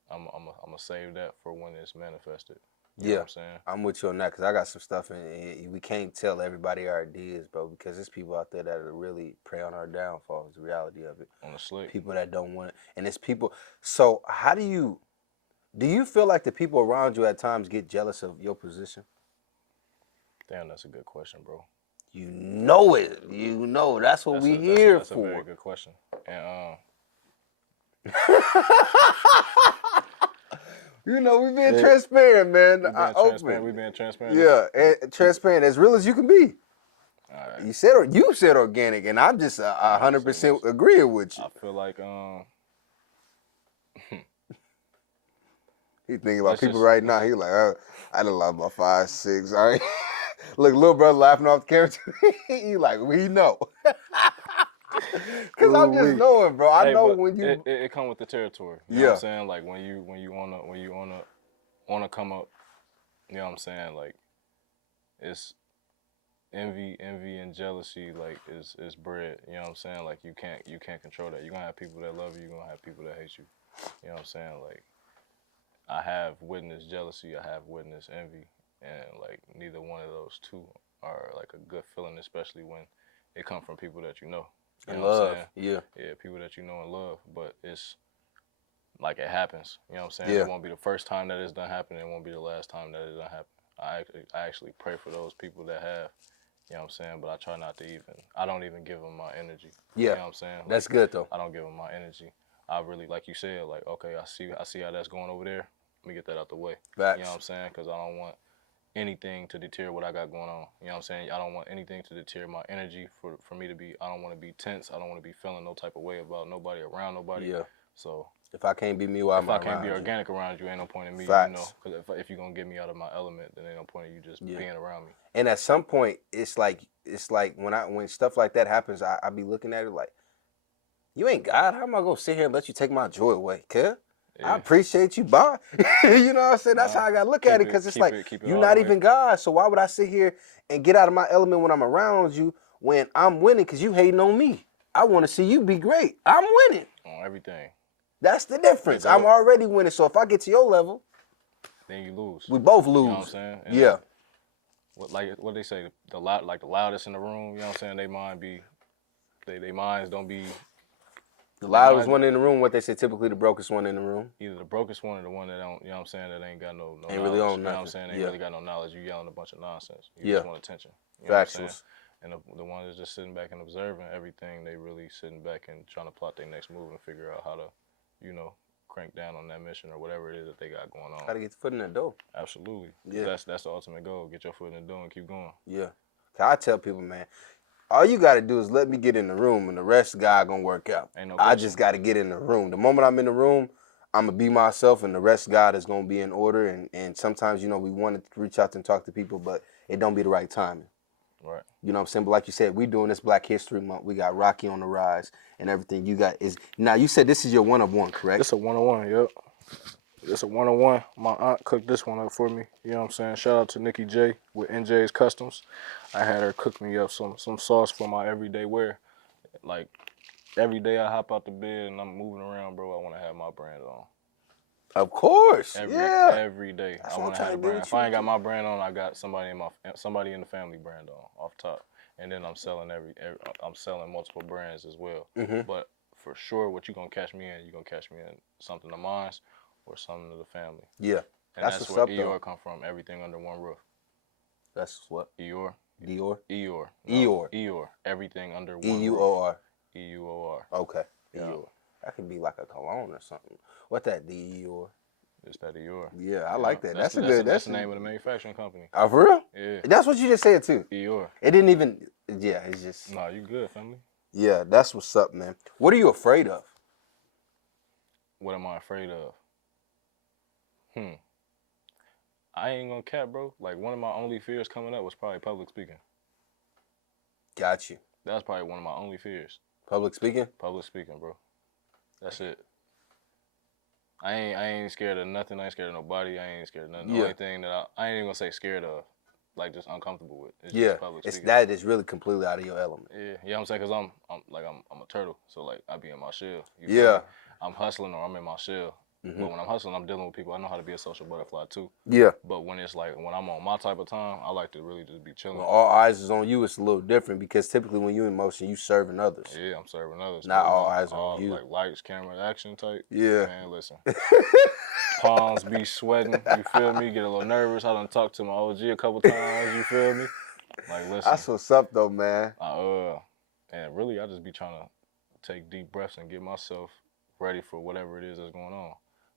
I'm gonna save that for when it's manifested. You know what I'm saying? I'm with you on that because I got some stuff and we can't tell everybody our ideas, bro, because there's people out there that are really prey on our downfall. Is the reality of it. On the slick. People that don't want it. And it's people. So how do you feel like the people around you at times get jealous of your position? Damn, that's a good question, bro. You know it. You know. That's what we here that's for. That's a very good question. And we being transparent, man. We being transparent. Yeah, and transparent, as real as you can be. All right. You said organic, and I'm just 100% agreeing with you. I feel like he thinking about people right now. He like, I done lost my 5, 6. All right. Look, little brother laughing off the camera. He like, we know. Cause I'm just knowing, bro. I know when you. It come with the territory. You know what I'm saying? Like when you wanna come up. You know what I'm saying? Like it's envy and jealousy. Like is bred. You know what I'm saying? Like you can't control that. You're gonna have people that love you. You're gonna have people that hate you. You know what I'm saying? Like I have witnessed jealousy. I have witnessed envy, and like neither one of those two are like a good feeling, especially when it comes from people that you know. You know love, what I'm saying? Yeah, people that you know and love, but it's like it happens. You know what I'm saying? Yeah. It won't be the first time that it's done happen. It won't be the last time that it's done happen. I actually pray for those people that have. You know what I'm saying? But I try not to I don't even give them my energy. Yeah. You know what I'm saying? Like, that's good though. I don't give them my energy. I really, like you said, like, okay, I see how that's going over there. Let me get that out the way. Facts. You know what I'm saying? Because I don't want anything to deter what I got going on. You know what I'm saying? I don't want anything to deter my energy for me to be, I don't want to be tense. I don't want to be feeling no type of way about nobody, around nobody. Yeah. So if I can't be me, why am I around you? If I can't be organic around you, ain't no point in me, Facts. because if you're going to get me out of my element, then ain't no point in you just being around me. And at some point, it's like when stuff like that happens, I be looking at it like, you ain't God. How am I going to sit here and let you take my joy away, kid? Yeah. I appreciate you, bye. You know what I'm saying? That's how I got to look at it, because it's like, you're not even God, so why would I sit here and get out of my element when I'm around you when I'm winning because you hating on me? I want to see you be great. I'm winning. On everything. That's the difference. I'm already winning, so if I get to your level, then you lose. We both lose. You know what I'm saying? And yeah. what they say, the loudest in the room. You know what I'm saying? They minds don't be. The loudest one in the room. What they say, typically the brokest one in the room. Either the brokest one or the one that don't. You know what I'm saying? That ain't got no Ain't knowledge. really on You know what I'm nothing. saying? Ain't really got no knowledge. You yelling a bunch of nonsense. You Yeah. just want attention. You know what I'm saying? Factuals. And the one that's just sitting back and observing everything, they really sitting back and trying to plot their next move and figure out how to, you know, crank down on that mission or whatever it is that they got going on. Gotta get the foot in the door. Absolutely. Yeah. That's the ultimate goal. Get your foot in the door and keep going. Yeah. I tell people, man, all you gotta do is let me get in the room, and the rest God gonna work out. Ain't no I question. just gotta get in the room. The moment I'm in the room, I'm gonna be myself, and the rest God is gonna be in order. And sometimes, you know, we want to reach out and talk to people, but it don't be the right timing. Right. You know what I'm saying? But like you said, we doing this Black History Month. We got Rocky on the rise, and everything you got is now. You said this is your one of one, correct? It's a 101. Yep. It's a 101. My aunt cooked this one up for me. You know what I'm saying? Shout out to Nikki J with NJ's Customs. I had her cook me up some sauce for my everyday wear. Like every day I hop out the bed and I'm moving around, bro, I want to have my brand on. Of course. Every day That's I what want I'm to have trying a to do brand. with If you, I ain't got too. my brand on, I got somebody in the family brand on off top. And then I'm selling I'm selling multiple brands as well. Mm-hmm. But for sure, what you're going to catch me in something of mine or something of the family. Yeah. And That's that's what's where up, though. Eeyore come from. Everything under one roof. That's what? Eeyore. Dior? Eeyore. Eeyore. Eeyore. Everything under one EUOR. roof. EUOR. Okay. Yeah. Eeyore. That could be like a cologne or something. What that? Eeyore. It's that Eeyore. Yeah, I like that. That's a That's good. That's the name of the manufacturing company. Oh, for real? Yeah. That's what you just said too. Eeyore. It didn't even. Yeah, it's just. Nah, you good, family. Yeah, that's what's up, man. What are you afraid of? What am I afraid of? I ain't gonna cap, bro. Like, one of my only fears coming up was probably public speaking. Got you. That's probably one of my only fears. Public speaking? Public speaking, bro. That's it. I ain't scared of nothing. I ain't scared of nobody. I ain't scared of nothing. The only thing that I ain't even gonna say scared of, like just uncomfortable with. It's just public speaking. That is really completely out of your element. Yeah, you know what I'm saying? Cause I'm a turtle, so like I be in my shell. You Yeah. feel me? I'm hustling or I'm in my shell. Mm-hmm. But when I'm hustling, I'm dealing with people. I know how to be a social butterfly too. Yeah. But when it's like when I'm on my type of time, I like to really just be chilling. When all eyes is on you, it's a little different because typically when you're in motion, you serving others. Yeah, I'm serving others. Not all eyes on you. Like lights, camera, action type. Yeah. Man, listen. Palms be sweating. You feel me? Get a little nervous. I done talked to my OG a couple times. You feel me? Like, listen. That's what's up, though, man. And really, I just be trying to take deep breaths and get myself ready for whatever it is that's going on.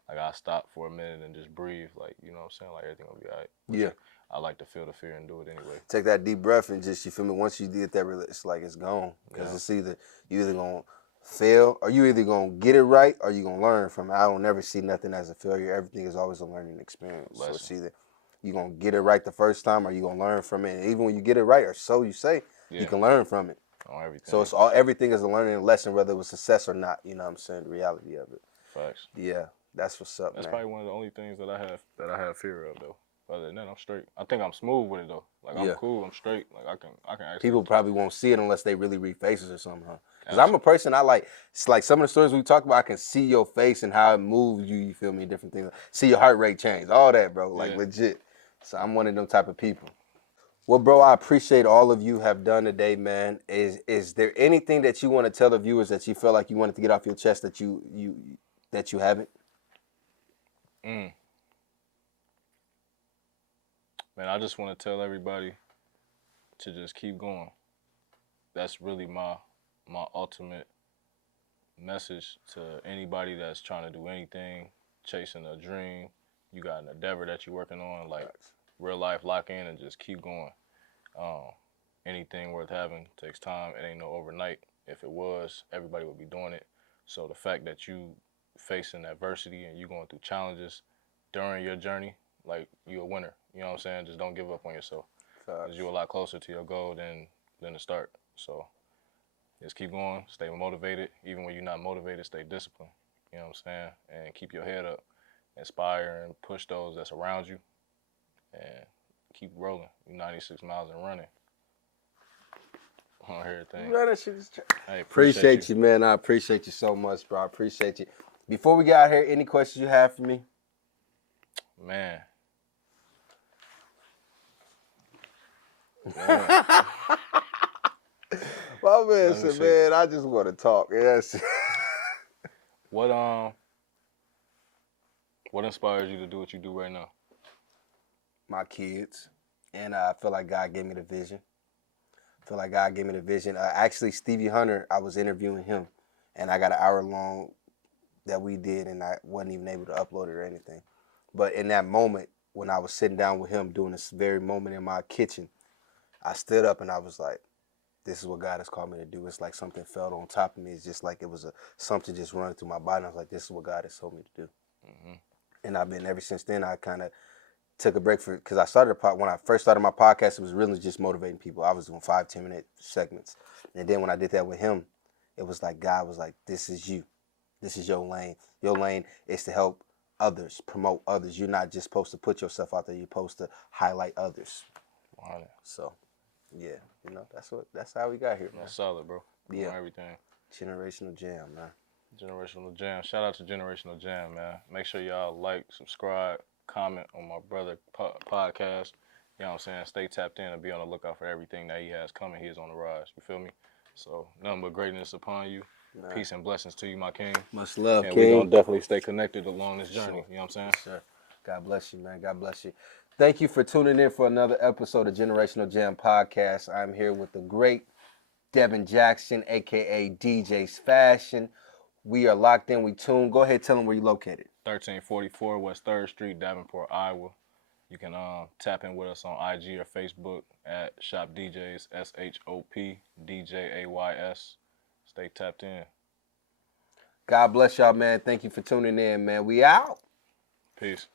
Like, I stop for a minute and just breathe. Like, you know what I'm saying? Like, everything will be all right. Yeah. I like to feel the fear and do it anyway. Take that deep breath and just, you feel me? Once you get that, it's like it's gone. Because Yeah. it's you either going to fail or you either going to get it right or you going to learn from it. I don't never see nothing as a failure. Everything is always a learning experience. Lesson. So it's either you're going to get it right the first time or you're going to learn from it. And even when you get it right, or so you say, you can learn from it. On everything. So everything is a learning lesson, whether it was success or not. You know what I'm saying? The reality of it. Facts. Yeah, that's what's up, That's man. probably one of the only things that I have fear of, though. Other than that, I'm straight. I think I'm smooth with it, though. Like, I'm cool. I'm straight. Like, I can actually. People probably won't see it unless they really read faces or something, huh? Because I'm a person, it's like some of the stories we talk about, I can see your face and how it moves you, you feel me, different things. See your heart rate change, all that, bro, like legit. So I'm one of them type of people. Well, bro, I appreciate all of you have done today, man. Is there anything that you want to tell the viewers that you feel like you wanted to get off your chest that you haven't? Man, I just want to tell everybody to just keep going. That's really my ultimate message to anybody that's trying to do anything, chasing a dream. You got an endeavor that you're working on, like real life, lock in and just keep going. Anything worth having takes time. It ain't no overnight. If it was, everybody would be doing it. So the fact that you facing adversity and you going through challenges during your journey, like, you a winner. You know what I'm saying? Just don't give up on yourself. Because you're a lot closer to your goal than the start. So just keep going, stay motivated. Even when you're not motivated, stay disciplined. You know what I'm saying? And keep your head up. Inspire and push those that's around you. And keep rolling. You're 96 miles and running. On everything. Hey, appreciate you, man. I appreciate you so much, bro. I appreciate you. Before we get out here, any questions you have for me? Man. Yeah. My man Let me said, see. man, I just want to talk. Yes. What inspires you to do what you do right now? My kids. And I feel like God gave me the vision. Actually, Stevie Hunter, I was interviewing him, and I got an hour long that we did, and I wasn't even able to upload it or anything. But in that moment, when I was sitting down with him doing this very moment in my kitchen, I stood up and I was like, this is what God has called me to do. It's like something fell on top of me. It's just like it was something just running through my body. And I was like, this is what God has told me to do. Mm-hmm. And I've been, ever since then, I kind of took a break because I started when I first started my podcast, it was really just motivating people. I was doing 5-10 minute segments. And then when I did that with him, it was like God was like, this is you. This is your lane. Your lane is to help others, promote others. You're not just supposed to put yourself out there. You're supposed to highlight others. Wow. So, yeah, that's how we got here, man. That's solid, bro. Yeah. Everything. Generational Jam, man. Generational Jam. Shout out to Generational Jam, man. Make sure y'all like, subscribe, comment on my brother podcast. You know what I'm saying? Stay tapped in and be on the lookout for everything that he has coming. He is on the rise. You feel me? So, nothing but greatness upon you. Nah. Peace and blessings to you, my king. Much love, and King. And we're going to definitely stay connected along this journey. Sure. You know what I'm saying? Sure. God bless you, man. God bless you. Thank you for tuning in for another episode of Generational Jam Podcast. I'm here with the great Devin Jackson, a.k.a. DJ's Fashion. We are locked in. We tuned. Go ahead, tell them where you're located. 1344 West 3rd Street, Davenport, Iowa. You can tap in with us on IG or Facebook at Shop DJs, SHOP DJAYS. Stay tapped in. God bless y'all, man. Thank you for tuning in, man. We out. Peace.